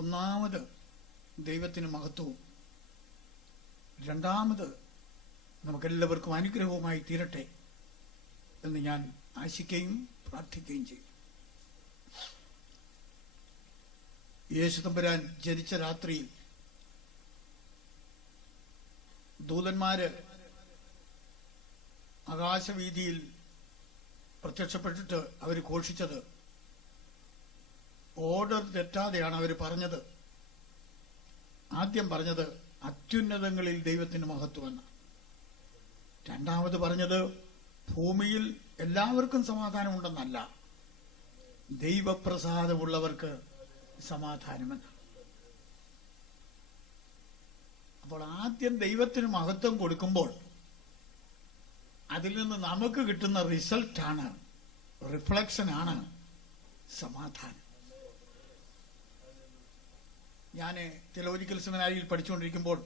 ഒന്നാമത് ദൈവത്തിന് മഹത്വവും, രണ്ടാമത് നമുക്കെല്ലാവർക്കും അനുഗ്രഹവുമായി തീരട്ടെ എന്ന് ഞാൻ ആശിക്കുകയും പ്രാർത്ഥിക്കുകയും ചെയ്യും. യേശു തമ്പുരാൻ ജനിച്ച രാത്രിയിൽ ദൂതന്മാര് ആകാശവീതിയിൽ പ്രത്യക്ഷപ്പെട്ടിട്ട് അവർ ഘോഷിച്ചത്, ഓർഡർ തെറ്റാതെയാണ് അവർ പറഞ്ഞത്. ആദ്യം പറഞ്ഞത് അത്യുന്നതങ്ങളിൽ ദൈവത്തിന് മഹത്വമെന്ന്. രണ്ടാമത് പറഞ്ഞത് ഭൂമിയിൽ എല്ലാവർക്കും സമാധാനമുണ്ടെന്നല്ല, ദൈവപ്രസാദമുള്ളവർക്ക് സമാധാനമെന്ന്. അപ്പോൾ ആദ്യം ദൈവത്തിന് മഹത്വം കൊടുക്കുമ്പോൾ അതിൽ നിന്ന് നമുക്ക് കിട്ടുന്ന റിസൾട്ടാണ്, റിഫ്ലക്ഷനാണ് സമാധാനം. ഞാൻ തിയോളജിക്കൽ സെമിനാരിയിൽ പഠിച്ചുകൊണ്ടിരിക്കുമ്പോൾ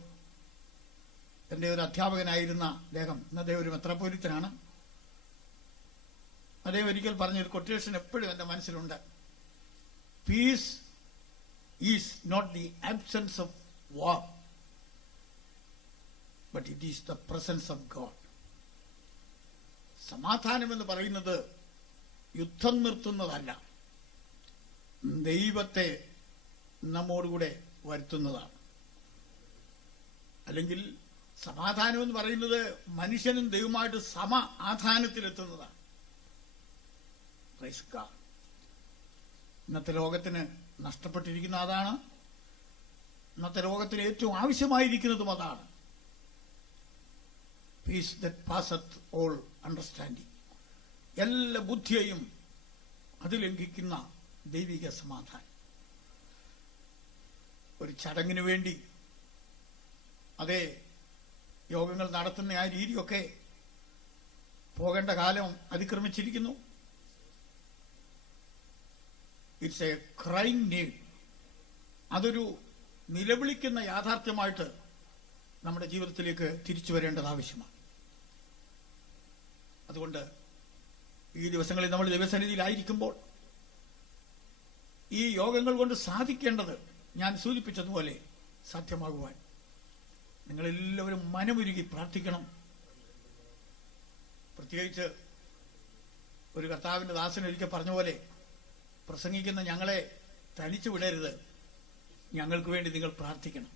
എൻ്റെ ഒരു അധ്യാപകനായിരുന്ന അദ്ദേഹം, അദ്ദേഹം ഒരു മെത്രാപ്പോലിത്തനാണ്. അദ്ദേഹം ഒരിക്കൽ പറഞ്ഞൊരു കൊട്ടേഷൻ എപ്പോഴും എൻ്റെ മനസ്സിലുണ്ട്. Peace is not the absence of war, but it is the presence of God. സമാധാനം എന്ന് പറയുന്നത് യുദ്ധം നിർത്തുന്നതല്ല, ദൈവത്തെ നമ്മോടുകൂടെ വരുത്തുന്നതാണ്. അല്ലെങ്കിൽ സമാധാനം എന്ന് പറയുന്നത് മനുഷ്യനും ദൈവമായിട്ട് ആധാനത്തിലെത്തുന്നതാണ്. ഇന്നത്തെ ലോകത്തിന് നഷ്ടപ്പെട്ടിരിക്കുന്ന അതാണ്. ഇന്നത്തെ ലോകത്തിന് ഏറ്റവും ആവശ്യമായിരിക്കുന്നതും അതാണ്. Piece that പാസത്ത് all understanding. എല്ലാ ബുദ്ധിയെയും അത് ലംഘിക്കുന്ന ദൈവിക സമാധാനം. ഒരു ചടങ്ങിനു വേണ്ടി അതേ യോഗങ്ങൾ നടത്തുന്ന ആ രീതിയൊക്കെ പോകേണ്ട കാലം അതിക്രമിച്ചിരിക്കുന്നു. It's A crime need. അതൊരു നിലവിളിക്കുന്ന യാഥാർത്ഥ്യമായിട്ട് നമ്മുടെ ജീവിതത്തിലേക്ക് തിരിച്ചു വരേണ്ടത് ആവശ്യമാണ്. അതുകൊണ്ട് ഈ ദിവസങ്ങളിൽ നമ്മൾ ദൈവസന്നിധിയിലായിരിക്കുമ്പോൾ ഈ യോഗങ്ങൾ കൊണ്ട് സാധിക്കേണ്ടത് ഞാൻ സൂചിപ്പിച്ചതുപോലെ സാധ്യമാകുവാൻ നിങ്ങളെല്ലാവരും മനമുരുകി പ്രാർത്ഥിക്കണം. പ്രത്യേകിച്ച് ഒരു കർത്താവിന്റെ ദാസൻ ഒരിക്കൽ പറഞ്ഞ പോലെ, പ്രസംഗിക്കുന്ന ഞങ്ങളെ തനിച്ചു വിടരുത്, ഞങ്ങൾക്ക് വേണ്ടി നിങ്ങൾ പ്രാർത്ഥിക്കണം.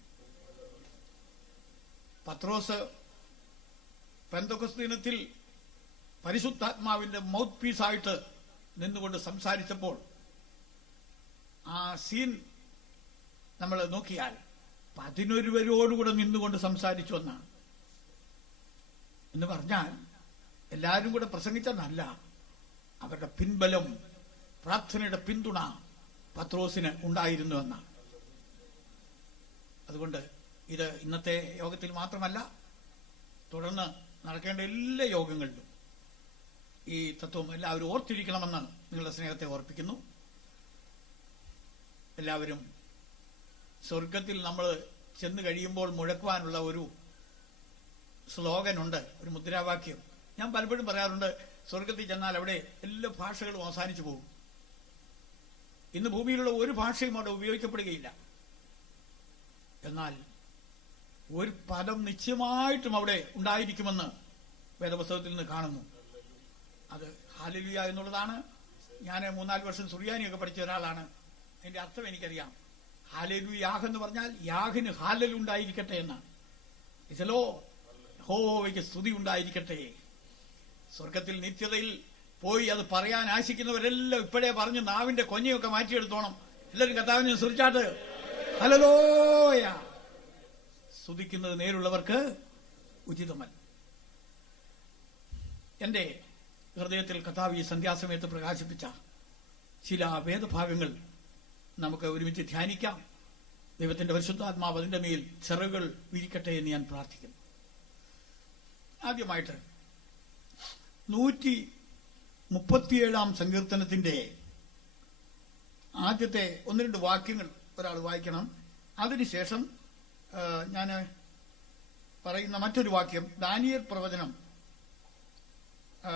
പത്രോസ് പെന്തക്കോസ്ത് ദിനത്തിൽ പരിശുദ്ധാത്മാവിന്റെ മൗത്ത് പീസായിട്ട് നിന്നുകൊണ്ട് സംസാരിച്ചപ്പോൾ ആ സീൻ നമ്മൾ നോക്കിയാൽ 11 പേരോടുകൂടെ നിന്നുകൊണ്ട് സംസാരിച്ചു എന്നാണ്. എന്ന് പറഞ്ഞാൽ എല്ലാവരും കൂടെ പ്രസംഗിച്ചെന്നല്ല, അവരുടെ പിൻബലം, പ്രാർത്ഥനയുടെ പിന്തുണ പത്രോസിന് ഉണ്ടായിരുന്നു എന്നാണ്. അതുകൊണ്ട് ഇത് ഇന്നത്തെ യോഗത്തിൽ മാത്രമല്ല, തുടർന്ന് നടക്കേണ്ട എല്ലാ യോഗങ്ങളിലും ഈ തത്വം എല്ലാവരും ഓർത്തിരിക്കണമെന്ന് നിങ്ങളുടെ സ്നേഹത്തെ ഓർപ്പിക്കുന്നു. എല്ലാവരും സ്വർഗത്തിൽ നമ്മൾ ചെന്ന് കഴിയുമ്പോൾ മുഴക്കുവാനുള്ള ഒരു സ്ലോഗനുണ്ട്, ഒരു മുദ്രാവാക്യം. ഞാൻ പലപ്പോഴും പറയാറുണ്ട്, സ്വർഗത്തിൽ ചെന്നാൽ അവിടെ എല്ലാ ഭാഷകളും അവസാനിച്ചു പോകും. ഇന്ന് ഭൂമിയിലുള്ള ഒരു ഭാഷയും അവിടെ ഉപയോഗിക്കപ്പെടുകയില്ല. എന്നാൽ ഒരു പദം നിശ്ചയമായിട്ടും അവിടെ ഉണ്ടായിരിക്കുമെന്ന് വേദപുസ്തകത്തിൽ നിന്ന് കാണുന്നു. അത് ഹല്ലേലൂയ എന്നുള്ളതാണ്. ഞാൻ 3-4 വർഷം സുറിയാനിയൊക്കെ പഠിച്ച ഒരാളാണ്. അതിന്റെ അർത്ഥം എനിക്കറിയാം. ഹല്ലേലൂയാഹ് എന്ന് പറഞ്ഞാൽ യാഹിന് ഹാലലു ഉണ്ടായിരിക്കട്ടെ എന്നാണ്. ഇസലോ യഹോവയ്ക്ക് സ്തുതി ഉണ്ടായിരിക്കട്ടെ. സ്വർഗത്തിൽ നിത്യതയിൽ പോയി അത് പറയാൻ ആശിക്കുന്നവരെല്ലാം ഇപ്പോഴേ പറഞ്ഞ് നാവിന്റെ കൊഞ്ഞയൊക്കെ മാറ്റിയെടുത്തോണം. എല്ലാവരും കർത്താവിനെ സ്തുതിച്ചാട്ട് ഹല്ലേലൂയ. സ്തുതിക്കുന്നത് നേരുള്ളവർക്ക് ഉചിതമല്ല. എന്റെ ഹൃദയത്തിൽ കർത്താവ് ഈ സന്ധ്യാസമയത്ത് പ്രകാശിപ്പിച്ച ചില വേദഭാഗങ്ങൾ നമുക്ക് ഒരുമിച്ച് ധ്യാനിക്കാം. ദൈവത്തിന്റെ പരിശുദ്ധാത്മാവ് അതിന്റെ മേൽ ചിറകുകൾ വിരിക്കട്ടെ എന്ന് ഞാൻ പ്രാർത്ഥിക്കുന്നു. ആദ്യമായിട്ട് 137 സങ്കീർത്തനത്തിന്റെ ആദ്യത്തെ 1-2 വാക്യങ്ങൾ ഒരാൾ വായിക്കണം. അതിനുശേഷം ഞാൻ പറയുന്ന മറ്റൊരു വാക്യം ദാനിയേൽ പ്രവചനം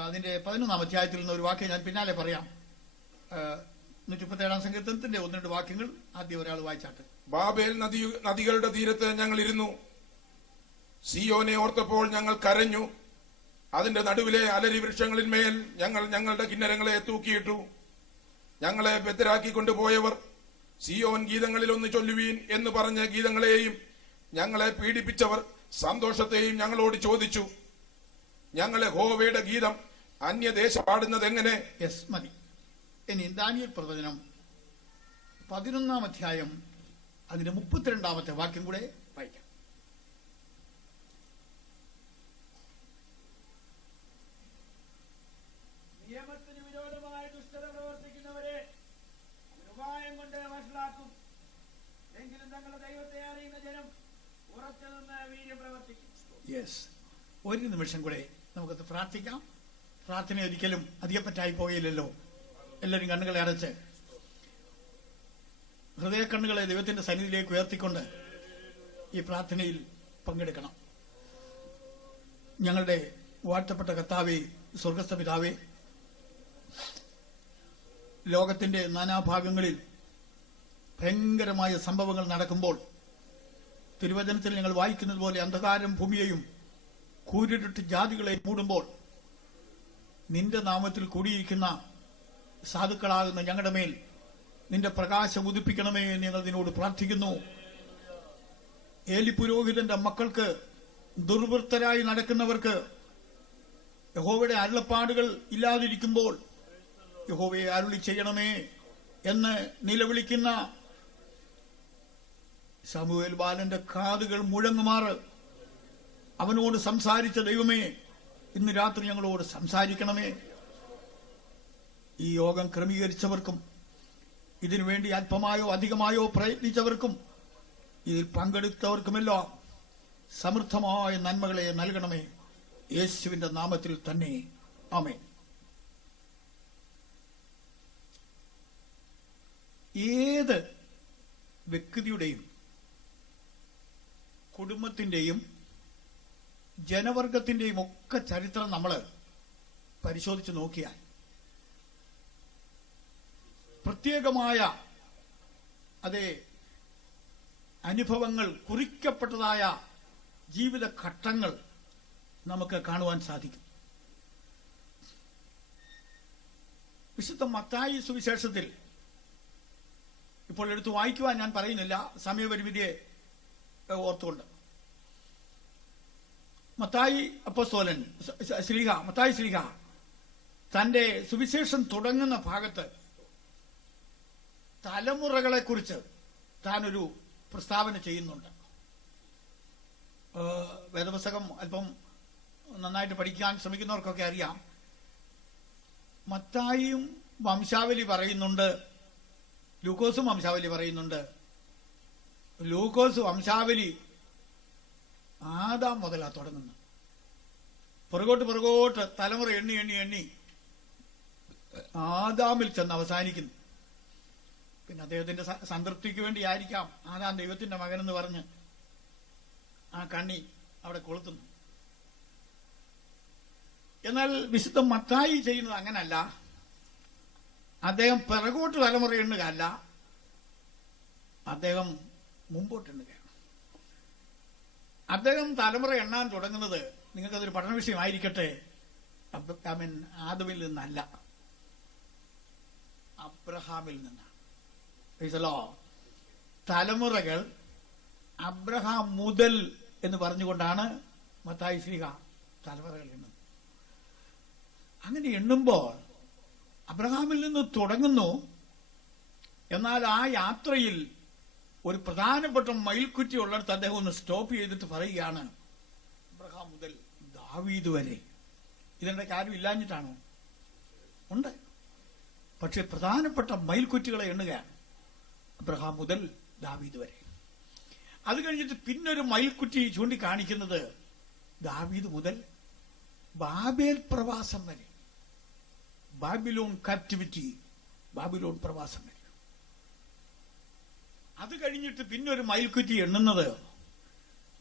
അതിന്റെ 11-ാം അധ്യായത്തിൽ നിന്ന് ഒരു വാക്യം ഞാൻ പിന്നാലെ പറയാം. 137 സങ്കീർത്തനത്തിന്റെ 1-2 വാക്യങ്ങൾ ആദ്യം ഒരാൾ വായിച്ചാട്ടെ. ബാബേൽ നദികളുടെ തീരത്ത് ഞങ്ങൾ ഇരുന്നു, സിയോനെ ഓർത്തപ്പോൾ ഞങ്ങൾ കരഞ്ഞു. അതിന്റെ നടുവിലെ അലരി വൃക്ഷങ്ങളിന്മേൽ ഞങ്ങൾ ഞങ്ങളുടെ കിന്നരങ്ങളെ തൂക്കിയിട്ടു. ഞങ്ങളെ ബദ്ധരാക്കി കൊണ്ടുപോയവർ സിയോൻ ഗീതങ്ങളിൽ ഒന്ന് ചൊല്ലുവീൻ എന്ന് പറഞ്ഞ ഗീതങ്ങളെയും ഞങ്ങളെ പീഡിപ്പിച്ചവർ സന്തോഷത്തെയും ഞങ്ങളോട് ചോദിച്ചു. ഞങ്ങളെ യഹോവയുടെ ഗീതം അന്യദേശം പാടുന്നത് എങ്ങനെ? മതി. ഇനി ദാനിയേൽ പ്രവചനം 11-ാം അധ്യായം അതിന്റെ 32-ാമത്തെ വാക്യം കൂടെ വായിക്കാം. നിയമത്തിന് വിരോധമായ ദുഷ്ടത പ്രവർത്തിക്കുന്നവരെ ഉപായം കൊണ്ട് മനസ്സിലാക്കും. എങ്കിലും തങ്ങളുടെ ദൈവത്തെ അറിയുന്ന ജനം ഉറച്ചു നിന്ന് വീര്യം പ്രവർത്തിക്കും. ഒരു നിമിഷം കൂടെ നമുക്കത് പ്രാർത്ഥിക്കാം. പ്രാർത്ഥന ഒരിക്കലും അധികപ്പറ്റായി പോയില്ലല്ലോ. എല്ലാവരും കണ്ണുകളെ അടച്ച് ഹൃദയ കണ്ണുകളെ ദൈവത്തിന്റെ സന്നിധിയിലേക്ക് ഉയർത്തിക്കൊണ്ട് ഈ പ്രാർത്ഥനയിൽ പങ്കെടുക്കണം. ഞങ്ങളുടെ വാഴ്ത്തപ്പെട്ട കർത്താവേ, സ്വർഗസ്ഥ പിതാവേ, ലോകത്തിന്റെ നാനാഭാഗങ്ങളിൽ ഭയങ്കരമായ സംഭവങ്ങൾ നടക്കുമ്പോൾ തിരുവചനത്തിൽ ഞങ്ങൾ വായിക്കുന്നത് പോലെ അന്ധകാരം ഭൂമിയെയും കൂരിട്ട് ജാതികളെ മൂടുമ്പോൾ നിന്റെ നാമത്തിൽ കൂടിയിരിക്കുന്ന സാധുക്കളാകുന്ന ഞങ്ങളുടെ മേൽ നിന്റെ പ്രകാശം ഉദിപ്പിക്കണമേ എന്ന് ഞങ്ങൾ നിന്നോട് പ്രാർത്ഥിക്കുന്നു. ഏലി പുരോഹിതന്റെ മക്കൾക്ക്, ദുർവൃത്തരായി നടക്കുന്നവർക്ക് യഹോവയുടെ അരുളപ്പാടുകൾ ഇല്ലാതിരിക്കുമ്പോൾ യഹോവയെ അരുളി ചെയ്യണമേ എന്ന് നിലവിളിക്കുന്ന ശമൂവേൽ ബാലന്റെ കാതുകൾ മുഴങ്ങുമാറ് അവനോട് സംസാരിച്ച ദൈവമേ, ഇന്ന് രാത്രി ഞങ്ങളോട് സംസാരിക്കണമേ. ഈ യോഗം ക്രമീകരിച്ചവർക്കും ഇതിനുവേണ്ടി അല്പമായോ അധികമായോ പ്രയത്നിച്ചവർക്കും ഇതിൽ പങ്കെടുത്തവർക്കുമെല്ലാം സമൃദ്ധമായ നന്മകളെ നൽകണമേ. യേശുവിന്റെ നാമത്തിൽ തന്നെ ആമേൻ. ഏത് വ്യക്തിയുടെയും കുടുംബത്തിന്റെയും ജനവർഗത്തിന്റെയും ഒക്കെ ചരിത്രം നമ്മൾ പരിശോധിച്ച് നോക്കിയാൽ പ്രത്യേകമായ അതേ അനുഭവങ്ങൾ കുറിക്കപ്പെട്ടതായ ജീവിത ഘട്ടങ്ങൾ നമുക്ക് കാണുവാൻ സാധിക്കും. വിശുദ്ധ മത്തായി സുവിശേഷത്തിൽ ഇപ്പോൾ എടുത്തു വായിക്കുവാൻ ഞാൻ പറയുന്നില്ല, സമയപരിമിതിയെ ഓർത്തുകൊണ്ട്. മത്തായി അപ്പോസ്തലൻ മത്തായി ശ്ലീഹ തന്റെ സുവിശേഷം തുടങ്ങുന്ന ഭാഗത്ത് തലമുറകളെ കുറിച്ച് താനൊരു പ്രസ്താവന ചെയ്യുന്നുണ്ട്. വേദപുസ്തകം അല്പം നന്നായിട്ട് പഠിക്കാൻ ശ്രമിക്കുന്നവർക്കൊക്കെ അറിയാം. മത്തായിയും വംശാവലി പറയുന്നുണ്ട്, ലൂക്കോസും വംശാവലി പറയുന്നുണ്ട്. ലൂക്കോസ് വംശാവലി ആദാം മുതലാ തുടങ്ങുന്നു. പുറകോട്ട് തലമുറ എണ്ണി ആദാമിൽ ചെന്ന് അവസാനിക്കുന്നു. പിന്നെ അദ്ദേഹത്തിന്റെ സംതൃപ്തിക്ക് വേണ്ടിയായിരിക്കാം ആദാം ദൈവത്തിന്റെ മകനെന്ന് പറഞ്ഞ് ആ കണ്ണി അവിടെ കൊളുത്തുന്നു. എന്നാൽ വിശുദ്ധ മത്തായി ചെയ്യുന്നത് അങ്ങനല്ല. അദ്ദേഹം പിറകോട്ട് തലമുറ എണ്ണുകയല്ല, അദ്ദേഹം മുമ്പോട്ട് എണ്ണുകയാണ്. അദ്ദേഹം തലമുറ എണ്ണാൻ തുടങ്ങുന്നത്, നിങ്ങൾക്കതൊരു പഠന വിഷയമായിരിക്കട്ടെ, ആദമിൽ നിന്നല്ല, അബ്രഹാമിൽ നിന്നാണ്. തലമുറകൾ അബ്രഹാം മുതൽ എന്ന് പറഞ്ഞുകൊണ്ടാണ് മത്തായി ശ്ലീഹ തലമുറകൾ എണ്ണുന്നത്. അങ്ങനെ എണ്ണുമ്പോൾ അബ്രഹാമിൽ നിന്ന് തുടങ്ങുന്നു. എന്നാൽ ആ യാത്രയിൽ ഒരു പ്രധാനപ്പെട്ട മയിൽക്കുറ്റി ഉള്ളിടത്ത് അദ്ദേഹം ഒന്ന് സ്റ്റോപ്പ് ചെയ്തിട്ട് പറയുകയാണ്, അബ്രഹാം മുതൽ ദാവീദ് വരെ. ഇതിന്റെ കാര്യം ഇല്ലാഞ്ഞിട്ടാണോ? ഉണ്ട്. പക്ഷെ പ്രധാനപ്പെട്ട മയിൽക്കുറ്റികളെ എണ്ണുകയാണ്, അബ്രഹാം മുതൽ ദാവീദ് വരെ. അത് കഴിഞ്ഞിട്ട് പിന്നൊരു മയിൽക്കുറ്റി ചൂണ്ടിക്കാണിക്കുന്നത് ദാവീദ് മുതൽ ബാബേൽ പ്രവാസം വരെ, ബാബിലോൺ കാപ്റ്റിവിറ്റി, ബാബിലോൺ പ്രവാസം വരെ. അത് കഴിഞ്ഞിട്ട് പിന്നൊരു മയിൽക്കുറ്റി എണ്ണുന്നത്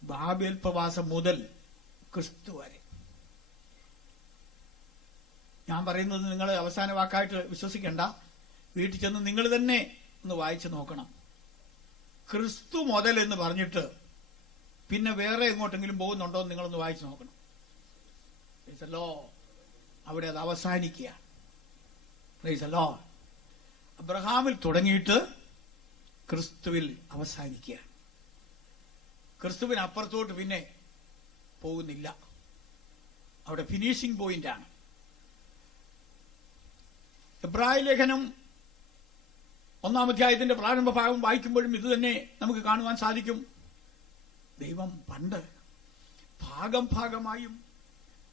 ബാബേൽ പ്രവാസം മുതൽ ക്രിസ്തു വരെ. ഞാൻ പറയുന്നത് നിങ്ങൾ അവസാന വാക്കായിട്ട് വിശ്വസിക്കേണ്ട. വീട്ടിൽ ചെന്ന് നിങ്ങൾ തന്നെ ഒന്ന് വായിച്ചു നോക്കണം. ക്രിസ്തു മുതൽ എന്ന് പറഞ്ഞിട്ട് പിന്നെ വേറെ എങ്ങോട്ടെങ്കിലും പോകുന്നുണ്ടോ എന്ന് നിങ്ങളൊന്ന് വായിച്ചു നോക്കണം. Price the Lord. അവിടെ അത് അവസാനിക്കുകയാണ്. Price the Lord. അബ്രഹാമിൽ തുടങ്ങിയിട്ട് ക്രിസ്തുവിൽ അവസാനിക്കുകയാണ്. ക്രിസ്തുവിന് അപ്പുറത്തോട്ട് പിന്നെ പോകുന്നില്ല. അവിടെ ഫിനിഷിംഗ് പോയിന്റ് ആണ്. എബ്രായ ലേഖനം 1-ാം അധ്യായത്തിന്റെ പ്രാരംഭ ഭാഗം വായിക്കുമ്പോഴും ഇത് തന്നെ നമുക്ക് കാണുവാൻ സാധിക്കും. ദൈവം പണ്ട് ഭാഗമായും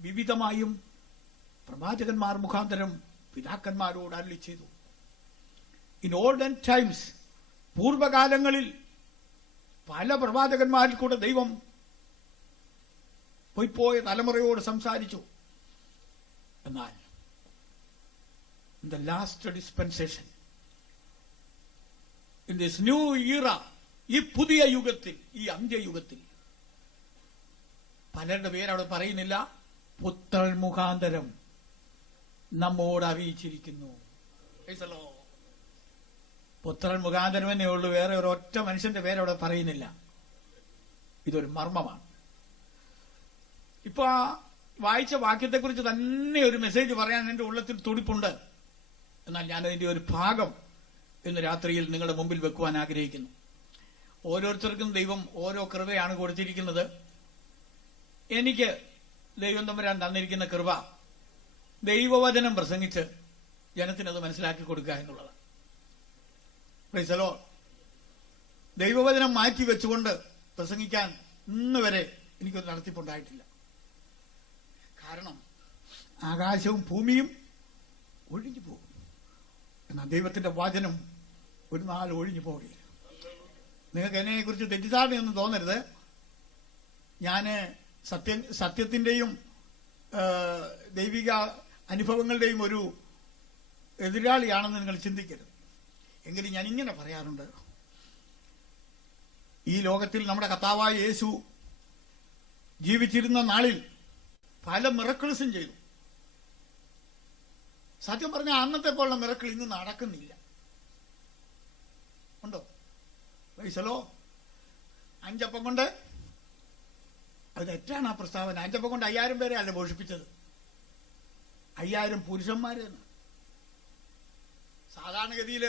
വിവിധമായും പ്രവാചകന്മാർ മുഖാന്തരം പിതാക്കന്മാരോട് അരുളി ചെയ്തു. ഇൻ ഓൾഡൻ ടൈംസ്, പൂർവകാലങ്ങളിൽ പല പ്രവാചകന്മാരിൽ കൂടെ ദൈവം പോയ തലമുറയോട് സംസാരിച്ചു. എന്നാൽ in the last dispensation, in this new era, ഈ പുതിയ യുഗത്തിൽ, ഈ അന്ത്യയുഗത്തിൽ പലരുടെ പേരവിടെ പറയുന്നില്ല. പുത്രൻ മുഖാന്തരം നമ്മോട് അറിയിച്ചിരിക്കുന്നു. പുത്രൻ മുഖാന്തരം എന്നേ ഉള്ളൂ, വേറെ ഒരൊറ്റ മനുഷ്യന്റെ പേരവിടെ പറയുന്നില്ല. ഇതൊരു മർമ്മമാണ്. ഇപ്പൊ വായിച്ച വാക്യത്തെക്കുറിച്ച് തന്നെ ഒരു മെസ്സേജ് പറയാൻ എന്റെ ഉള്ളത്തിൽ തുടിപ്പുണ്ട്. എന്നാൽ ഞാനതിന്റെ ഒരു ഭാഗം ഇന്ന് രാത്രിയിൽ നിങ്ങളുടെ മുമ്പിൽ വെക്കുവാൻ ആഗ്രഹിക്കുന്നു. ഓരോരുത്തർക്കും ദൈവം ഓരോ കൃപയാണ് കൊടുത്തിരിക്കുന്നത്. എനിക്ക് ദൈവം തമ്പുരാൻ തന്നിരിക്കുന്ന കൃപ ദൈവവചനം പ്രസംഗിച്ച് ജനത്തിനത് മനസ്സിലാക്കി കൊടുക്കുക എന്നുള്ളതാണ്. Price the Lord. ദൈവവചനം മാറ്റി വെച്ചുകൊണ്ട് പ്രസംഗിക്കാൻ ഇന്ന് വരെ എനിക്കൊരു നടത്തിപ്പുണ്ടായിട്ടില്ല. കാരണം ആകാശവും ഭൂമിയും ഒഴിഞ്ഞു പോകും, എന്നാൽ ദൈവത്തിന്റെ വചനം ഒരു നാൾ ഒഴിഞ്ഞു പോവുകയില്ല. നിങ്ങൾക്ക് എന്നെ കുറിച്ച് തെറ്റിദ്ധാരണയൊന്നും തോന്നരുത്. ഞാൻ സത്യത്തിന്റെയും ദൈവിക അനുഭവങ്ങളുടെയും ഒരു എതിരാളിയാണെന്ന് നിങ്ങൾ ചിന്തിക്കരുത്. എങ്കിലും ഞാൻ ഇങ്ങനെ പറയാറുണ്ട്. ഈ ലോകത്തിൽ നമ്മുടെ കർത്താവായ യേശു ജീവിച്ചിരുന്ന നാളിൽ പല മിറക്കിൾസും ചെയ്തു. സത്യം പറഞ്ഞാൽ അന്നത്തെ പോലുള്ള മിറക്കിൾ ഇന്ന് നടക്കുന്നില്ല. ഉണ്ടോ? വൈസലോ 5 അപ്പം കൊണ്ട്, അത് തെറ്റാണ് ആ പ്രസ്താവന. 5 അപ്പം കൊണ്ട് 5000 പേരെ അല്ല പോഷിപ്പിച്ചത്, 5000 പുരുഷന്മാരെന്ന്. സാധാരണഗതിയിൽ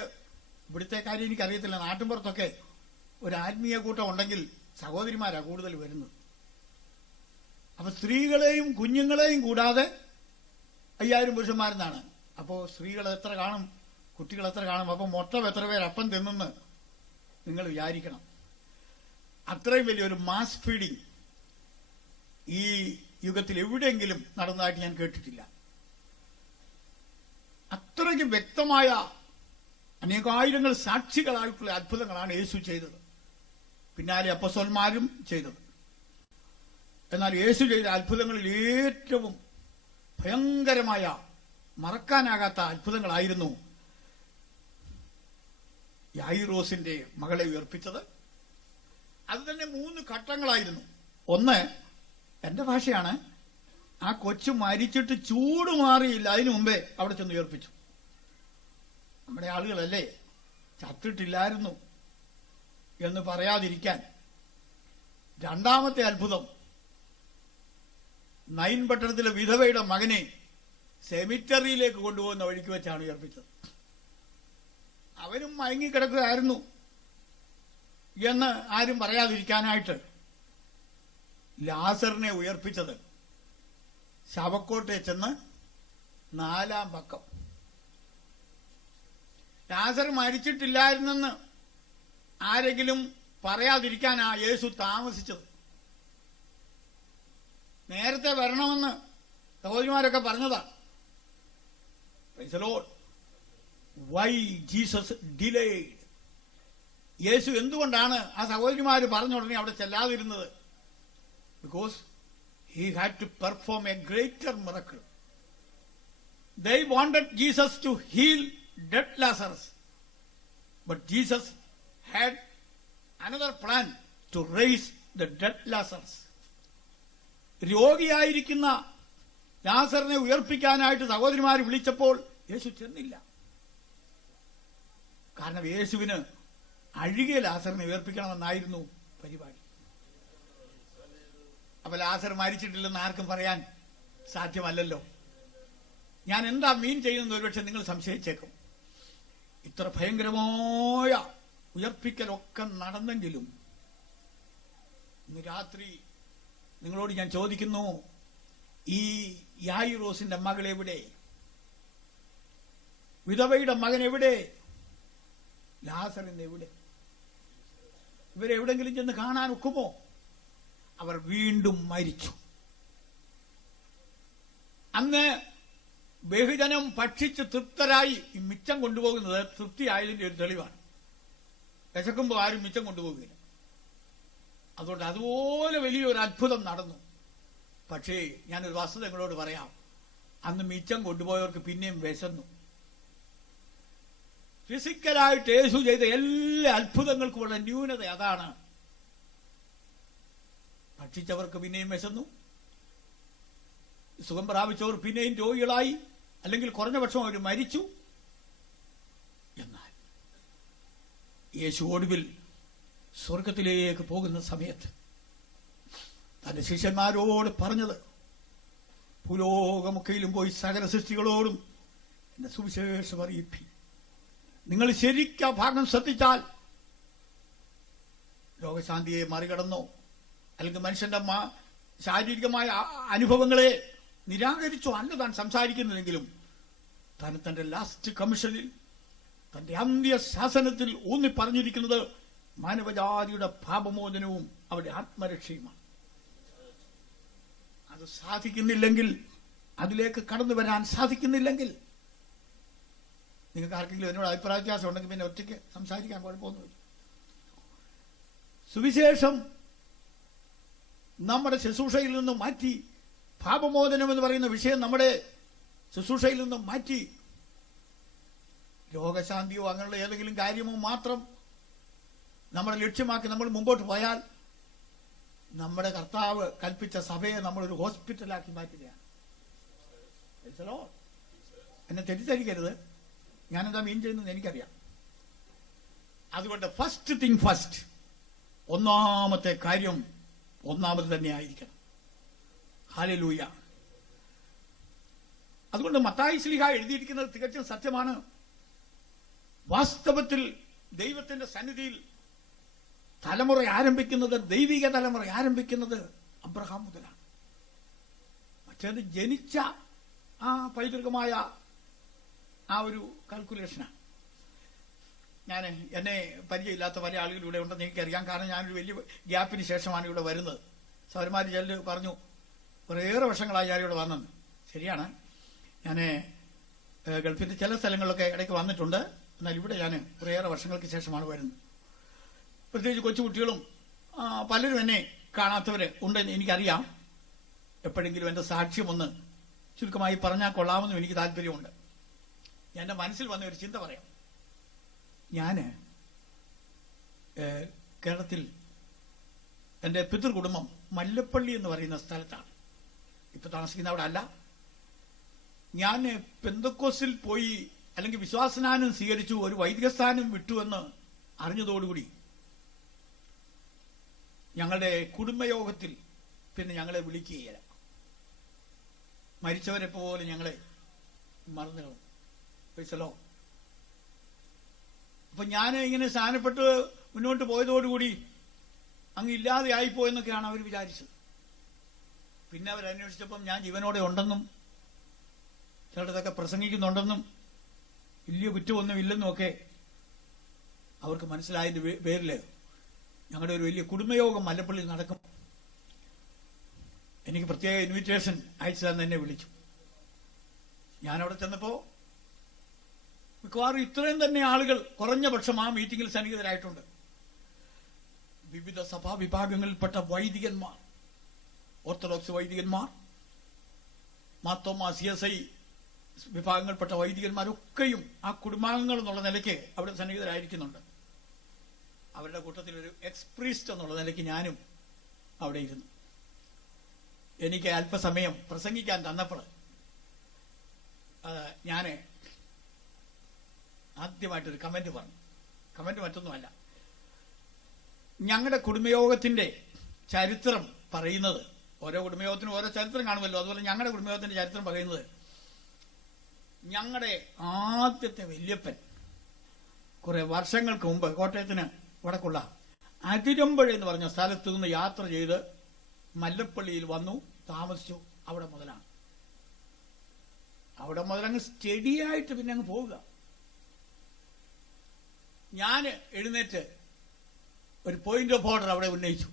ഇവിടുത്തെ കാര്യം എനിക്കറിയത്തില്ല. നാട്ടിൻപുറത്തൊക്കെ ഒരു ആത്മീയ കൂട്ടം ഉണ്ടെങ്കിൽ സഹോദരിമാരാ കൂടുതൽ വരുന്നത്. അപ്പൊ സ്ത്രീകളെയും കുഞ്ഞുങ്ങളെയും കൂടാതെ 5000 പുരുഷന്മാരെന്നാണ്. അപ്പോ സ്ത്രീകൾ എത്ര കാണും, കുട്ടികൾ എത്ര കാണും? അപ്പൊ മൊത്തം എത്ര പേര് അപ്പം തിന്നെന്ന് നിങ്ങൾ വിചാരിക്കണം. അത്രയും വലിയൊരു മാസ് ഫീഡിങ് ഈ യുഗത്തിൽ എവിടെയെങ്കിലും നടന്നതായിട്ട് ഞാൻ കേട്ടിട്ടില്ല. അത്രയ്ക്ക് വ്യക്തമായ അനേകായിരങ്ങൾ സാക്ഷികളായിട്ടുള്ള അത്ഭുതങ്ങളാണ് യേശു ചെയ്തത്. പിന്നാലെ അപ്പസ്തലന്മാരും ചെയ്തത്. എന്നാൽ യേശു ചെയ്ത അത്ഭുതങ്ങളിൽ ഏറ്റവും ഭയങ്കരമായ മറക്കാനാകാത്ത അത്ഭുതങ്ങളായിരുന്നു യായിറോസിന്റെ മകളെ ഉയർപ്പിച്ചത്. അത് തന്നെ 3 ഘട്ടങ്ങളായിരുന്നു. ഒന്ന്, എന്റെ ഭാഷയാണ്, ആ കൊച്ചു മരിച്ചിട്ട് ചൂട് മാറിയില്ല, അതിനു മുമ്പേ അവിടെ ചെന്ന് ഉയർപ്പിച്ചു. നമ്മുടെ ആളുകളല്ലേ ചത്തിട്ടില്ലായിരുന്നു എന്ന് പറയാതിരിക്കാൻ. രണ്ടാമത്തെ അത്ഭുതം, നൈൻ പട്ടണത്തിലെ വിധവയുടെ മകനെ സെമിറ്ററിയിലേക്ക് കൊണ്ടുപോകുന്ന വഴിക്ക് വെച്ചാണ് ഉയർപ്പിച്ചത്. അവനും മയങ്ങിക്കിടക്കുകയായിരുന്നു എന്ന് ആരും പറയാതിരിക്കാനായിട്ട് ലാസറിനെ ഉയർപ്പിച്ചത് ശവക്കോട്ടെ ചെന്ന് 4-ാം പക്കം. ലാസർ മരിച്ചിട്ടില്ലായിരുന്നെന്ന് ആരെങ്കിലും പറയാതിരിക്കാനാ യേശു താമസിച്ചത്. നേരത്തെ വരണമെന്ന് സഹോദരിമാരൊക്കെ പറഞ്ഞതാണ്. Praise the Lord. Why Jesus delayed? യേശു എന്തുകൊണ്ടാണ് ആ സഹോദരിമാര് പറഞ്ഞ ഉടനെ അവിടെ ചെല്ലാതിരുന്നത്? Because he had to perform a greater miracle. They wanted Jesus to heal dead Lazarus, but Jesus had another plan to raise the dead Lazarus. രോഗിയായിരിക്കുന്ന ലാസറിനെ ഉയർപ്പിക്കാനായിട്ട് സഹോദരിമാർ വിളിച്ചപ്പോൾ യേശു ചെന്നില്ല. കാരണം യേശുവിന് അഴുകിയ ലാസറിനെ ഉയർപ്പിക്കണമെന്നായിരുന്നു പരിപാടി. അപ്പൊ ലാസർ മരിച്ചിട്ടില്ലെന്ന് ആർക്കും പറയാൻ സാധ്യമല്ലല്ലോ. ഞാൻ എന്താ മീൻ ചെയ്യുന്നത് ഒരുപക്ഷെ നിങ്ങൾ സംശയിച്ചേക്കും. ഇത്ര ഭയങ്കരമായ ഉയർപ്പിക്കലൊക്കെ നടന്നെങ്കിലും ഇന്ന് രാത്രി നിങ്ങളോട് ഞാൻ ചോദിക്കുന്നു, ഈ യായിറോസിന്റെ മകൾ എവിടെ? വിധവയുടെ മകൻ എവിടെ? ലാസറിന്റെ എവിടെ? ഇവരെവിടെങ്കിലും ചെന്ന് കാണാൻ ഒക്കുമോ? അവർ വീണ്ടും മരിച്ചു. അന്ന് ബഹുജനം ഭക്ഷിച്ച് തൃപ്തരായി ഈ മിച്ചം കൊണ്ടുപോകുന്നത് തൃപ്തിയായതിന്റെ ഒരു തെളിവാണ്. വിശക്കുമ്പോൾ ആരും മിച്ചം കൊണ്ടുപോകുകയില്ല. അതുകൊണ്ട് അതുപോലെ വലിയൊരു അത്ഭുതം നടന്നു. പക്ഷേ ഞാനൊരു വസ്തുത നിങ്ങളോട് പറയാം, അന്ന് മിച്ചം കൊണ്ടുപോയവർക്ക് പിന്നെയും വിശന്നു. ഫിസിക്കലായിട്ട് യേശു ചെയ്ത എല്ലാ അത്ഭുതങ്ങൾക്കുമുള്ള ന്യൂനത അതാണ്. ഭക്ഷിച്ചവർക്ക് പിന്നെയും വിശന്നു, സുഖം പ്രാപിച്ചവർ പിന്നെയും രോഗികളായി, അല്ലെങ്കിൽ കുറഞ്ഞ പക്ഷം അവർ മരിച്ചു. എന്നാൽ യേശു ഒടുവിൽ സ്വർഗത്തിലേക്ക് പോകുന്ന സമയത്ത് തന്റെ ശിഷ്യന്മാരോട് പറഞ്ഞത്, ഭൂലോകമൊക്കെയിലും പോയി സകല സൃഷ്ടികളോടും എന്റെ സുവിശേഷം അറിയിപ്പി. നിങ്ങൾ ശരിക്കും ഭാഗം ശ്രദ്ധിച്ചാൽ രോഗശാന്തിയെ മറികടന്നോ അല്ലെങ്കിൽ മനുഷ്യന്റെ ശാരീരികമായ അനുഭവങ്ങളെ നിരാകരിച്ചോ അല്ല താൻ സംസാരിക്കുന്നതെങ്കിലും തന്റെ ലാസ്റ്റ് കമ്മീഷനിൽ, തന്റെ അന്ത്യശാസനത്തിൽ ഊന്നി പറഞ്ഞിരിക്കുന്നത് മാനവജാതിയുടെ പാപമോചനവും അവരുടെ ആത്മരക്ഷയുമാണ്. അത് സാധിക്കുന്നില്ലെങ്കിൽ, അതിലേക്ക് കടന്നു വരാൻ സാധിക്കുന്നില്ലെങ്കിൽ, നിങ്ങൾക്ക് ആർക്കെങ്കിലും എന്നോട് അഭിപ്രായ വ്യത്യാസം ഉണ്ടെങ്കിൽ പിന്നെ ഒറ്റയ്ക്ക് സംസാരിക്കാൻ കുഴപ്പമൊന്നുമില്ല. സുവിശേഷം നമ്മുടെ ശുശ്രൂഷയിൽ നിന്നും മാറ്റി, പാപമോചനം എന്ന് പറയുന്ന വിഷയം നമ്മുടെ ശുശ്രൂഷയിൽ നിന്നും മാറ്റി രോഗശാന്തിയോ അങ്ങനെയുള്ള ഏതെങ്കിലും കാര്യമോ മാത്രം നമ്മുടെ ലക്ഷ്യമാക്കി നമ്മൾ മുമ്പോട്ട് പോയാൽ നമ്മുടെ കർത്താവ് കൽപ്പിച്ച സഭയെ നമ്മളൊരു ഹോസ്പിറ്റലാക്കി മാറ്റുകയാണ്. എന്നെ തെറ്റിദ്ധരിക്കരുത്, ഞാനെന്താ മീൻ ചെയ്യുന്നത് എനിക്കറിയാം. അതുകൊണ്ട് ഫസ്റ്റ് തിങ് ഫസ്റ്റ്, ഒന്നാമത്തെ കാര്യം ഒന്നാമത് തന്നെ ആയിരിക്കണം. ഹല്ലേലൂയ. അതുകൊണ്ട് മത്തായി ശ്ലീഹ എഴുതിയിരിക്കുന്നത് തികച്ചും സത്യമാണ്. വാസ്തവത്തിൽ ദൈവത്തിന്റെ സന്നിധിയിൽ തലമുറ ആരംഭിക്കുന്നത്, ദൈവിക തലമുറ ആരംഭിക്കുന്നത് അബ്രഹാം മുതലാണ്. മറ്റേത് ജനിച്ച ആ പൈതൃകമായ ആ ഒരു കാൽക്കുലേഷനാണ്. എന്നെ പരിചയമില്ലാത്ത പല ആളുകൾ ഇവിടെ ഉണ്ടെന്ന് എനിക്കറിയാം. കാരണം ഞാനൊരു വലിയ ഗ്യാപ്പിന് ശേഷമാണ് ഇവിടെ വരുന്നത്. സൗരന്മാർ ചിലർ പറഞ്ഞു കുറേയേറെ വർഷങ്ങളായി ഞാനിവിടെ വന്നത്. ശരിയാണ്, ഞാൻ ഗൾഫിന്റെ ചില സ്ഥലങ്ങളിലൊക്കെ ഇടയ്ക്ക് വന്നിട്ടുണ്ട്. എന്നാൽ ഇവിടെ ഞാൻ കുറേയേറെ വർഷങ്ങൾക്ക് ശേഷമാണ് വരുന്നത്. പ്രത്യേകിച്ച് കൊച്ചുകുട്ടികളും പലരും എന്നെ കാണാത്തവര് ഉണ്ടെന്ന് എനിക്കറിയാം. എപ്പോഴെങ്കിലും എന്റെ സാക്ഷ്യമൊന്ന് ചുരുക്കമായി പറഞ്ഞാൽ കൊള്ളാമെന്നും എനിക്ക് താല്പര്യമുണ്ട്. എന്റെ മനസ്സിൽ വന്ന ഒരു ചിന്ത പറയാം. ഞാൻ കേരളത്തിൽ എന്റെ പിതൃകുടുംബം മല്ലപ്പള്ളി എന്ന് പറയുന്ന സ്ഥലത്താണ്. ഇപ്പൊ താമസിക്കുന്ന അവിടെ അല്ല. ഞാൻ പെന്തക്കോസ്റ്റിൽ പോയി അല്ലെങ്കിൽ വിശ്വാസനാനം സ്വീകരിച്ചു, ഒരു വൈദികസ്ഥാനം വിട്ടു എന്ന് അറിഞ്ഞതോടുകൂടി ഞങ്ങളുടെ കുടുംബയോഗത്തിൽ പിന്നെ ഞങ്ങളെ വിളിക്കുകയില്ല. മരിച്ചവരെ പോലെ ഞങ്ങളെ മറന്നുകളു. അപ്പൊ ഞാൻ ഇങ്ങനെ സ്ഥാനപ്പെട്ട് മുന്നോട്ട് പോയതോടുകൂടി അങ്ങ് ഇല്ലാതെ ആയിപ്പോയെന്നൊക്കെയാണ് അവർ വിചാരിച്ചത്. പിന്നെ അവരന്വേഷിച്ചപ്പം ഞാൻ ജീവനോടെ ഉണ്ടെന്നും ചിലടത്തൊക്കെ പ്രസംഗിക്കുന്നുണ്ടെന്നും വലിയ കുറ്റമൊന്നും ഇല്ലെന്നും ഒക്കെ അവർക്ക് മനസ്സിലായതിന്റെ പേരില് ഞങ്ങളുടെ ഒരു വലിയ കുടുംബയോഗം മല്ലപ്പള്ളിയിൽ നടക്കും. എനിക്ക് പ്രത്യേക ഇൻവിറ്റേഷൻ അയച്ചു തന്നെ എന്നെ വിളിച്ചു. ഞാനവിടെ ചെന്നപ്പോ മിക്കവാറും ഇത്രയും തന്നെ ആളുകൾ കുറഞ്ഞ പക്ഷം ആ മീറ്റിംഗിൽ സന്നിഹിതരായിട്ടുണ്ട്. വിവിധ സഭാ വിഭാഗങ്ങളിൽപ്പെട്ട വൈദികന്മാർ, ഓർത്തഡോക്സ് വൈദികന്മാർ, മാർത്തോമാ CSI വിഭാഗങ്ങളിൽപ്പെട്ട വൈദികന്മാരൊക്കെയും ആ കുടുംബാംഗങ്ങൾ എന്നുള്ള നിലയ്ക്ക് അവിടെ സന്നിഹിതരായിരിക്കുന്നുണ്ട്. അവരുടെ കൂട്ടത്തിൽ ഒരു എക്സ്പ്രീസ്റ്റ് എന്നുള്ള നിലയ്ക്ക് ഞാനും അവിടെ ഇരുന്നു. എനിക്ക് അല്പസമയം പ്രസംഗിക്കാൻ തന്നപ്പോൾ ഞാൻ ആദ്യമായിട്ടൊരു കമന്റ് പറഞ്ഞു. കമന്റ് മറ്റൊന്നുമല്ല. ഞങ്ങളുടെ കുടുംബയോഗത്തിന്റെ ചരിത്രം പറയുന്നത്, ഓരോ കുടുംബയോഗത്തിനും ഓരോ ചരിത്രം കാണുമല്ലോ, അതുപോലെ ഞങ്ങളുടെ കുടുംബയോഗത്തിന്റെ ചരിത്രം പറയുന്നത്, ഞങ്ങളുടെ ആദ്യത്തെ വല്യപ്പൻ കുറെ വർഷങ്ങൾക്ക് മുമ്പ് കോട്ടയത്തിന് വടക്കുള്ള അതിരമ്പഴ എന്ന് പറഞ്ഞ സ്ഥലത്ത് നിന്ന് യാത്ര ചെയ്ത് മല്ലപ്പള്ളിയിൽ വന്നു താമസിച്ചു. അവിടെ മുതലങ്ങ് സ്റ്റഡിയായിട്ട് പിന്നെ അങ്ങ് പോവുക. ഞാൻ എഴുന്നേറ്റ് ഒരു പോയിന്റ് ഓഫ് ഓർഡർ അവിടെ ഉന്നയിച്ചു,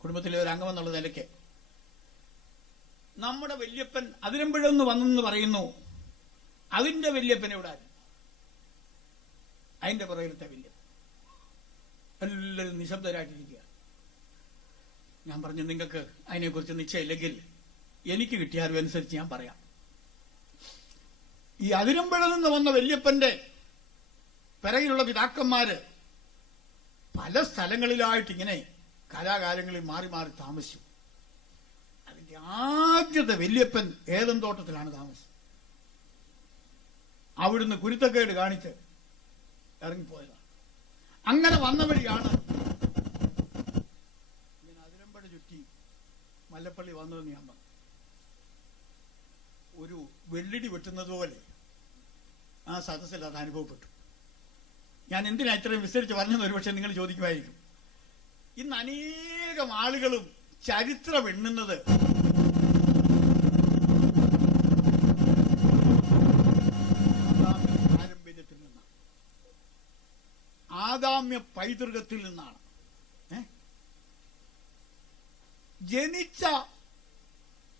കുടുംബത്തിലെ ഒരു അംഗമെന്നുള്ള നിലയ്ക്ക്. നമ്മുടെ വല്യപ്പൻ അതിരമ്പഴന്ന് വന്നെന്ന് പറയുന്നു, അതിന്റെ വല്യപ്പൻ എവിടെ? അതിന്റെ പുറകിലത്തെ വല്യപ്പൻ. എല്ലാവരും നിശബ്ദരായിട്ടിരിക്കുക. ഞാൻ പറഞ്ഞു, നിങ്ങൾക്ക് അതിനെക്കുറിച്ച് നിശ്ചയമില്ലെങ്കിൽ എനിക്ക് കിട്ടിയ അറിവനുസരിച്ച് ഞാൻ പറയാം. ഈ അതിരമ്പഴ നിന്ന് വന്ന വല്യപ്പന്റെ പിറകിലുള്ള പിതാക്കന്മാര് പല സ്ഥലങ്ങളിലായിട്ട് ഇങ്ങനെ കലാകാലങ്ങളിൽ മാറി മാറി താമസിച്ചു. അതിന്റെ ആദ്യത്തെ വല്യപ്പൻ ഏതൻ തോട്ടത്തിലാണ് താമസം. അവിടുന്ന് കുരുത്തക്കേട് കാണിച്ച് ഇറങ്ങിപ്പോയതാണ്. അങ്ങനെ വന്ന വഴിയാണ് ഇങ്ങനെ അതിരമ്പഴ ചുറ്റി മല്ലപ്പള്ളി വന്നതെന്ന് ഞാൻ പറഞ്ഞു. ഒരു വെള്ളിടി വെട്ടുന്നത് പോലെ ആ സദസ്സിൽ അത് അനുഭവപ്പെട്ടു. ഞാൻ എന്തിനാ ഇത്രയും വിസ്തരിച്ച് പറഞ്ഞെന്ന് ഒരുപക്ഷെ നിങ്ങൾ ചോദിക്കുമായിരിക്കും. ഇന്ന് അനേകം ആളുകളും ചരിത്രം എണ്ണുന്നത് പാരമ്പര്യത്തിൽ നിന്നാണ്, ആദാമ്യ പൈതൃകത്തിൽ നിന്നാണ്. ജനിച്ച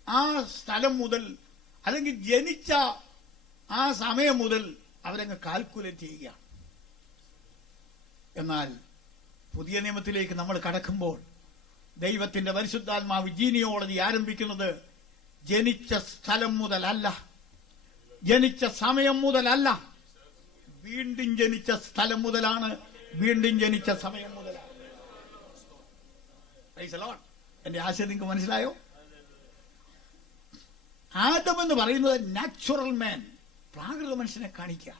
ആ സ്ഥലം മുതൽ, അല്ലെങ്കിൽ ജനിച്ച ആ സമയം മുതൽ അവരങ്ങ് കാൽക്കുലേറ്റ് ചെയ്യുകയാണ്. എന്നാൽ പുതിയ നിയമത്തിലേക്ക് നമ്മൾ കടക്കുമ്പോൾ ദൈവത്തിന്റെ പരിശുദ്ധാത്മാവ് ജീനിയോളജി ആരംഭിക്കുന്നത് ജനിച്ച സ്ഥലം മുതലല്ല, ജനിച്ച സമയം മുതലല്ല, വീണ്ടും ജനിച്ച സ്ഥലം മുതലാണ്, വീണ്ടും ജനിച്ച സമയം മുതലാണ്. എന്റെ ആശയം നിങ്ങൾക്ക് മനസ്സിലായോ? ആദം എന്ന് പറയുന്നത് നാച്ചുറൽ മാൻ, പ്രാകൃത മനുഷ്യനെ കാണിക്കുക.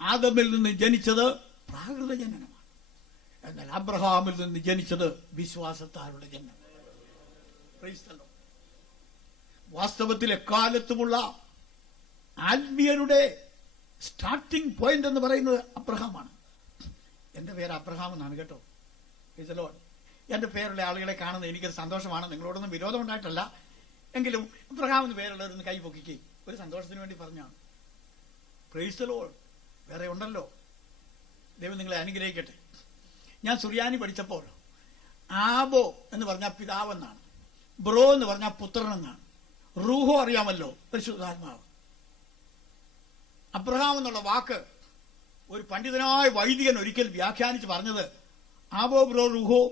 ആദമിൽ നിന്ന് ജനിച്ചത് പ്രാകൃത ജനനമാണ്. എന്നാൽ അബ്രഹാമിൽ നിന്ന് ജനിച്ചത് വിശ്വാസത്താലുള്ള ജനനം. വാസ്തവത്തിൽ എക്കാലത്തുമുള്ള ആത്മീയരുടെ സ്റ്റാർട്ടിംഗ് പോയിന്റ് എന്ന് പറയുന്നത് അബ്രഹാമാണ്. എന്റെ പേര് അബ്രഹാം എന്നാണ് കേട്ടോ. എന്റെ പേരുള്ള ആളുകളെ കാണുന്നത് എനിക്കൊരു സന്തോഷമാണ്. നിങ്ങളോടൊന്നും വിരോധം ഉണ്ടായിട്ടല്ല, എങ്കിലും അബ്രഹാം എന്ന് പേരുള്ളവരൊന്ന് കൈ പൊക്കിക്കേ, ഒരു സന്തോഷത്തിന് വേണ്ടി പറഞ്ഞാണ്. Price the Lord. വേറെ ഉണ്ടല്ലോ. ദൈവം നിങ്ങളെ അനുഗ്രഹിക്കട്ടെ. ഞാൻ സുറിയാനി പഠിച്ചപ്പോൾ ആബോ എന്ന് പറഞ്ഞാൽ പിതാവെന്നാണ്, ബ്രോ എന്ന് പറഞ്ഞാൽ പുത്രനെന്നാണ്, റൂഹോ അറിയാമല്ലോ, പരിശുദ്ധാത്മാവ്. അബ്രഹാം എന്നുള്ള വാക്ക് ഒരു പണ്ഡിതനായ വൈദികൻ ഒരിക്കൽ വ്യാഖ്യാനിച്ച് പറഞ്ഞത് ആബോ ബ്രോ റൂഹോ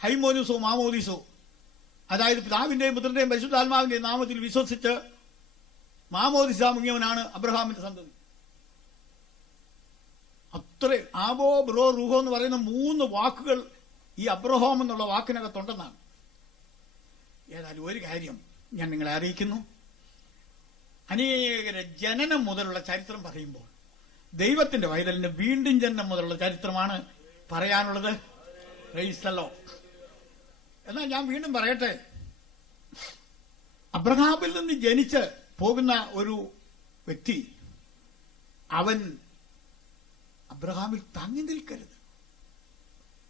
ഹൈമോനുസോ മാമോദിസോ, അതായത് പിതാവിന്റെയും പുത്രന്റെയും പരിശുദ്ധാത്മാവിന്റെയും നാമത്തിൽ വിശ്വസിച്ച് മാമോദിസ മുങ്ങിയവനാണ് അബ്രഹാമിന്റെ സന്തതി. അത്ര ആബോ ബ്രോ റൂഹോ എന്ന് പറയുന്ന 3 വാക്കുകൾ ഈ അബ്രഹാം എന്നുള്ള വാക്കിനകത്തുണ്ടെന്നാണ്. ഏതായാലും ഒരു കാര്യം ഞാൻ നിങ്ങളെ അറിയിക്കുന്നു. അനേകരെ ജനനം മുതലുള്ള ചരിത്രം പറയുമ്പോൾ ദൈവത്തിന്റെ വൈതലിന് വീണ്ടും ജനനം മുതലുള്ള ചരിത്രമാണ് പറയാനുള്ളത്. Price the Lord. എന്നാൽ ഞാൻ വീണ്ടും പറയട്ടെ, അബ്രഹാമിൽ നിന്ന് ജനിച്ച് പോകുന്ന ഒരു വ്യക്തി, അവൻ അബ്രഹാമിൽ തങ്ങി നിൽക്കരുത്.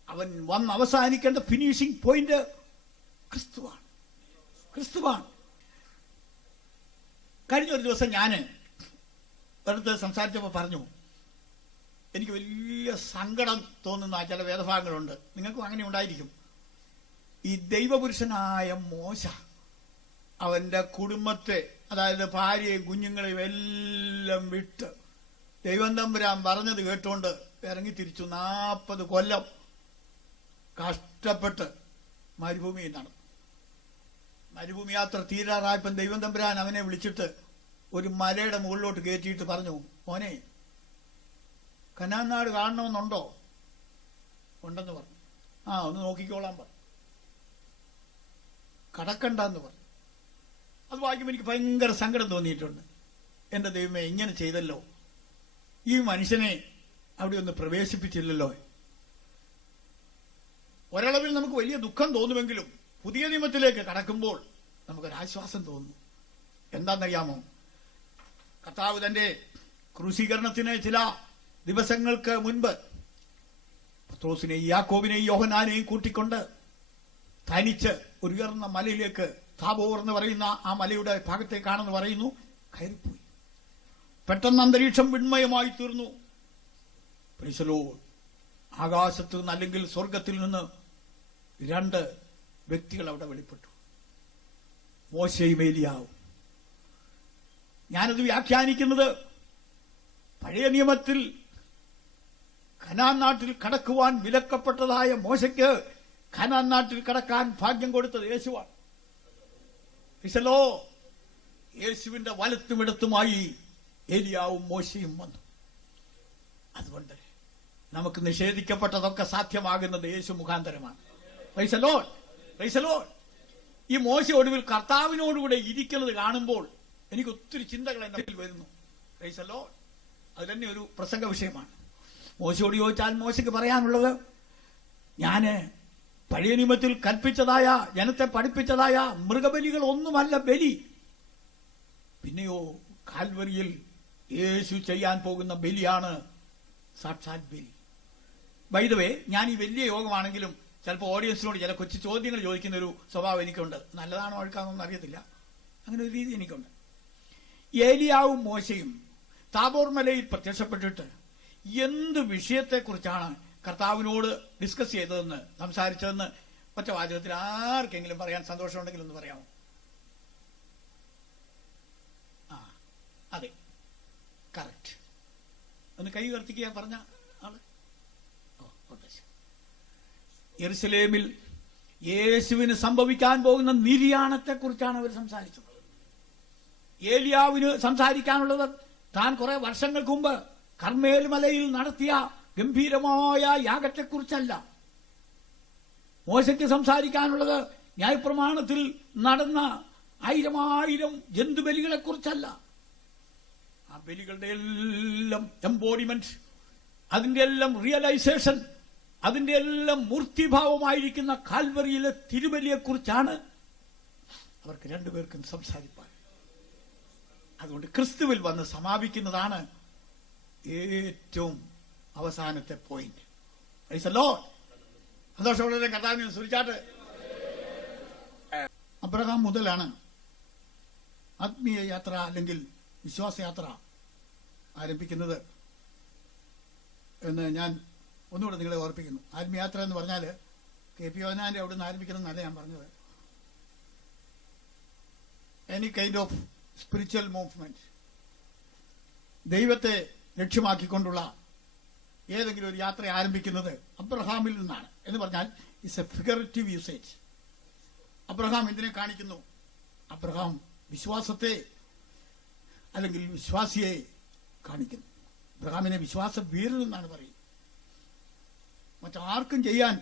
അവൻ വന്ന് അവസാനിക്കേണ്ട ഫിനിഷിംഗ് പോയിന്റ് ക്രിസ്തുവാണ്. കഴിഞ്ഞ ഒരു ദിവസം ഞാൻ വെറുതെ സംസാരിച്ചപ്പോൾ പറഞ്ഞു, എനിക്ക് വലിയ സങ്കടം തോന്നുന്ന ചില വേദഭാഗങ്ങളുണ്ട്. നിങ്ങൾക്കും അങ്ങനെ ഉണ്ടായിരിക്കും. ഈ ദൈവപുരുഷനായ മോശ അവന്റെ കുടുംബത്തെ, അതായത് ഭാര്യയും കുഞ്ഞുങ്ങളെയും എല്ലാം വിട്ട് ദൈവം തമ്പുരാൻ പറഞ്ഞത് കേട്ടുകൊണ്ട് ഇറങ്ങി തിരിച്ചു. 40 കൊല്ലം കഷ്ടപ്പെട്ട് മരുഭൂമിയിൽ നടന്നു. മരുഭൂമി യാത്ര തീരാറായപ്പം ദൈവം തമ്പുരാൻ അവനെ വിളിച്ചിട്ട് ഒരു മലയുടെ മുകളിലോട്ട് കയറ്റിയിട്ട് പറഞ്ഞു, മോനെ കനാൻ നാട് കാണണമെന്നുണ്ടോ? ഉണ്ടെന്ന് പറഞ്ഞു. ഒന്ന് നോക്കിക്കോളാൻ പറഞ്ഞു. കടക്കണ്ടെന്ന് പറഞ്ഞു. അത് വായിക്കുമ്പോൾ എനിക്ക് ഭയങ്കര സങ്കടം തോന്നിയിട്ടുണ്ട്. എന്റെ ദൈവമേ, ഇങ്ങനെ ചെയ്തല്ലോ, ഈ മനുഷ്യനെ അവിടെ ഒന്ന് പ്രവേശിപ്പിച്ചില്ലല്ലോ. ഒരളവിൽ നമുക്ക് വലിയ ദുഃഖം തോന്നുമെങ്കിലും പുതിയ നിയമത്തിലേക്ക് കടക്കുമ്പോൾ നമുക്കൊരാശ്വാസം തോന്നുന്നു. എന്താണെന്നറിയാമോ? കർത്താവ് തന്റെ ക്രൂശീകരണത്തിന് ചില ദിവസങ്ങൾക്ക് മുൻപ് പത്രോസിനെയും യാക്കോബിനെയും യോഹന്നാനെയും കൂട്ടിക്കൊണ്ട് തനിച്ച് ഒരു ഉയർന്ന മലയിലേക്ക്, താബോർ എന്ന് പറയുന്ന ആ മലയുടെ ഭാഗത്തേക്കാണെന്ന് പറയുന്നു, കയറിപ്പോയി. പെട്ടെന്ന് അന്തരീക്ഷം വിണ്മയമായി തീർന്നു. Price the Lord. ആകാശത്ത് നിന്ന് അല്ലെങ്കിൽ സ്വർഗത്തിൽ നിന്ന് രണ്ട് വ്യക്തികൾ അവിടെ വെളിപ്പെട്ടു, മോശയും ഏലിയാവും. ഞാനത് വ്യാഖ്യാനിക്കുന്നത് പഴയ നിയമത്തിൽ കനാൻ നാട്ടിൽ കടക്കുവാൻ വിലക്കപ്പെട്ടതായ മോശയ്ക്ക് കനാൻ നാട്ടിൽ കടക്കാൻ ഭാഗ്യം കൊടുത്തത് യേശുവാണ്. ഇസലോ യേശുവിന്റെ വലത്തുമിടത്തുമായി ഏലിയാവും മോശയും വന്നു. അതുകൊണ്ട് നമുക്ക് നിഷേധിക്കപ്പെട്ടതൊക്കെ സാധ്യമാകുന്നത് യേശു മുഖാന്തരമാണ്. Praise the lord, praise the lord. ഈ മോശ ഒടുവിൽ കർത്താവിനോടുകൂടെ ഇരിക്കുന്നത് കാണുമ്പോൾ എനിക്ക് ഒത്തിരി ചിന്തകൾ എന്റെ വരുന്നു. Price the Lord. അത് തന്നെ ഒരു പ്രസംഗ വിഷയമാണ്. മോശയോട് ചോദിച്ചാൽ മോശയ്ക്ക് പറയാനുള്ളത്, ഞാന് പഴയ നിയമത്തിൽ കൽപ്പിച്ചതായ, ജനത്തെ പഠിപ്പിച്ചതായ മൃഗബലികൾ ഒന്നുമല്ല ബലി. പിന്നെയോ കാൽവരിയിൽ യേശു ചെയ്യാൻ പോകുന്ന ബലിയാണ് സാക്ഷാത് ബലി. ബൈ ദ വേ, ഞാൻ ഈ വലിയ യോഗമാണെങ്കിലും ചിലപ്പോൾ ഓഡിയൻസിനോട് ചില കൊച്ചു ചോദ്യങ്ങൾ ചോദിക്കുന്ന ഒരു സ്വഭാവം എനിക്കുണ്ട്. നല്ലതാണോ അഴുക്കാണെന്നൊന്നും അറിയത്തില്ല, അങ്ങനെ ഒരു രീതി എനിക്കുണ്ട്. ഏലിയാവും മോശയും താബോർ മലയിൽ പ്രത്യക്ഷപ്പെട്ടിട്ട് എന്ത് വിഷയത്തെക്കുറിച്ചാണ് കർത്താവിനോട് ഡിസ്കസ് ചെയ്തതെന്ന്, സംസാരിച്ചതെന്ന് ഒറ്റ വാചകത്തിൽ ആർക്കെങ്കിലും പറയാൻ സന്തോഷമുണ്ടെങ്കിൽ ഒന്ന് പറയാമോ? അതെ, കറക്റ്റ്. ഒന്ന് കൈ ഉയർത്തിക്കുക പറഞ്ഞ ആള്. യെരുശലേമിൽ യേശുവിന് സംഭവിക്കാൻ പോകുന്ന നിര്യാണത്തെക്കുറിച്ചാണ് അവർ സംസാരിച്ചത്. ഏലിയാവിന് സംസാരിക്കാനുള്ളത് താൻ കുറെ വർഷങ്ങൾക്ക് മുമ്പ് കർമ്മേൽ മലയിൽ നടത്തിയ ഗംഭീരമായ യാഗത്തെക്കുറിച്ചല്ല. മോശയ്ക്ക് സംസാരിക്കാനുള്ളത് ന്യായപ്രമാണത്തിൽ നടന്ന 1000 ജന്തുബലികളെ കുറിച്ചല്ല. ആ ബലികളുടെ എല്ലാം എംബോഡിമെന്റ്, അതിന്റെ എല്ലാം റിയലൈസേഷൻ, അതിന്റെ എല്ലാം മൂർത്തിഭാവമായിരിക്കുന്ന കാൽവറിയിലെ തിരുബലിയെക്കുറിച്ചാണ് അവർക്ക് രണ്ടുപേർക്കും സംസാരിപ്പാൻ. അതുകൊണ്ട് ക്രിസ്തുവിൽ വന്ന് സമാപിക്കുന്നതാണ് ഏറ്റവും അവസാനത്തെ പോയിന്റ്. Price the Lord. സന്തോഷമുള്ള കർത്താവിനെ സ്തുതിച്ചാട്ട്. അബ്രഹാം മുതലാണ് ആത്മീയ യാത്ര അല്ലെങ്കിൽ വിശ്വാസയാത്ര ആരംഭിക്കുന്നത് എന്ന് ഞാൻ ഒന്നുകൂടെ നിങ്ങളെ ഓർപ്പിക്കുന്നു. ആത്മീയാത്ര എന്ന് പറഞ്ഞാൽ KP യോഹന്നാന്റെ അവിടെ നിന്ന് ആരംഭിക്കണമെന്നല്ല ഞാൻ പറഞ്ഞത്. Any kind of spiritual movement, ദൈവത്തെ ലക്ഷ്യമാക്കിക്കൊണ്ടുള്ള ഏതെങ്കിലും ഒരു യാത്ര ആരംഭിക്കുന്നത് അബ്രഹാമിൽ നിന്നാണ് എന്ന് പറഞ്ഞാൽ it's A figurative usage. Abraham എന്തിനെ കാണിക്കുന്നു? അബ്രഹാം വിശ്വാസത്തെ അല്ലെങ്കിൽ വിശ്വാസിയെ കാണിക്കുന്നു. അബ്രഹാമിനെ വിശ്വാസ വീരൻ എന്നാണ് പറയുന്നത്. മറ്റാർക്കും ചെയ്യാൻ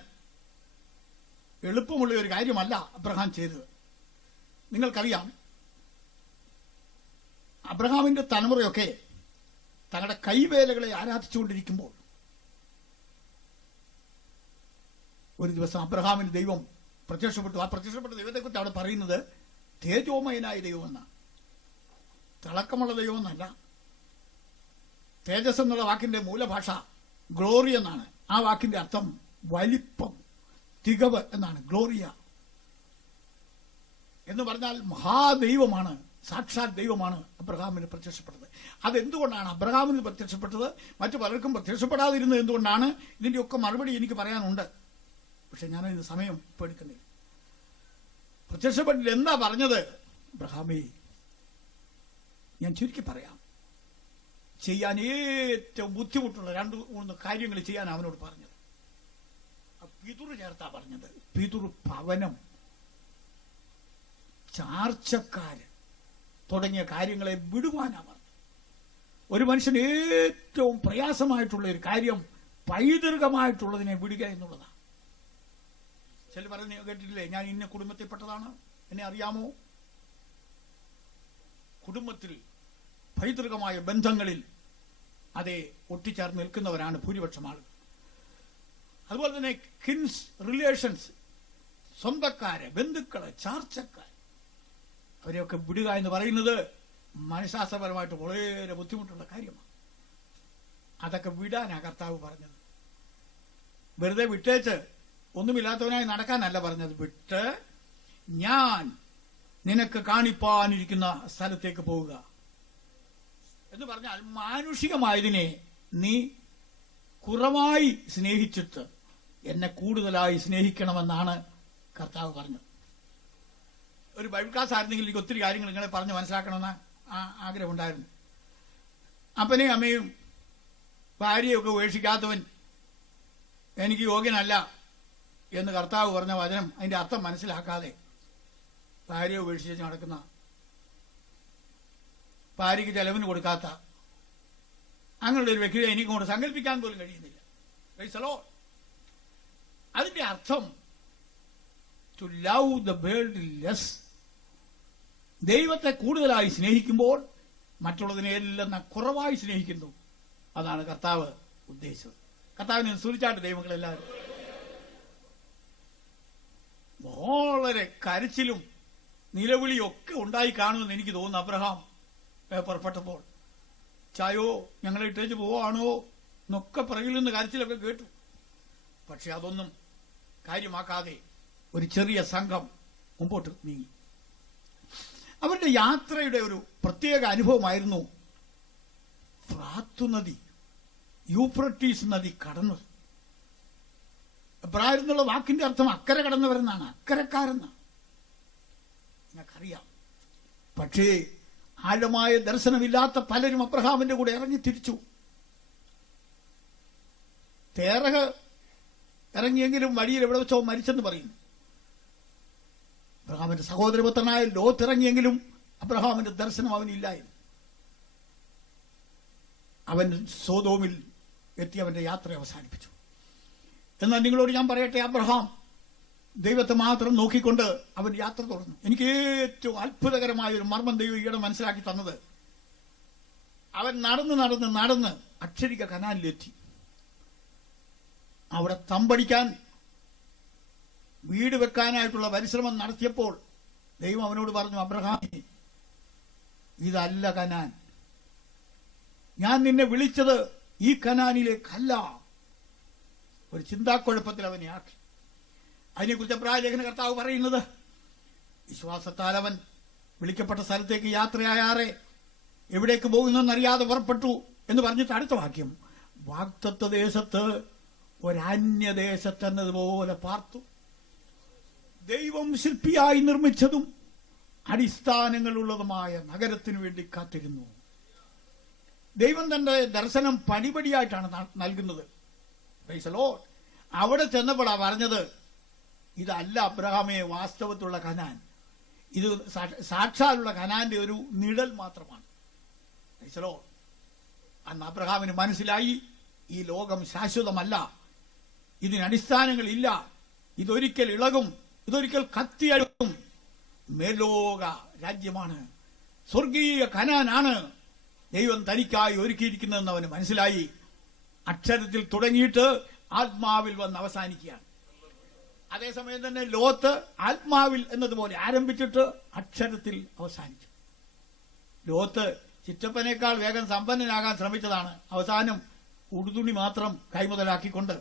എളുപ്പമുള്ള ഒരു കാര്യമല്ല അബ്രഹാം ചെയ്തത്. നിങ്ങൾക്കറിയാം, അബ്രഹാമിന്റെ തലമുറയൊക്കെ തങ്ങളുടെ കൈവേലകളെ ആരാധിച്ചുകൊണ്ടിരിക്കുമ്പോൾ ഒരു ദിവസം അബ്രഹാമിന് ദൈവം പ്രത്യക്ഷപ്പെട്ടു. ആ പ്രത്യക്ഷപ്പെട്ട ദൈവത്തെക്കുറിച്ച് അവിടെ പറയുന്നത് തേജോമയനായ ദൈവമെന്നാണ്, തിളക്കമുള്ള ദൈവമെന്നല്ല. തേജസ് എന്നുള്ള വാക്കിന്റെ മൂലഭാഷ ഗ്ലോറി എന്നാണ്. ആ വാക്കിന്റെ അർത്ഥം വലിപ്പം, തികവ് എന്നാണ്. ഗ്ലോറിയ എന്ന് പറഞ്ഞാൽ മഹാദൈവമാണ്, സാക്ഷാത് ദൈവമാണ് അബ്രഹാമിന് പ്രത്യക്ഷപ്പെട്ടത്. അതെന്തുകൊണ്ടാണ് അബ്രഹാമിന് പ്രത്യക്ഷപ്പെട്ടത്, മറ്റു പലർക്കും പ്രത്യക്ഷപ്പെടാതിരുന്നത് എന്തുകൊണ്ടാണ്? ഇതിന്റെയൊക്കെ മറുപടി എനിക്ക് പറയാനുണ്ട്, പക്ഷെ ഞാനതിന് സമയം ഇപ്പൊ എടുക്കുന്നില്ല. പ്രത്യക്ഷപ്പെട്ടിട്ട് എന്താ പറഞ്ഞത്? അബ്രഹാമേ, ഞാൻ ചുരുക്കി പറയാം, ചെയ്യാൻ ഏറ്റവും ബുദ്ധിമുട്ടുള്ള 2-3 കാര്യങ്ങൾ ചെയ്യാൻ അവനോട് പറഞ്ഞത്. പിതൃ ചേർത്താ പറഞ്ഞത്. പിതൃ ഭവനം, ചാർച്ചക്കാര് തുടങ്ങിയ കാര്യങ്ങളെ വിടുവാനാ പറഞ്ഞത്. ഒരു മനുഷ്യന് ഏറ്റവും പ്രയാസമായിട്ടുള്ള ഒരു കാര്യം പൈതൃകമായിട്ടുള്ളതിനെ വിടുക എന്നുള്ളതാണ്. ചില പറഞ്ഞ് കേട്ടിട്ടില്ലേ, ഞാൻ ഇന്ന കുടുംബത്തിൽപ്പെട്ടതാണ്, എന്നെ അറിയാമോ? കുടുംബത്തിൽ പൈതൃകമായ ബന്ധങ്ങളിൽ അതേ ഒട്ടിച്ചേർന്ന് നിൽക്കുന്നവരാണ് ഭൂരിപക്ഷം ആളുകൾ. അതുപോലെ തന്നെ കിൻസ് റിലേഷൻസ്, സ്വന്തക്കാര്, ബന്ധുക്കള്, ചാർച്ചക്കാർ, അവരെയൊക്കെ വിടുക എന്ന് പറയുന്നത് മനഃശാസ്ത്രപരമായിട്ട് വളരെ ബുദ്ധിമുട്ടുള്ള കാര്യമാണ്. അതൊക്കെ വിടാനാ കർത്താവ് പറഞ്ഞത്. വെറുതെ വിട്ടേച്ച് ഒന്നുമില്ലാത്തവനായി നടക്കാനല്ല പറഞ്ഞത്. വിട്ട് ഞാൻ നിനക്ക് കാണിപ്പാനിരിക്കുന്ന സ്ഥലത്തേക്ക് പോവുക എന്ന് പറഞ്ഞാൽ മാനുഷികമായതിനെ നീ കുറവായി സ്നേഹിച്ചിട്ട് എന്നെ കൂടുതലായി സ്നേഹിക്കണമെന്നാണ് കർത്താവ് പറഞ്ഞത്. ഒരു ബൈബിൾ ക്ലാസ് ആയിരുന്നെങ്കിൽ എനിക്ക് ഒത്തിരി കാര്യങ്ങൾ നിങ്ങളെ പറഞ്ഞ് മനസ്സിലാക്കണമെന്ന് ആഗ്രഹമുണ്ടായിരുന്നു. അപ്പനെയും അമ്മയും ഭാര്യയൊക്കെ ഉപേക്ഷിക്കാത്തവൻ എനിക്ക് യോഗ്യനല്ല എന്ന് കർത്താവ് പറഞ്ഞ വചനം അതിന്റെ അർത്ഥം മനസ്സിലാക്കാതെ ഭാര്യയെ ഉപേക്ഷിച്ച് നടക്കുന്ന, ഭാര്യയ്ക്ക് ചെലവിന് കൊടുക്കാത്ത അങ്ങനെയുള്ള ഒരു വ്യക്തിയെ എനിക്ക് കൊണ്ട് സങ്കല്പിക്കാൻ പോലും കഴിയുന്നില്ല. Praise the Lord. അതിന്റെ അർത്ഥം to love the world less, ദൈവത്തെ കൂടുതലായി സ്നേഹിക്കുമ്പോൾ മറ്റുള്ളതിനെല്ലാം കുറവായി സ്നേഹിക്കുന്നു. അതാണ് കർത്താവ് ഉദ്ദേശിച്ചത്. കർത്താവിനെ സ്തുതിച്ചാട്ട് ദൈവങ്ങളെല്ലാവരും. വളരെ കരച്ചിലും നിലവിളിയും ഒക്കെ ഉണ്ടായി കാണുമെന്ന് എനിക്ക് തോന്നുന്നു. അബ്രഹാം പുറപ്പെട്ടപ്പോൾ ചായോ ഞങ്ങളെ ഇട്ടേച്ച് പോവാണോ എന്നൊക്കെ പിറകിൽ നിന്ന് കരച്ചിലൊക്കെ കേട്ടു. പക്ഷെ അതൊന്നും കാര്യമാക്കാതെ ഒരു ചെറിയ സംഘം മുമ്പോട്ട് നീങ്ങി. അവരുടെ യാത്രയുടെ ഒരു പ്രത്യേക അനുഭവമായിരുന്നു ഫ്രാത്തു നദി, യൂഫ്രട്ടീസ് നദി കടന്നത്. എബ്രായർ എന്നുള്ള വാക്കിന്റെ അർത്ഥം അക്കരെ കടന്നവരെന്നാണ്, അക്കരക്കാരെന്നാണ് ഞങ്ങൾക്കറിയാം. പക്ഷേ ആഴമായ ദർശനമില്ലാത്ത പലരും അബ്രഹാമിന്റെ കൂടെ ഇറങ്ങി തിരിച്ചു. തേറഹ് ഇറങ്ങിയെങ്കിലും വഴിയിൽ എവിടെ വെച്ചോ മരിച്ചെന്ന് പറയുന്നു. അബ്രഹാമിന്റെ സഹോദരപുത്രനായ ലോത്ത് ഇറങ്ങിയെങ്കിലും അബ്രഹാമിന്റെ ദർശനം അവനില്ലായിരുന്നു. അവൻ സോദോമിൽ എത്തി അവന്റെ യാത്ര അവസാനിപ്പിച്ചു. എന്നാൽ നിങ്ങളോട് ഞാൻ പറയട്ടെ, അബ്രഹാം ദൈവത്തെ മാത്രം നോക്കിക്കൊണ്ട് അവൻ യാത്ര തുടർന്നു. എനിക്ക് ഏറ്റവും അത്ഭുതകരമായ ഒരു മർമ്മം ദൈവം ഈയിടെ മനസ്സിലാക്കി തന്നത്, അവൻ നടന്ന് നടന്ന് നടന്ന് അക്ഷരിക കനാലിലെത്തി. അവിടെ തമ്പടിക്കാൻ വീട് വെക്കാനായിട്ടുള്ള പരിശ്രമം നടത്തിയപ്പോൾ ദൈവം അവനോട് പറഞ്ഞു, അബ്രഹാമേ, ഇതല്ല കനാൻ. ഞാൻ നിന്നെ വിളിച്ചത് ഈ കനാനിലേക്കല്ല. ഒരു ചിന്താക്കുഴപ്പത്തിൽ അവനെ ആക്കി. അതിനെക്കുറിച്ച് എബ്രായ ലേഖന കർത്താവ് പറയുന്നത്, വിശ്വാസത്താൽ അവൻ വിളിക്കപ്പെട്ട സ്ഥലത്തേക്ക് യാത്രയായാറെ എവിടേക്ക് പോകുന്നെന്നറിയാതെ പുറപ്പെട്ടു എന്ന് പറഞ്ഞിട്ട് അടുത്ത വാക്യം, വാഗ്ദത്ത ദേശത്ത് ഒരന്യദേശത്തെന്നതുപോലെ പാർത്തു. ദൈവം ശില്പിയായി നിർമ്മിച്ചതും അടിസ്ഥാനങ്ങളുള്ളതുമായ നഗരത്തിനു വേണ്ടി കാത്തിരുന്നു. ദൈവം തന്റെ ദർശനം പടിപടിയായിട്ടാണ് നൽകുന്നത്. Price the Lord. അവിടെ ചെന്നപ്പോഴാ പറഞ്ഞത്, ഇതല്ല അബ്രഹാമേ വാസ്തവത്തിലുള്ള കനാൻ, ഇത് സാക്ഷാലുള്ള കനാന്റെ ഒരു നിഴൽ മാത്രമാണ്. Price the Lord. അന്ന് അബ്രഹാമിന് മനസ്സിലായി, ഈ ലോകം ശാശ്വതമല്ല, ഇതിനടിസ്ഥാനങ്ങളില്ല, ഇതൊരിക്കൽ ഇളകും, ഇതൊരിക്കൽ കത്തിയഴുകും. മേലോക രാജ്യമാണ്, സ്വർഗീയ കനാനാണ് ദൈവം തനിക്കായി ഒരുക്കിയിരിക്കുന്നതെന്ന് അവന് മനസ്സിലായി. അക്ഷരത്തിൽ തുടങ്ങിയിട്ട് ആത്മാവിൽ വന്ന് അവസാനിക്കുകയാണ്. അതേസമയം തന്നെ ലോത്ത് ആത്മാവിൽ എന്നതുപോലെ ആരംഭിച്ചിട്ട് അക്ഷരത്തിൽ അവസാനിച്ചു. ലോത്ത് ചിറ്റപ്പനേക്കാൾ വേഗം സമ്പന്നനാകാൻ ശ്രമിച്ചതാണ്. അവസാനം ഉടുതുണി മാത്രം കൈമുതലാക്കിക്കൊണ്ട്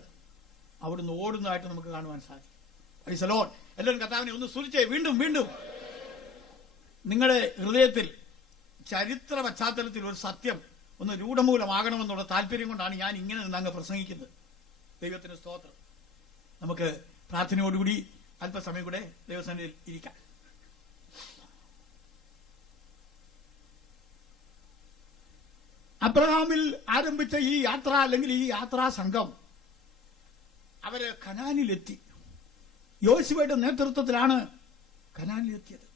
അവിടുന്ന് ഓടുന്നതായിട്ട് നമുക്ക് കാണുവാൻ സാധിക്കും. Price the Lord. എല്ലാവരും കർത്താവിനെ ഒന്ന് സ്തുതിച്ചേ. വീണ്ടും വീണ്ടും നിങ്ങളുടെ ഹൃദയത്തിൽ ചരിത്ര പശ്ചാത്തലത്തിൽ ഒരു സത്യം ഒന്ന് രൂഢമൂലമാകണമെന്നുള്ള താല്പര്യം കൊണ്ടാണ് ഞാൻ ഇങ്ങനെ നിന്ന് അങ്ങ് പ്രസംഗിക്കുന്നത്. ദൈവത്തിന് സ്തോത്രം. നമുക്ക് പ്രാർത്ഥനയോടുകൂടി അല്പസമയം കൂടെ ദൈവസന്നിധിയിൽ ഇരിക്കാം. അബ്രഹാമിൽ ആരംഭിച്ച ഈ യാത്ര, അല്ലെങ്കിൽ ഈ യാത്രാ സംഘം, അവര് കനാനിലെത്തി. യോശുവയുടെ നേതൃത്വത്തിലാണ് കനാനിലെത്തിയത്.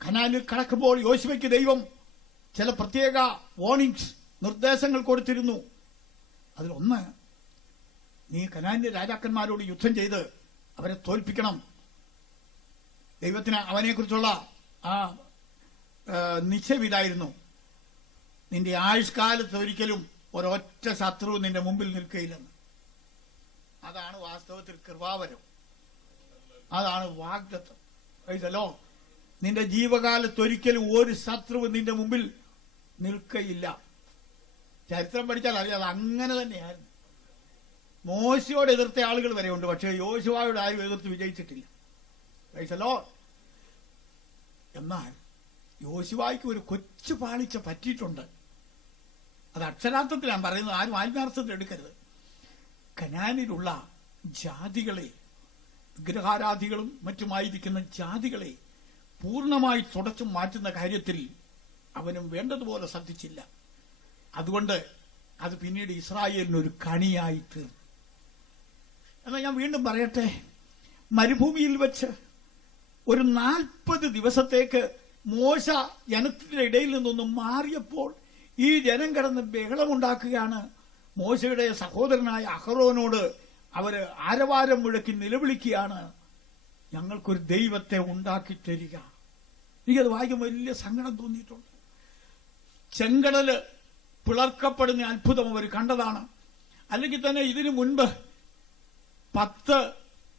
കനാനിൽ കടക്കുമ്പോൾ യോശുവയ്ക്ക് ദൈവം ചില പ്രത്യേക വാർണിംഗ്സ്, നിർദ്ദേശങ്ങൾ കൊടുത്തിരുന്നു. അതിലൊന്ന്, നീ കനാനിലെ രാജാക്കന്മാരോട് യുദ്ധം ചെയ്ത് അവരെ തോൽപ്പിക്കണം. ദൈവത്തിന് അവനെക്കുറിച്ചുള്ള ആ നിശ്ചയം ഇതായിരുന്നു. നിന്റെ ആയുഷ്കാലത്ത് ഒരിക്കലും ഒരൊറ്റ ശത്രു നിന്റെ മുമ്പിൽ നിൽക്കുകയില്ലെന്ന്. അതാണ് വാസ്തവത്തിൽ കൃപാവരം, അതാണ് വാഗ്ദത്തം. പ്രൈസലോ, നിന്റെ ജീവകാലത്ത് ഒരിക്കലും ഒരു ശത്രുവ് നിന്റെ മുമ്പിൽ നിൽക്കയില്ല. ചരിത്രം പഠിച്ചാൽ അറിയാം, അത് അങ്ങനെ തന്നെയായിരുന്നു. മോശയോട് എതിർത്ത ആളുകൾ വരെ ഉണ്ട്, പക്ഷേ യോശുവയോട് ആരും എതിർത്ത് വിജയിച്ചിട്ടില്ല. പ്രൈസലോ. എന്നാൽ യോശുവായ്ക്ക് ഒരു കൊച്ചു പാളിച്ച പറ്റിയിട്ടുണ്ട്. അത് അക്ഷരാർത്ഥത്തിലാണ് പറയുന്നത്, ആരും ആത്മാർത്ഥത്തിൽ എടുക്കരുത്. കനാനിലുള്ള ജാതികളെ, വിഗ്രഹാരാധികളും മറ്റുമായിരിക്കുന്ന ജാതികളെ പൂർണ്ണമായി തുടച്ചു മാറ്റുന്ന കാര്യത്തിൽ അവനും വേണ്ടതുപോലെ ശ്രദ്ധിച്ചില്ല. അതുകൊണ്ട് അത് പിന്നീട് ഇസ്രായേലിനൊരു കണിയായി തീർന്നു. എന്നാൽ ഞാൻ വീണ്ടും പറയട്ടെ, മരുഭൂമിയിൽ വെച്ച് ഒരു 40 ദിവസത്തേക്ക് മോശ ജനത്തിന്റെ ഇടയിൽ നിന്നൊന്നും മാറിയപ്പോൾ ഈ ജനം കിടന്ന് ബഹളമുണ്ടാക്കുകയാണ്. മോശയുടെ സഹോദരനായ അഹറോനോട് അവര് ആരവാരം മുഴക്കി നിലവിളിക്കുകയാണ്, ഞങ്ങൾക്കൊരു ദൈവത്തെ ഉണ്ടാക്കി തരിക. എനിക്കത് വായിക്കുമ്പോൾ വലിയ സങ്കടം തോന്നിയിട്ടുണ്ട്. ചെങ്കടല് പിളർക്കപ്പെടുന്ന അത്ഭുതം അവർ കണ്ടതാണ്. അല്ലെങ്കിൽ തന്നെ ഇതിനു മുൻപ് 10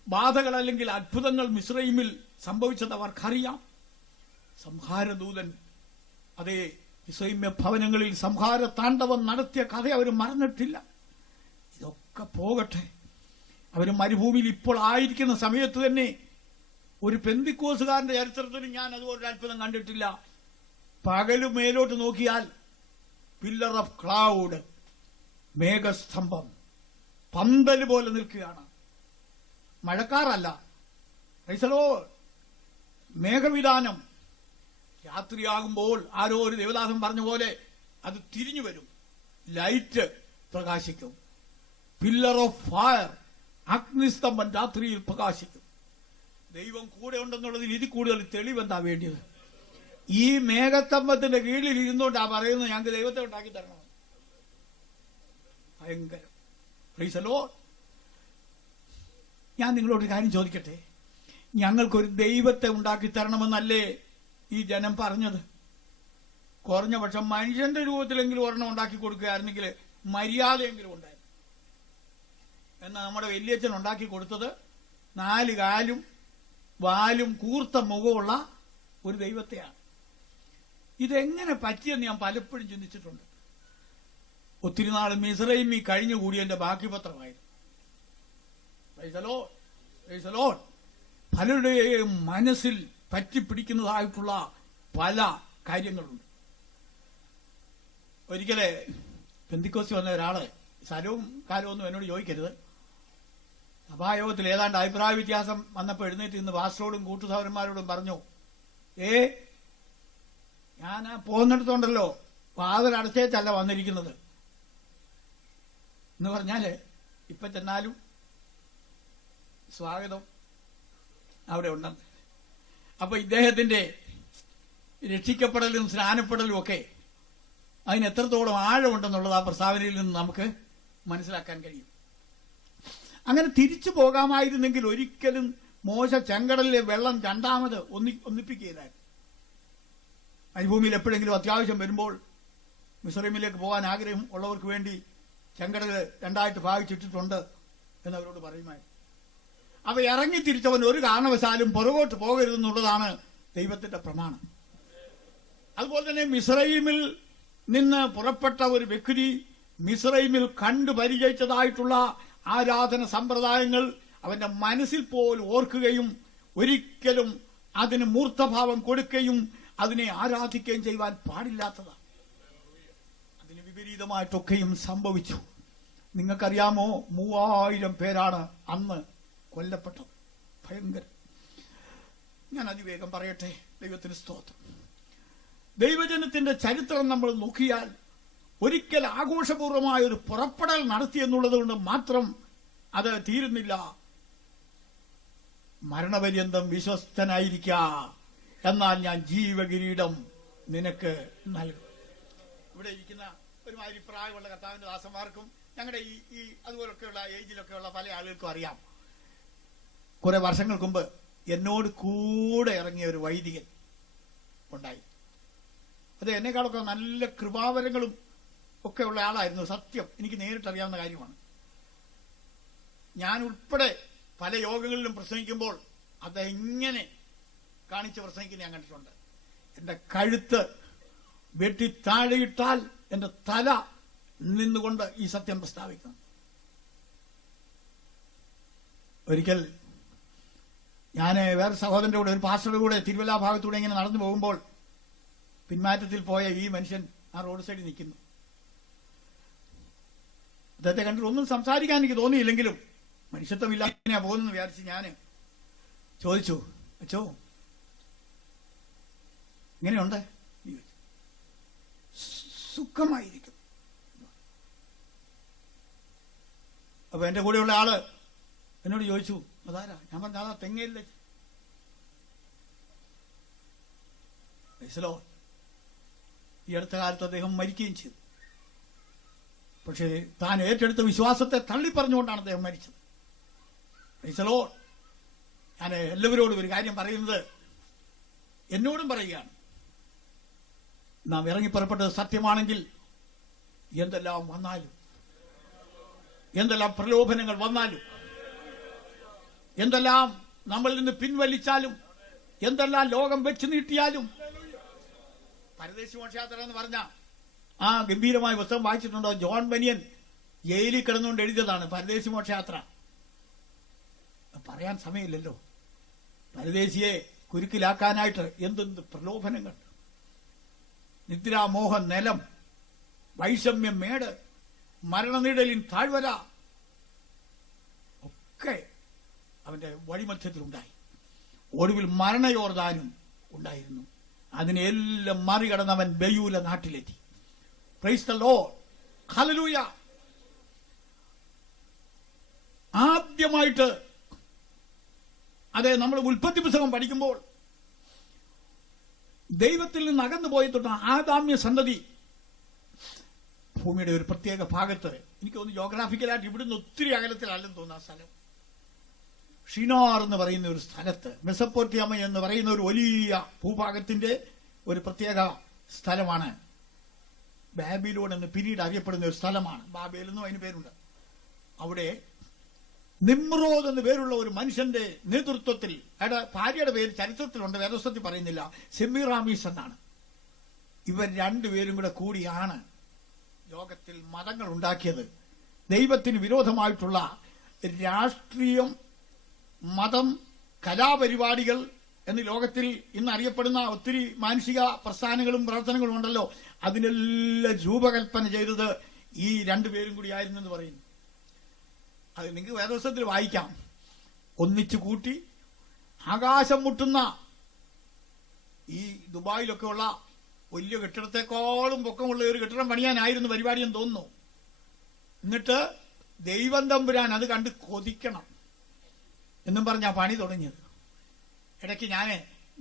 ബാധകൾ അല്ലെങ്കിൽ അത്ഭുതങ്ങൾ മിസ്രൈമിൽ സംഭവിച്ചത് അവർക്കറിയാം. സംഹാരദൂതൻ അതേ മിസ്രൈമ്യ ഭവനങ്ങളിൽ സംഹാര താണ്ഡവം നടത്തിയ കഥ അവർ മറന്നിട്ടില്ല. ഇതൊക്കെ പോകട്ടെ, അവർ മരുഭൂമിയിൽ ഇപ്പോൾ ആയിരിക്കുന്ന സമയത്ത് തന്നെ ഒരു പെന്തിക്കോസുകാരന്റെ ചരിത്രത്തിൽ ഞാൻ അതുപോലൊരു അത്ഭുതം കണ്ടിട്ടില്ല. പകല് മേലോട്ട് നോക്കിയാൽ പില്ലർ ഓഫ് ക്ലൗഡ്, മേഘസ്തംഭം പന്തല് പോലെ നിൽക്കുകയാണ്. മഴക്കാറല്ല, മേഘവിധാനം. രാത്രിയാകുമ്പോൾ ആരോ ഒരു ദേവദാസൻ പറഞ്ഞ പോലെ അത് തിരിഞ്ഞു വരും, ലൈറ്റ് പ്രകാശിക്കും. പില്ലർ ഓഫ് ഫയർ, അഗ്നിസ്തംഭം രാത്രിയിൽ പ്രകാശിക്കും. ദൈവം കൂടെ ഉണ്ടെന്നുള്ളതിൽ ഇതിൽ കൂടുതൽ തെളിവെന്താ വേണ്ടിയത്? ഈ മേഘസ്തംഭത്തിന്റെ കീഴിൽ ഇരുന്നോണ്ടാ പറയുന്നത് ഞങ്ങൾക്ക് ദൈവത്തെ ഉണ്ടാക്കി തരണം. ഭയങ്കരം. Price the Lord. ഞാൻ നിങ്ങളോട് കാര്യം ചോദിക്കട്ടെ, ഞങ്ങൾക്കൊരു ദൈവത്തെ ഉണ്ടാക്കി തരണമെന്നല്ലേ ഈ ജനം പറഞ്ഞത്? കുറഞ്ഞ പക്ഷം മനുഷ്യന്റെ രൂപത്തിലെങ്കിലും ഒരെണ്ണം ഉണ്ടാക്കി കൊടുക്കുകയായിരുന്നെങ്കിൽ മര്യാദയെങ്കിലും ഉണ്ടായിരുന്നു. എന്നാൽ നമ്മുടെ വലിയച്ഛൻ ഉണ്ടാക്കി കൊടുത്തത് 4 കാലും വാലും കൂർത്ത മുഖമുള്ള ഒരു ദൈവത്തെയാണ്. ഇതെങ്ങനെ പറ്റിയെന്ന് ഞാൻ പലപ്പോഴും ചിന്തിച്ചിട്ടുണ്ട്. ഒത്തിരി നാൾ മിസ്രൈമി കഴിഞ്ഞുകൂടിയതിന്റെ ബാക്കി പത്രമായിരുന്നു. പലരുടെയും മനസ്സിൽ പറ്റിപ്പിടിക്കുന്നതായിട്ടുള്ള പല കാര്യങ്ങളുണ്ട്. ഒരിക്കലെ പെന്തിക്കോസ്തി വന്ന ഒരാള്, സ്ഥലവും കാലമൊന്നും എന്നോട് ചോദിക്കരുത്, സഭായോഗത്തിൽ ഏതാണ്ട് അഭിപ്രായ വ്യത്യാസം വന്നപ്പോൾ എഴുന്നേറ്റ് ഇന്ന് പാസ്റ്ററോടും കൂട്ടുസഹോദരന്മാരോടും പറഞ്ഞു, ഞാൻ പോകുന്നിടത്തുണ്ടല്ലോ വാതിലടച്ചേച്ചല്ല വന്നിരിക്കുന്നത് എന്ന് പറഞ്ഞാല് ഇപ്പൊ ചെന്നാലും സ്വാഗതം അവിടെ ഉണ്ടെന്ന്. അപ്പൊ ഇദ്ദേഹത്തിന്റെ രക്ഷിക്കപ്പെടലും സ്നാനപ്പെടലും ഒക്കെ അതിന് എത്രത്തോളം ആഴമുണ്ടെന്നുള്ളത് ആ പ്രസ്താവനയിൽ നിന്ന് നമുക്ക് മനസ്സിലാക്കാൻ കഴിയും. അങ്ങനെ തിരിച്ചു പോകാമായിരുന്നെങ്കിൽ ഒരിക്കലും മോശ ചെങ്കടലിലെ വെള്ളം രണ്ടാമത് ഒന്നിപ്പിക്കുകയില്ലായിരുന്നു. മരുഭൂമിയിൽ എപ്പോഴെങ്കിലും അത്യാവശ്യം വരുമ്പോൾ മിസ്രൈമിലേക്ക് പോകാൻ ആഗ്രഹം ഉള്ളവർക്ക് വേണ്ടി ചെങ്കടല് 2ആയിട്ട് ഭാഗിച്ചിട്ടിട്ടുണ്ട് എന്നവരോട് പറയുമായിരുന്നു. അവ ഇറങ്ങി തിരിച്ചവൻ ഒരു കാരണവശാലും പുറകോട്ട് പോകരുതെന്നുള്ളതാണ് ദൈവത്തിന്റെ പ്രമാണം. അതുപോലെ തന്നെ മിസ്രൈമിൽ നിന്ന് പുറപ്പെട്ട ഒരു വ്യക്തി മിസ്രൈമിൽ കണ്ടു പരിചയിച്ചതായിട്ടുള്ള ആരാധന സമ്പ്രദായങ്ങൾ അവന്റെ മനസ്സിൽ പോലും ഓർക്കുകയും ഒരിക്കലും അതിന് മൂർത്തഭാവം കൊടുക്കുകയും അതിനെ ആരാധിക്കുകയും ചെയ്യുവാൻ പാടില്ലാത്തതാണ്. അതിന് വിപരീതമായിട്ടൊക്കെയും സംഭവിച്ചു. നിങ്ങൾക്കറിയാമോ, 3000 പേരാണ് അന്ന് കൊല്ലപ്പെട്ടത്. ഭയങ്കരം. ഞാൻ അതിവേഗം പറയട്ടെ. ദൈവത്തിന് സ്തോത്രം. ദൈവജനത്തിന്റെ ചരിത്രം നമ്മൾ നോക്കിയാൽ ഒരിക്കൽ ആഘോഷപൂർവമായ ഒരു പുറപ്പെടൽ നടത്തി എന്നുള്ളത് കൊണ്ട് മാത്രം അത് തീരുന്നില്ല. മരണപര്യന്തം വിശ്വസ്തനായിരിക്ക, എന്നാൽ ഞാൻ ജീവകിരീടം നിനക്ക് നൽകും. ഇവിടെ ഇരിക്കുന്ന ഒരുമാതിരി പ്രായമുള്ള കർത്താവിന്റെ ദാസന്മാർക്കും ഞങ്ങളുടെ ഈ അതുപോലൊക്കെയുള്ള ഏജിലൊക്കെയുള്ള പല ആളുകൾക്കും അറിയാം. കുറെ വർഷങ്ങൾക്ക് മുമ്പ് എന്നോട് കൂടെ ഇറങ്ങിയ ഒരു വൈദികൻ ഉണ്ടായി. അത് എന്നെക്കാളൊക്കെ നല്ല കൃപാവരങ്ങളും ഒക്കെ ഉള്ള ആളായിരുന്നു. സത്യം, എനിക്ക് നേരിട്ടറിയാവുന്ന കാര്യമാണ്. ഞാൻ ഉൾപ്പെടെ പല യോഗങ്ങളിലും പ്രസംഗിക്കുമ്പോൾ അതെങ്ങനെ കാണിച്ച് പ്രസംഗിക്കുന്ന ഞാൻ കണ്ടിട്ടുണ്ട്. എന്റെ കഴുത്ത് വെട്ടി താഴെയിട്ടാൽ എന്റെ തല നിന്നുകൊണ്ട് ഈ സത്യം പ്രസ്താവിക്കുന്നു. ഒരിക്കൽ ഞാൻ വേറെ സഹോദരന്റെ കൂടെ, ഒരു പാസ്റ്ററുടെ കൂടെ തിരുവല്ല ഭാഗത്തൂടെ ഇങ്ങനെ നടന്നു പോകുമ്പോൾ പിന്മാറ്റത്തിൽ പോയ ഈ മനുഷ്യൻ ആ റോഡ് സൈഡിൽ നിൽക്കുന്നു. അദ്ദേഹത്തെ കണ്ടിട്ട് ഒന്നും സംസാരിക്കാൻ എനിക്ക് തോന്നിയില്ലെങ്കിലും മനുഷ്യത്വമില്ല എങ്ങനെയാ പോകുന്നെന്ന് വിചാരിച്ച് ഞാൻ ചോദിച്ചു, അച്ചോ ഇങ്ങനെയുണ്ട്? സുഖമായിരിക്കും. അപ്പൊ എന്റെ കൂടെയുള്ള ആള് എന്നോട് ചോദിച്ചു, അതാരാ? ഞാൻ പറഞ്ഞു, അതാ തെങ്ങയില്ലേ. ഈ അടുത്ത കാലത്ത് അദ്ദേഹം മരിക്കുകയും ചെയ്തു. പക്ഷേ താൻ ഏറ്റെടുത്ത വിശ്വാസത്തെ തള്ളിപ്പറഞ്ഞുകൊണ്ടാണ് അദ്ദേഹം മരിച്ചത്. ഞാൻ എല്ലാവരോടും ഒരു കാര്യം പറയുന്നത്, എന്നോടും പറയുകയാണ്, നാം ഇറങ്ങി പുറപ്പെട്ടത് സത്യമാണെങ്കിൽ എന്തെല്ലാം വന്നാലും, എന്തെല്ലാം പ്രലോഭനങ്ങൾ വന്നാലും, എന്തെല്ലാം നമ്മളിൽ നിന്ന് പിൻവലിച്ചാലും, എന്തെല്ലാം ലോകം വെച്ച് നീട്ടിയാലും, പരദേശി മോക്ഷയാത്ര എന്ന് പറഞ്ഞ ആ ഗംഭീരമായ പുസ്തകം വായിച്ചിട്ടുണ്ടോ? ജോൺ ബനിയൻ ജയിലിൽ കിടന്നുകൊണ്ട് എഴുതിയതാണ് പരദേശി മോക്ഷയാത്ര. പറയാൻ സമയമില്ലല്ലോ. പരദേശിയെ കുരുക്കിലാക്കാനായിട്ട് എന്തെന്ത് പ്രലോഭനങ്ങൾ, നിദ്രാമോഹം, നിലം, വൈഷമ്യം, മേട്, മരണനിഴലിൻ താഴ്വര ഒക്കെ അവന്റെ വഴിമധ്യത്തിലുണ്ടായി. ഒടുവിൽ മരണയോർദാനും ഉണ്ടായിരുന്നു. അതിനെല്ലാം മറികടന്നവൻ ബെയൂല നാട്ടിലെത്തി. Praise the Lord, hallelujah. ആദ്യമായിട്ട് അതെ, നമ്മൾ ഉൽപ്പത്തി പുസ്തകം പഠിക്കുമ്പോൾ ദൈവത്തിൽ നിന്ന് അകന്നു പോയിട്ടുണ്ട് ആദാമ്യ സന്തതി ഭൂമിയുടെ ഒരു പ്രത്യേക ഭാഗത്ത്, എനിക്ക് തോന്നുന്നു ജോഗ്രാഫിക്കലായിട്ട് ഇവിടുന്ന് ഒത്തിരി അകലത്തിലല്ലെന്ന് തോന്നുന്നു ആ സ്ഥലം. ഷിനാർ എന്ന് പറയുന്ന ഒരു സ്ഥലത്ത്, മെസപ്പൊട്ടേമിയ എന്ന് പറയുന്ന ഒരു വലിയ ഭൂഭാഗത്തിന്റെ ഒരു പ്രത്യേക സ്ഥലമാണ്. ബാബിലോൺ എന്ന് പിന്നീട് അറിയപ്പെടുന്ന ഒരു സ്ഥലമാണ്. ബാബേൽ എന്നും അതിന് പേരുണ്ട്. അവിടെ നിമ്രോദ് എന്ന് പേരുള്ള ഒരു മനുഷ്യന്റെ നേതൃത്വത്തിൽ, അയാളുടെ ഭാര്യയുടെ പേര് ചരിത്രത്തിലുണ്ട്, വേദപുസ്തകത്തിൽ പറയുന്നില്ല, സെമിറാമീസ് എന്നാണ്. ഇവർ രണ്ടുപേരും കൂടിയാണ് ലോകത്തിൽ മതങ്ങൾ ഉണ്ടാക്കിയത്. ദൈവത്തിന് വിരോധമായിട്ടുള്ള രാഷ്ട്രീയം, മതം, കലാപരിപാടികൾ എന്ന് ലോകത്തിൽ ഇന്ന് അറിയപ്പെടുന്ന ഒത്തിരി മാനുഷിക പ്രസ്ഥാനങ്ങളും പ്രവർത്തനങ്ങളും ഉണ്ടല്ലോ, അതിനെല്ലാം രൂപകൽപ്പന ചെയ്തത് ഈ രണ്ടുപേരും കൂടിയായിരുന്നു എന്ന് പറയുന്നു. അത് നിങ്ങൾക്ക് വേദപുസ്തകത്തിൽ വായിക്കാം. ഒന്നിച്ചു കൂട്ടി ആകാശം മുട്ടുന്ന ഈ ദുബായിലൊക്കെ ഉള്ള വലിയ കെട്ടിടത്തെക്കാളും പൊക്കമുള്ള ഒരു കെട്ടിടം പണിയാനായിരുന്നു പരിപാടിയെന്ന് തോന്നുന്നു. എന്നിട്ട് ദൈവം തമ്പുരാൻ അത് കണ്ട് കൊതിക്കണം എന്നും പറഞ്ഞാ പണി തുടങ്ങിയത്. ഇടയ്ക്ക് ഞാൻ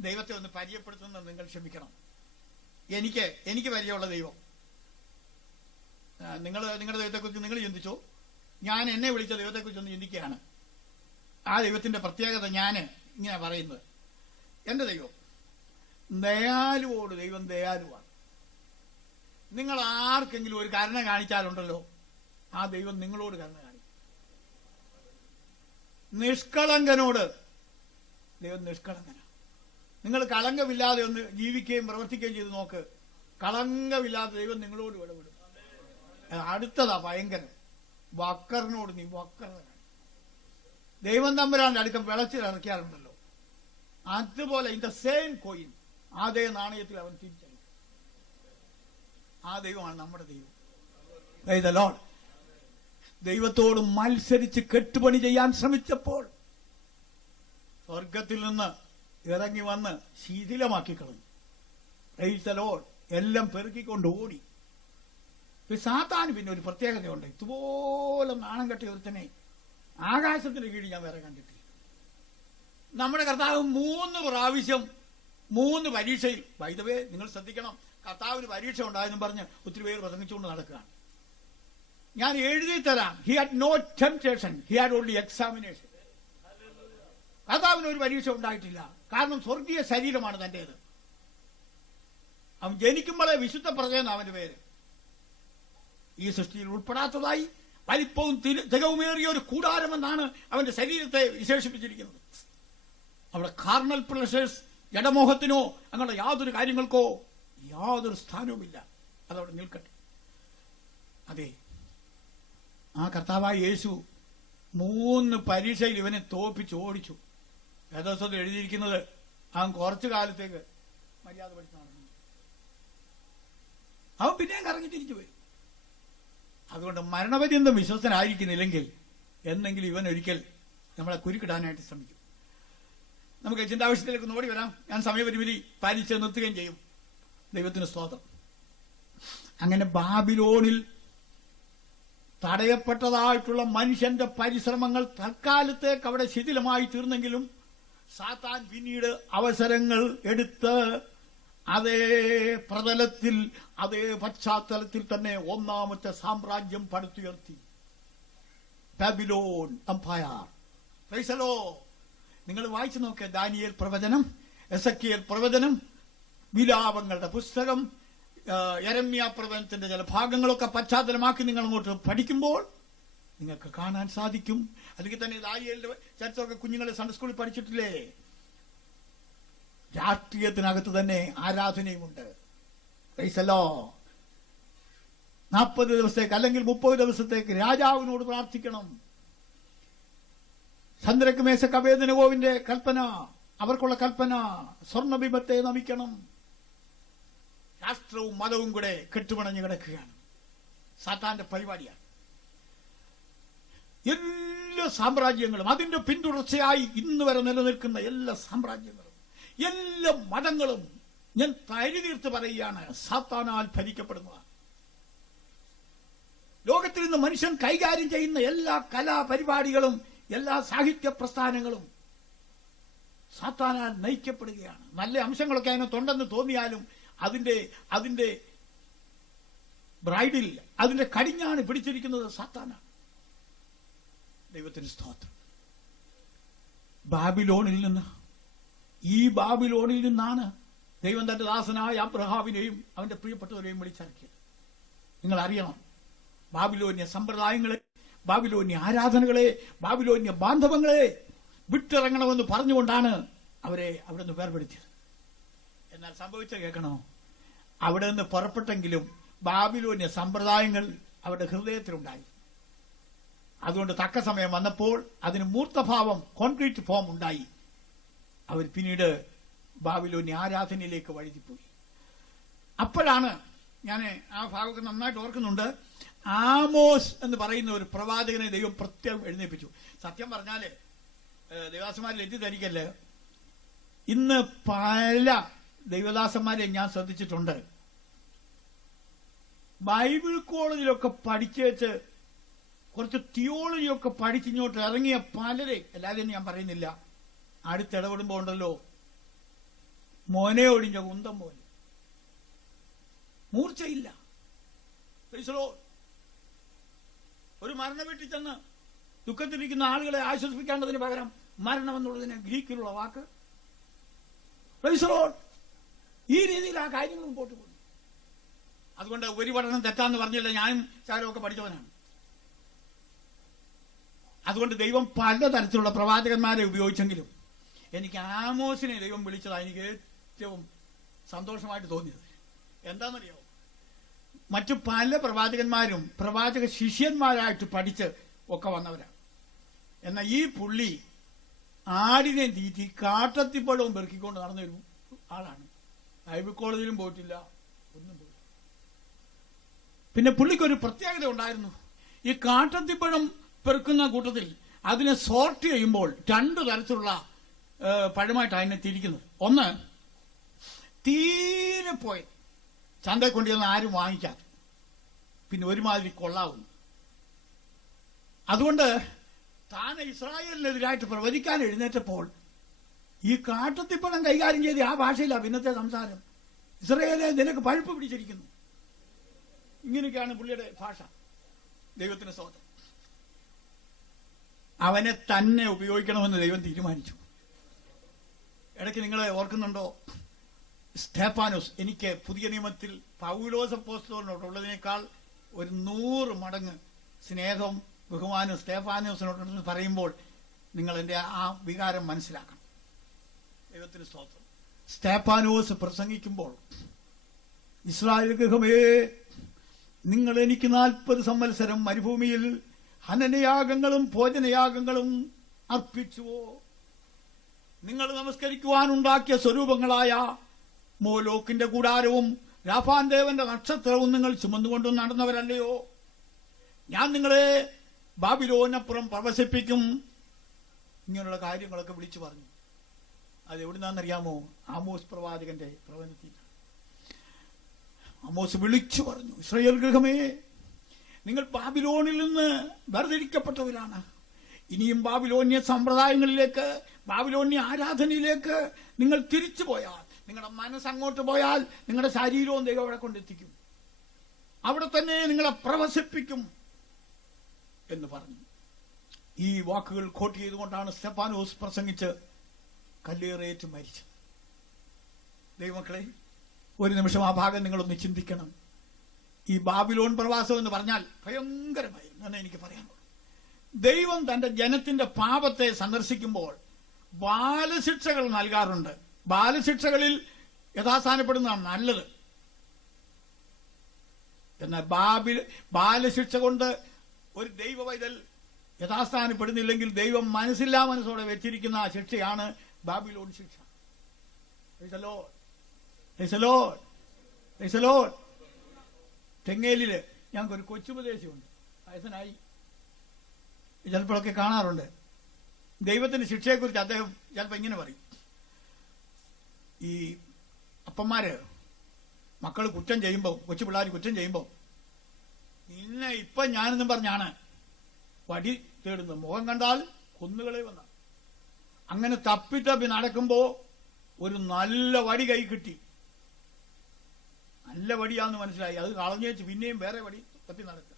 ദൈവത്തെ ഒന്ന് പരിചയപ്പെടുത്തുന്നത് നിങ്ങൾ ക്ഷമിക്കണം. എനിക്ക് പരിചയമുള്ള ദൈവം, നിങ്ങളുടെ ദൈവത്തെക്കുറിച്ച് നിങ്ങൾ ചിന്തിച്ചോ, ഞാൻ എന്നെ വിളിച്ച ദൈവത്തെക്കുറിച്ച് ഒന്ന് ചിന്തിക്കുകയാണ്. ആ ദൈവത്തിന്റെ പ്രത്യേകത ഞാൻ ഇങ്ങനെ പറയുന്നത്, എന്റെ ദൈവം ദയാലുവോട് ദൈവം ദയാലുവാണ്. നിങ്ങൾ ആർക്കെങ്കിലും ഒരു കരുണ കാണിച്ചാലുണ്ടല്ലോ, ആ ദൈവം നിങ്ങളോട് കരുണ കാണിക്കും. നിഷ്കളങ്കനോട് ദൈവം നിഷ്കളങ്കനാണ്. നിങ്ങൾ കളങ്കമില്ലാതെ ഒന്ന് ജീവിക്കുകയും പ്രവർത്തിക്കുകയും ചെയ്ത് നോക്ക്, കളങ്കമില്ലാതെ ദൈവം നിങ്ങളോട് ഇടപെടും. അടുത്തതാ ഭയങ്കരം, വക്കറിനോട് നീ വക്കറിനാണ്. ദൈവം തമ്പുരാന്റെ അടുക്കം വിളച്ചിലിറക്കിയാറുണ്ടല്ലോ, അതുപോലെ ഇൻ ദ സെയിം കോയിൻ, അതേ നാണയത്തിൽ അവൻ തിരിച്ചറിയും. ആ ദൈവമാണ് നമ്മുടെ ദൈവം. Praise the Lord. ദൈവത്തോട് മത്സരിച്ച് കെട്ടുപണി ചെയ്യാൻ ശ്രമിച്ചപ്പോൾ സ്വർഗത്തിൽ നിന്ന് ഇറങ്ങി വന്ന് ശിഥിലമാക്കി കളഞ്ഞു. Praise the Lord. എല്ലാം പെറുക്കിക്കൊണ്ട് ഓടി. സാത്താന് പിന്നെ ഒരു പ്രത്യേകതയുണ്ട്, ഇതുപോലെ നാണം കെട്ടിയ ഒരുത്തനെ ആകാശത്തിന് കീഴിൽ ഞാൻ വേറെ കണ്ടിട്ടില്ല. നമ്മുടെ കർത്താവ് 3 പ്രാവശ്യം 3 പരീക്ഷയിൽ, വൈദവേ നിങ്ങൾ ശ്രദ്ധിക്കണം, കർത്താവിന് പരീക്ഷ ഉണ്ടായെന്നും പറഞ്ഞ് ഒത്തിരി പേര് പ്രസംഗിച്ചുകൊണ്ട് നടക്കുകയാണ്. ഞാൻ എഴുതി തരാം, he had no temptation, he had only examination. കർത്താവിന് ഒരു പരീക്ഷ ഉണ്ടായിട്ടില്ല, കാരണം സ്വർഗീയ ശരീരമാണ് തന്റേത്. അവൻ ജനിക്കുമ്പോഴേ വിശുദ്ധ പ്രജയെന്ന അവന്റെ പേര്. ഈ സൃഷ്ടിയിൽ ഉൾപ്പെടാത്തതായി വലിപ്പവും തികവുമേറിയ ഒരു കൂടാരമെന്നാണ് അവന്റെ ശരീരത്തെ വിശേഷിപ്പിച്ചിരിക്കുന്നത്. അവിടെ കാർണൽ പ്ലഷേഴ്സ്, ജഡമോഹത്തിനോ അങ്ങനെ യാതൊരു കാര്യങ്ങൾക്കോ യാതൊരു സ്ഥാനവുമില്ല. അതവിടെ നിൽക്കട്ടെ. അതെ, ആ കർത്താവായ യേശു 3 പരീക്ഷയിൽ ഇവനെ തോപ്പിച്ച് ഓടിച്ചു. വേദോസ്തവത്തിൽ എഴുതിയിരിക്കുന്നത് അവൻ കുറച്ചു കാലത്തേക്ക് മര്യാദ പഠിച്ചു നടന്നു. അവൻ പിന്നെയും കറങ്ങി തിരിച്ചു പോയി. അതുകൊണ്ട് മരണപര്യന്തം വിശ്വസ്തനായിരിക്കുന്നില്ലെങ്കിൽ എന്നെങ്കിലും ഇവൻ ഒരിക്കൽ നമ്മളെ കുരുക്കിടാനായിട്ട് ശ്രമിക്കും. നമുക്ക് ചിന്താവിഷയത്തിലേക്ക് നോടി വരാം. ഞാൻ സമയപരിമിതി പാലിച്ച് നിർത്തുകയും ചെയ്യും. ദൈവത്തിന് സ്തോത്രം. അങ്ങനെ ബാബിലോണിൽ തടയപ്പെട്ടതായിട്ടുള്ള മനുഷ്യന്റെ പരിശ്രമങ്ങൾ തൽക്കാലത്തേക്ക് അവിടെ ശിഥിലമായി തീർന്നെങ്കിലും സാത്താൻ പിന്നീട് അവസരങ്ങൾ എടുത്ത് അതേ പ്രതലത്തിൽ അതേ പശ്ചാത്തലത്തിൽ തന്നെ ഒന്നാമത്തെ സാമ്രാജ്യം പടുത്തുയർത്തി. Babylon empire. Praise the lord. നിങ്ങൾ വായിച്ചു നോക്കുക. ദാനിയേൽ പ്രവചനം, എസെക്കിയേൽ പ്രവചനം, വിലാപങ്ങളുടെ പുസ്തകം, യെരമ്യ പ്രവചനത്തിന്റെ ചില ഭാഗങ്ങളൊക്കെ പശ്ചാത്തലമാക്കി നിങ്ങൾ അങ്ങോട്ട് പഠിക്കുമ്പോൾ നിങ്ങൾക്ക് കാണാൻ സാധിക്കും. അല്ലെങ്കിൽ തന്നെ ദാനിയേലിന്റെ ചരിത്രമൊക്കെ കുഞ്ഞുങ്ങളെ സൺഡേ സ്കൂളിൽ പഠിച്ചിട്ടില്ലേ? രാഷ്ട്രീയത്തിനകത്ത് തന്നെ ആരാധനയുമുണ്ട്. 40 ദിവസത്തേക്ക് അല്ലെങ്കിൽ 30 ദിവസത്തേക്ക് രാജാവിനോട് പ്രാർത്ഥിക്കണം. ചന്ദ്രക്ക് മേശക്ക് അഭേദനഗോവിന്റെ കൽപ്പന, അവർക്കുള്ള കൽപ്പന, സ്വർണ്ണബിംബത്തെ നമിക്കണം. രാഷ്ട്രവും മതവും കൂടെ കെട്ടുപിണഞ്ഞു കിടക്കുകയാണ്. സാത്താന്റെ പരിപാടിയാണ്. എല്ലാ സാമ്രാജ്യങ്ങളും അതിന്റെ പിന്തുടർച്ചയായി ഇന്ന് വരെ നിലനിൽക്കുന്ന എല്ലാ സാമ്രാജ്യങ്ങളും എല്ലാ മതങ്ങളും ഞാൻ തരിതീർത്ത് പറയുകയാണ്, സാത്താനാൽ ഭരിക്കപ്പെടുന്നതാണ്. ലോകത്തിൽ നിന്ന് മനുഷ്യൻ കൈകാര്യം ചെയ്യുന്ന എല്ലാ കലാപരിപാടികളും എല്ലാ സാഹിത്യ പ്രസ്ഥാനങ്ങളും സാത്താനാൽ നയിക്കപ്പെടുകയാണ്. നല്ല അംശങ്ങളൊക്കെ അതിനകത്തുണ്ടെന്ന് തോന്നിയാലും അതിന്റെ ബ്രൈഡിൽ അതിന്റെ കടിഞ്ഞാണ് പിടിച്ചിരിക്കുന്നത് സാത്താനാണ്. ദൈവത്തിന് സ്തോത്രം. ഈ ബാബിലോണിൽ നിന്നാണ് ദൈവം തന്റെ ദാസനായ അബ്രഹാമിനെയും അവന്റെ പ്രിയപ്പെട്ടവരെയും വിളിച്ചിറക്കിയത്. നിങ്ങൾ അറിയണം, ബാബിലോന്യ സമ്പ്രദായങ്ങളെ, ബാബിലോന്യ ആരാധനകളെ, ബാബിലോന്യ ബാന്ധവങ്ങളെ വിട്ടിറങ്ങണമെന്ന് പറഞ്ഞുകൊണ്ടാണ് അവരെ അവിടെ നിന്ന് വേർപെടുത്തിയത്. എന്നാൽ സംഭവിച്ച കേൾക്കണോ? അവിടെ നിന്ന് പുറപ്പെട്ടെങ്കിലും ബാബിലോന്യ സമ്പ്രദായങ്ങൾ അവരുടെ ഹൃദയത്തിലുണ്ടായി. അതുകൊണ്ട് തക്ക സമയം വന്നപ്പോൾ അതിന് മൂർത്തഭാവം, കോൺക്രീറ്റ് ഫോം ഉണ്ടായി. അവർ പിന്നീട് ബാബിലോന്യ ആരാധനയിലേക്ക് വഴുതിപ്പോയി. അപ്പോഴാണ് ഞാൻ ആ ഭാഗമൊക്കെ നന്നായിട്ട് ഓർക്കുന്നുണ്ട്. ആമോസ് എന്ന് പറയുന്ന ഒരു പ്രവാചകനെ ദൈവം പ്രത്യേകം എഴുന്നേൽപ്പിച്ചു. സത്യം പറഞ്ഞാല് ദേവദാസന്മാരിൽ എത്തിദ്ധരിക്കല്ലേ, ഇന്ന് പല ദൈവദാസന്മാരെ ഞാൻ ശ്രദ്ധിച്ചിട്ടുണ്ട്. ബൈബിൾ കോളേജിലൊക്കെ പഠിച്ചേച്ച് കുറച്ച് തിയോളജിയൊക്കെ പഠിച്ചിങ്ങോട്ട് ഇറങ്ങിയ പലരെ, എല്ലാവരും ഞാൻ പറയുന്നില്ല, അടുത്തിടപെടുമ്പോ ഉണ്ടല്ലോ മോനെ ഒടിഞ്ഞ കുന്തം പോലെ, മൂർച്ചയില്ല. ഒരു മരണ വീട്ടിൽ ചെന്ന് ദുഃഖത്തിരിക്കുന്ന ആളുകളെ ആശ്വസിപ്പിക്കേണ്ടതിന് പകരം മരണം എന്നുള്ളതിന് ഗ്രീക്കിലുള്ള വാക്ക്. ഈ രീതിയിൽ ആ കാര്യങ്ങൾ മുമ്പോട്ട് പോകുന്നു. അതുകൊണ്ട് ഉപരിപഠനം തെറ്റാന്ന് പറഞ്ഞില്ല, ഞാനും ചാരമൊക്കെ പഠിച്ചവനാണ്. അതുകൊണ്ട് ദൈവം പലതരത്തിലുള്ള പ്രവാചകന്മാരെ ഉപയോഗിച്ചെങ്കിലും എനിക്ക് ആമോസിനെ ദൈവം വിളിച്ചതാണ് എനിക്ക് ഏറ്റവും സന്തോഷമായിട്ട് തോന്നിയത്. എന്താണെന്നറിയാമോ? മറ്റു പല പ്രവാചകന്മാരും പ്രവാചക ശിഷ്യന്മാരായിട്ട് പഠിച്ച് ഒക്കെ വന്നവരാണ്. എന്നാൽ ഈ പുള്ളി ആടിനെ തീറ്റി കാട്ടത്തിപ്പഴവും പെറുക്കിക്കൊണ്ട് നടന്നൊരു ആളാണ്. ബൈബിൾ കോളേജിലും പോയിട്ടില്ല, ഒന്നും പോയില്ല. പിന്നെ പുള്ളിക്കൊരു പ്രത്യേകത ഉണ്ടായിരുന്നു. ഈ കാട്ടത്തിപ്പഴം പെറുക്കുന്ന കൂട്ടത്തിൽ അതിനെ സോർട്ട് ചെയ്യുമ്പോൾ 2 തരത്തിലുള്ള പഴമായിട്ടാണ് അതിനെ തിരിക്കുന്നത്. ഒന്ന്, തീരെ പോയി ചന്തയിൽ കൊണ്ടുവന്ന് ആരും വാങ്ങിക്കാതെ, പിന്നെ ഒരുമാതിരി കൊള്ളാവുന്നു. അതുകൊണ്ട് താൻ ഇസ്രായേലിനെതിരായിട്ട് പ്രവചിക്കാൻ എഴുന്നേറ്റപ്പോൾ ഈ കാട്ടത്തിപ്പഴം കൈകാര്യം ചെയ്ത് ആ ഭാഷയിലാണ് പിന്നത്തെ സംസാരം. ഇസ്രായേലെ നിനക്ക് പഴുപ്പ് പിടിച്ചിരിക്കുന്നു, ഇങ്ങനെയൊക്കെയാണ് പുള്ളിയുടെ ഭാഷ. ദൈവത്തിന് സ്തോത്രം. അവനെ തന്നെ ഉപയോഗിക്കണമെന്ന് ദൈവം തീരുമാനിച്ചു. ഇടയ്ക്ക് നിങ്ങൾ ഓർക്കുന്നുണ്ടോ, സ്തേഫാനോസ്, എനിക്ക് പുതിയ നിയമത്തിൽ പൗലോസ് അപ്പോസ്തലനോടുള്ളതിനേക്കാൾ ഒരു 100 മടങ്ങ് സ്നേഹവും ബഹുമാനവും സ്തേഫാനോസിനോട് പറയുമ്പോൾ നിങ്ങൾ എൻ്റെ ആ വികാരം മനസ്സിലാക്കണം. ദൈവത്തിന് സ്തോത്രം. സ്തേഫാനോസ് പ്രസംഗിക്കുമ്പോൾ, ഇസ്രായേൽ ഗൃഹമേ, നിങ്ങൾ എനിക്ക് 40 സംവത്സരം മരുഭൂമിയിൽ ഹനനയാഗങ്ങളും ഭോജനയാഗങ്ങളും അർപ്പിച്ചുവോ? നിങ്ങൾ നമസ്കരിക്കുവാനുണ്ടാക്കിയ സ്വരൂപങ്ങളായ മോലോക്കിന്റെ കൂടാരവും രാഫാൻ ദേവന്റെ നക്ഷത്രവും നിങ്ങൾ ചുമന്നുകൊണ്ട് നടന്നവരല്ലയോ? ഞാൻ നിങ്ങളെ ബാബിലോനപ്പുറം പ്രവസിപ്പിക്കും. ഇങ്ങനെയുള്ള കാര്യങ്ങളൊക്കെ വിളിച്ചു പറഞ്ഞു. അത് എവിടുന്നാന്നറിയാമോ? ആമോസ് പ്രവാചകന്റെ പ്രവചനത്തിൽ ആമോസ് വിളിച്ചു പറഞ്ഞു, ഇസ്രായേൽ ഗൃഹമേ, നിങ്ങൾ ബാബിലോണിൽ നിന്ന് വേർതിരിക്കപ്പെട്ടവരാണ്. ഇനിയും ബാബിലോന്യ സമ്പ്രദായങ്ങളിലേക്ക്, ബാബിലോന്യ ആരാധനയിലേക്ക് നിങ്ങൾ തിരിച്ചു പോയാൽ, നിങ്ങളുടെ മനസ്സങ്ങോട്ട് പോയാൽ, നിങ്ങളുടെ ശരീരവും ദൈവം അവിടെ കൊണ്ടെത്തിക്കും, അവിടെ തന്നെ നിങ്ങളെ പ്രവസിപ്പിക്കും എന്ന് പറഞ്ഞു. ഈ വാക്കുകൾ കോട്ട് ചെയ്തുകൊണ്ടാണ് സ്തെഫാനോസ് പ്രസംഗിച്ച് കല്ലേറേറ്റ് മരിച്ചത്. ദൈവമക്കളെ, ഒരു നിമിഷം ആ ഭാഗം നിങ്ങളൊന്ന് ചിന്തിക്കണം. ഈ ബാബിലോൺ പ്രവാസം എന്ന് പറഞ്ഞാൽ ഭയങ്കരമായിരുന്നു എന്ന് എനിക്ക് പറയാനുള്ളൂ. ദൈവം തന്റെ ജനത്തിന്റെ പാപത്തെ സന്ദർശിക്കുമ്പോൾ ബാലശിക്ഷകൾ നൽകാറുണ്ട്. ബാലശിക്ഷകളിൽ യഥാസ്ഥാനപ്പെടുന്നതാണ് നല്ലത്. എന്നാൽ ബാലശിക്ഷ കൊണ്ട് ഒരു ദൈവവൈതൽ യഥാസ്ഥാനപ്പെടുന്നില്ലെങ്കിൽ ദൈവം മനസ്സില്ലാ മനസ്സോടെ വെച്ചിരിക്കുന്ന ആ ശിക്ഷയാണ് ബാബിലോൺ ശിക്ഷ. തെങ്ങേലില് ഞങ്ങൾക്കൊരു കൊച്ചുപദേശമുണ്ട്, വയസ്സനായി, ചിലപ്പോഴൊക്കെ കാണാറുണ്ട്. ദൈവത്തിന്റെ ശിക്ഷയെക്കുറിച്ച് അദ്ദേഹം ചിലപ്പോൾ ഇങ്ങനെ പറയും, ഈ അപ്പന്മാര് മക്കൾ കുറ്റം ചെയ്യുമ്പോൾ, കൊച്ചു പിള്ളേർ കുറ്റം ചെയ്യുമ്പോൾ, നിന്നെ ഇപ്പൊ ഞാനെന്നും പറഞ്ഞാണ് വടി തേടുന്നത്, മുഖം കണ്ടാൽ കൊന്നുകളെ വന്ന. അങ്ങനെ തപ്പി നടക്കുമ്പോ ഒരു നല്ല വടി കൈ കിട്ടി, നല്ല വടിയാന്ന് മനസ്സിലായി. അത് കളഞ്ഞു വെച്ച് പിന്നെയും വേറെ വടി തപ്പി നടക്കുക.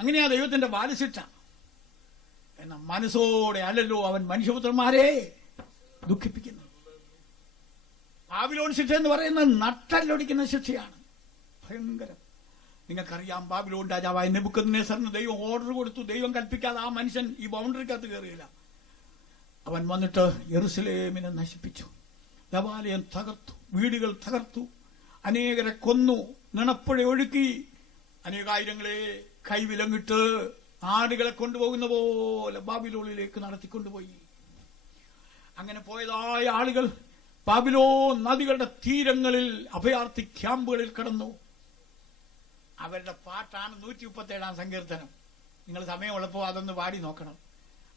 അങ്ങനെയാ ദൈവത്തിന്റെ ബാലശിക്ഷ. എന്ന മനസ്സോടെ അല്ലല്ലോ അവൻ മനുഷ്യപുത്രന്മാരെ ദുഃഖിപ്പിക്കുന്നു. ബാബിലോൺ ശിക്ഷ എന്ന് പറയുന്നത് നട്ടല്ലൊടിക്കുന്ന ശിക്ഷയാണ്, ഭയങ്കരം. നിങ്ങൾക്കറിയാം, ബാബിലോൺ രാജാവായ നെബൂഖദ്നേസറിന് ദൈവം ഓർഡർ കൊടുത്തു. ദൈവം കൽപ്പിക്കാതെ ആ മനുഷ്യൻ ഈ ബൗണ്ടറിക്കകത്ത് കയറിയില്ല. അവൻ വന്നിട്ട് യെറുസലേമിനെ നശിപ്പിച്ചു, ദേവാലയം തകർത്തു, വീടുകൾ തകർത്തു, അനേകരെ കൊന്നു, നിണപ്പുഴ ഒഴുക്കി, അനേകായിരങ്ങളെ കൈവിലങ്ങിട്ട് ആടുകളെ കൊണ്ടുപോകുന്ന പോലെ ബാബിലോണിലേക്ക് നടത്തിക്കൊണ്ടുപോയി. അങ്ങനെ പോയതായ ആളുകൾ ബാബിലോൺ നദികളുടെ തീരങ്ങളിൽ അഭയാർത്ഥി ക്യാമ്പുകളിൽ കിടന്നു. അവരുടെ പാട്ടാണ് 137 സങ്കീർത്തനം. നിങ്ങൾ സമയമുള്ളപ്പോൾ അതൊന്ന് പാടി നോക്കണം.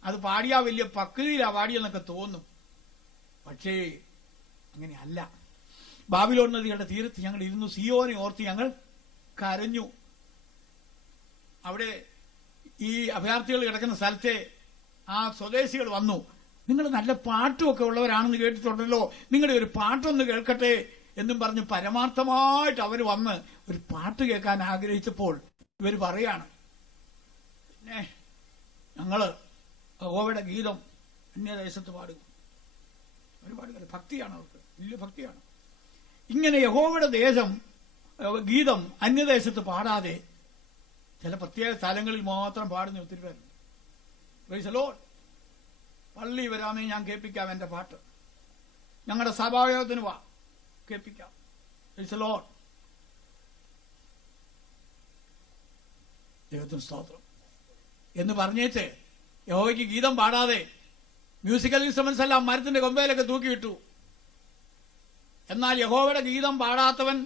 അത് പാടിയാ വലിയ പക്വതയിലാ പാടിയെന്നൊക്കെ തോന്നും, പക്ഷേ അങ്ങനെയല്ല. ബാബിലോൺ നദികളുടെ തീരത്ത് ഞങ്ങൾ ഇരുന്നു, സിയോനെ ഓർത്ത് ഞങ്ങൾ കരഞ്ഞു. അവിടെ ഈ അഭയാർത്ഥികൾ കിടക്കുന്ന സ്ഥലത്തെ ആ സ്വദേശികൾ വന്നു, നിങ്ങൾ നല്ല പാട്ടുമൊക്കെ ഉള്ളവരാണെന്ന് കേട്ടിട്ടുണ്ടല്ലോ, നിങ്ങളുടെ ഒരു പാട്ടൊന്ന് കേൾക്കട്ടെ എന്നും പറഞ്ഞ് പരമാർത്ഥമായിട്ട് അവർ വന്ന് ഒരു പാട്ട് കേൾക്കാൻ ആഗ്രഹിച്ചപ്പോൾ ഇവർ പറയാണ്, പിന്നെ ഞങ്ങള് യഹോവയുടെ ഗീതം അന്യദേശത്ത് പാടുക. ഒരുപാട് ഭക്തിയാണ് അവർക്ക്, വലിയ ഭക്തിയാണ്. ഇങ്ങനെ യഹോവയുടെ ഗീതം അന്യദേശത്ത് പാടാതെ ചില പ്രത്യേക സ്ഥലങ്ങളിൽ മാത്രം പാടുന്ന ഒത്തിരി പേരുണ്ട്. Price the Lord. പള്ളി വരാമേ ഞാൻ കേൾപ്പിക്കാം എന്റെ പാട്ട്, ഞങ്ങളുടെ സഭായോഗത്തിന് വാ കേൾപ്പിക്കാം. Price the Lord. ദൈവത്തിന് സ്തോത്രം എന്ന് പറഞ്ഞേച്ച് യഹോവയ്ക്ക് ഗീതം പാടാതെ മ്യൂസിക്കൽ ഇൻസ്ട്രുമെന്റ്സ് എല്ലാം മരത്തിന്റെ കൊമ്പയിലൊക്കെ തൂക്കിയിട്ടു. എന്നാൽ യഹോവയുടെ ഗീതം പാടാത്തവൻ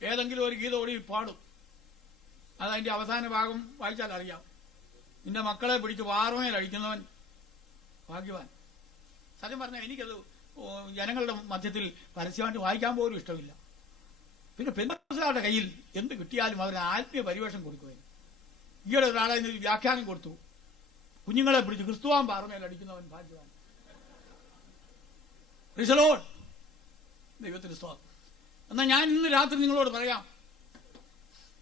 ഏതെങ്കിലും ഒരു ഗീതം ഓടി പാടും. അതതിന്റെ അവസാന ഭാഗം വായിച്ചാൽ അറിയാം. നിന്റെ മക്കളെ പിടിച്ച് വാറുമേൽ അടിക്കുന്നവൻ ഭാഗ്യവാൻ. സത്യം പറഞ്ഞാൽ എനിക്കത് ജനങ്ങളുടെ മധ്യത്തിൽ പരസ്യമായിട്ട് വായിക്കാൻ പോലും ഇഷ്ടമില്ല. പിന്നെ പെന്തക്കോസ്തുകാരുടെ കയ്യിൽ എന്ത് കിട്ടിയാലും അവരുടെ ആത്മീയ പരിവേഷം കൊടുക്കുവാൻ. ഈയിടെ ഒരാളെ വ്യാഖ്യാനം കൊടുത്തു, കുഞ്ഞുങ്ങളെ പിടിച്ച് ക്രിസ്തുവാൻ പാറമേൽ അടിക്കുന്നവൻ ഭാഗ്യവാൻ. Price the Lord. ദൈവത്തിന് സ്തോത്രം. എന്നാൽ ഞാൻ ഇന്ന് രാത്രി നിങ്ങളോട് പറയാം,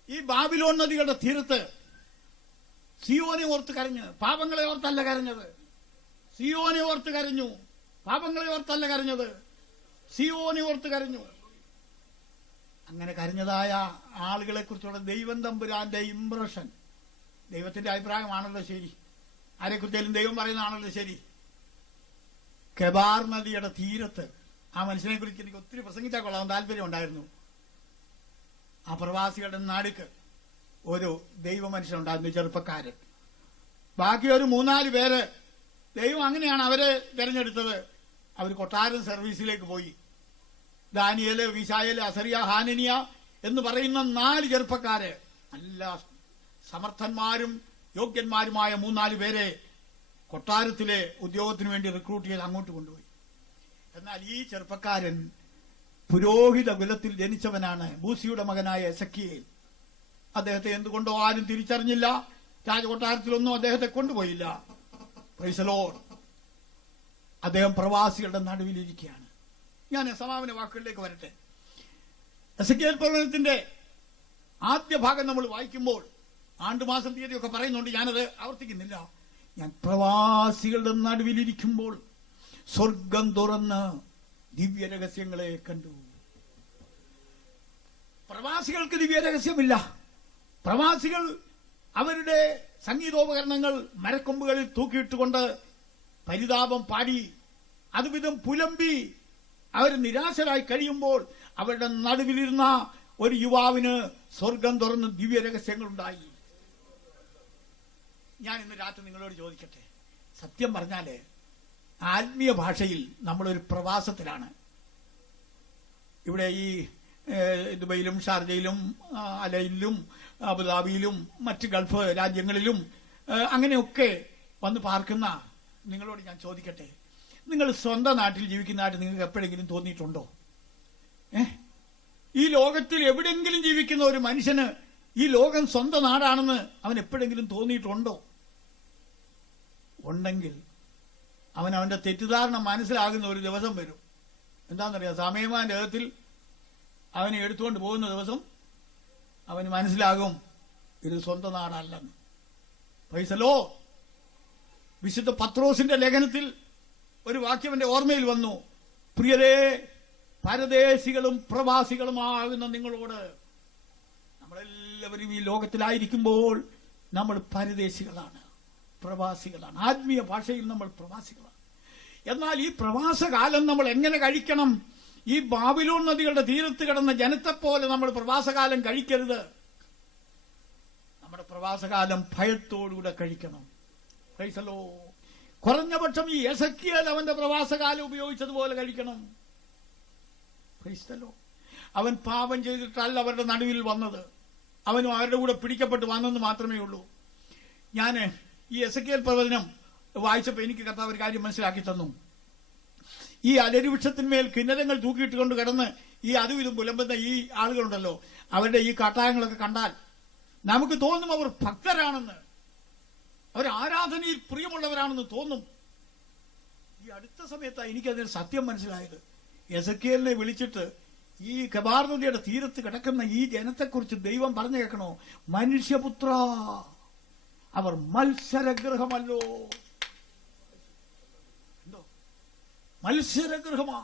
ഈ ബാബിലോൺ നദികളുടെ തീരത്ത് സിയോനെ ഓർത്ത് കരഞ്ഞ്, പാപങ്ങളെ ഓർത്തല്ല കരഞ്ഞത്. സിയോനെ ഓർത്ത് കരഞ്ഞു, പാപങ്ങളെ ഓർത്തല്ല കരഞ്ഞത്. സിയോനെ ഓർത്ത് കരഞ്ഞു. അങ്ങനെ കരഞ്ഞതായ ആളുകളെ കുറിച്ചുള്ള ദൈവം തമ്പുരാന്റെ ഇംപ്രഷൻ, ദൈവത്തിന്റെ അഭിപ്രായമാണല്ലോ ശരി, ആരെക്കുറിച്ചാലും ദൈവം പറയുന്നതാണല്ലോ ശരി. കെബാർ നദിയുടെ തീരത്ത് ആ മനുഷ്യനെ കുറിച്ച് എനിക്ക് ഒത്തിരി പ്രസംഗിച്ചാൽ കൊള്ളാൻ താല്പര്യം ഉണ്ടായിരുന്നു. ആ പ്രവാസികളുടെ നടുക്ക് ഒരു ദൈവ മനുഷ്യനുണ്ടായിരുന്നു, ചെറുപ്പക്കാരൻ. ബാക്കി ഒരു 3-4 പേര് ദൈവം അങ്ങനെയാണ് അവരെ തെരഞ്ഞെടുത്തത്. അവർ കൊട്ടാരം സർവീസിലേക്ക് പോയി. ദാനിയേല്, വിശായേല്, അസറിയ, ഹാനനിയ എന്ന് പറയുന്ന 4 ചെറുപ്പക്കാര്, നല്ല സമർത്ഥന്മാരും യോഗ്യന്മാരുമായ 3-4 പേരെ കൊട്ടാരത്തിലെ ഉദ്യോഗത്തിന് വേണ്ടി റിക്രൂട്ട് ചെയ്ത് അങ്ങോട്ട് കൊണ്ടുപോയി. എന്നാൽ ഈ ചെറുപ്പക്കാരൻ പുരോഹിത കുലത്തിൽ ജനിച്ചവനാണ്, ബൂസിയുടെ മകനായ എസക്കിയേൽ. അദ്ദേഹത്തെ എന്തുകൊണ്ടോ ആരും തിരിച്ചറിഞ്ഞില്ല. രാജകൊട്ടാരത്തിലൊന്നും അദ്ദേഹത്തെ കൊണ്ടുപോയില്ല. Price the Lord. അദ്ദേഹം പ്രവാസികളുടെ നടുവിലിരിക്കുകയാണ്. ഞാൻ സമാപന വാക്കുകളിലേക്ക് വരട്ടെ. എസെക്കിയേൽ പ്രവചനത്തിന്റെ ആദ്യ ഭാഗം നമ്മൾ വായിക്കുമ്പോൾ ആണ്ടുമാസം തീയതിയൊക്കെ പറയുന്നുണ്ട്, ഞാനത് ആവർത്തിക്കുന്നില്ല. ഞാൻ പ്രവാസികളുടെ നടുവിലിരിക്കുമ്പോൾ സ്വർഗം തുറന്ന് ദിവ്യ രഹസ്യങ്ങളെ കണ്ടു. പ്രവാസികൾക്ക് ദിവ്യ രഹസ്യമില്ല. പ്രവാസികൾ അവരുടെ സംഗീതോപകരണങ്ങൾ മരക്കൊമ്പുകളിൽ തൂക്കിയിട്ടുകൊണ്ട് പരിതാപം പാടി അതുവിധം പുലമ്പി അവർ നിരാശരായി കഴിയുമ്പോൾ അവരുടെ നടുവിലിരുന്ന ഒരു യുവാവിന് സ്വർഗം തുറന്ന് ദിവ്യ രഹസ്യങ്ങളുണ്ടായി. ഞാൻ ഇന്ന് രാത്രി നിങ്ങളോട് ചോദിക്കട്ടെ, സത്യം പറഞ്ഞാല് ആത്മീയ ഭാഷയിൽ നമ്മളൊരു പ്രവാസത്തിലാണ്. ഇവിടെ ഈ ദുബൈയിലും ഷാർജയിലും അലയിലും അബുദാബിയിലും മറ്റ് ഗൾഫ് രാജ്യങ്ങളിലും അങ്ങനെയൊക്കെ വന്ന് പാർക്കുന്ന നിങ്ങളോട് ഞാൻ ചോദിക്കട്ടെ, നിങ്ങൾ സ്വന്തം നാട്ടിൽ ജീവിക്കുന്നതായിട്ട് നിങ്ങൾക്ക് എപ്പോഴെങ്കിലും തോന്നിയിട്ടുണ്ടോ? ഈ ലോകത്തിൽ എവിടെയെങ്കിലും ജീവിക്കുന്ന ഒരു മനുഷ്യന് ഈ ലോകം സ്വന്തം നാടാണെന്ന് അവൻ എപ്പോഴെങ്കിലും തോന്നിയിട്ടുണ്ടോ? ഉണ്ടെങ്കിൽ അവന്റെ തെറ്റിദ്ധാരണ മനസ്സിലാകുന്ന ഒരു ദിവസം വരും. എന്താണെന്നറിയാം, സമയമാൻ രഥത്തിൽ അവനെ എടുത്തുകൊണ്ട് പോകുന്ന ദിവസം അവന് മനസ്സിലാകും ഇത് സ്വന്തം നാടല്ലെന്ന്. പൈസലോ വിശുദ്ധ പത്രോസിന്റെ ലേഖനത്തിൽ ഒരു വാക്യം എന്റെ ഓർമ്മയിൽ വന്നു. പ്രിയരേ, പരദേശികളും പ്രവാസികളുമാകുന്ന നിങ്ങളോട്, നമ്മളെല്ലാവരും ഈ ലോകത്തിലായിരിക്കുമ്പോൾ നമ്മൾ പരദേശികളാണ്, പ്രവാസികളാണ്. ആത്മീയ ഭാഷയിൽ നമ്മൾ പ്രവാസികളാണ്. എന്നാൽ ഈ പ്രവാസകാലം നമ്മൾ എങ്ങനെ കഴിക്കണം? ഈ ബാബിലോൺ നദികളുടെ തീരത്ത് കിടന്ന ജനത്തെപ്പോലെ നമ്മൾ പ്രവാസകാലം കഴിക്കരുത്. നമ്മുടെ പ്രവാസകാലം ഭയത്തോടുകൂടെ കഴിക്കണം. പ്രൈസലോ. കുറഞ്ഞപക്ഷം ഈ എസെക്കിയേൽ അവന്റെ പ്രവാസകാലം ഉപയോഗിച്ചതുപോലെ കഴിക്കണം. പ്രൈസലോ. അവൻ പാപം ചെയ്തിട്ടല്ല അവരുടെ നടുവിൽ വന്നത്, അവനും അവരുടെ കൂടെ പിടിക്കപ്പെട്ട് വന്നെന്ന് മാത്രമേ ഉള്ളൂ. ഞാൻ ഈ എസെക്കിയേൽ പ്രവചനം വായിച്ചപ്പോൾ എനിക്ക് കർത്താവ് ഒരു കാര്യം മനസ്സിലാക്കി തന്നു. ഈ അലരിവൃക്ഷത്തിന്മേൽ കിന്നരങ്ങൾ തൂക്കിയിട്ടുകൊണ്ട് കിടന്ന് ഈ അതും ഇതും പുലമ്പുന്ന ഈ ആളുകളുണ്ടല്ലോ, അവരുടെ ഈ കാട്ടായങ്ങളൊക്കെ കണ്ടാൽ നമുക്ക് തോന്നും അവർ ഭക്തരാണെന്ന്, അവർ ആരാധനയിൽ പ്രിയമുള്ളവരാണെന്ന് തോന്നും. ഈ അടുത്ത സമയത്താണ് എനിക്കതിന് സത്യം മനസ്സിലായത്. എസെക്കിയേലിനെ വിളിച്ചിട്ട് ഈ കെബാർ നദിയുടെ തീരത്ത് കിടക്കുന്ന ഈ ജനത്തെക്കുറിച്ച് ദൈവം പറഞ്ഞു കേൾക്കണോ? മനുഷ്യപുത്ര, അവർ മത്സരഗൃഹമല്ലോ. എന്തോ മത്സരഗൃഹമാ.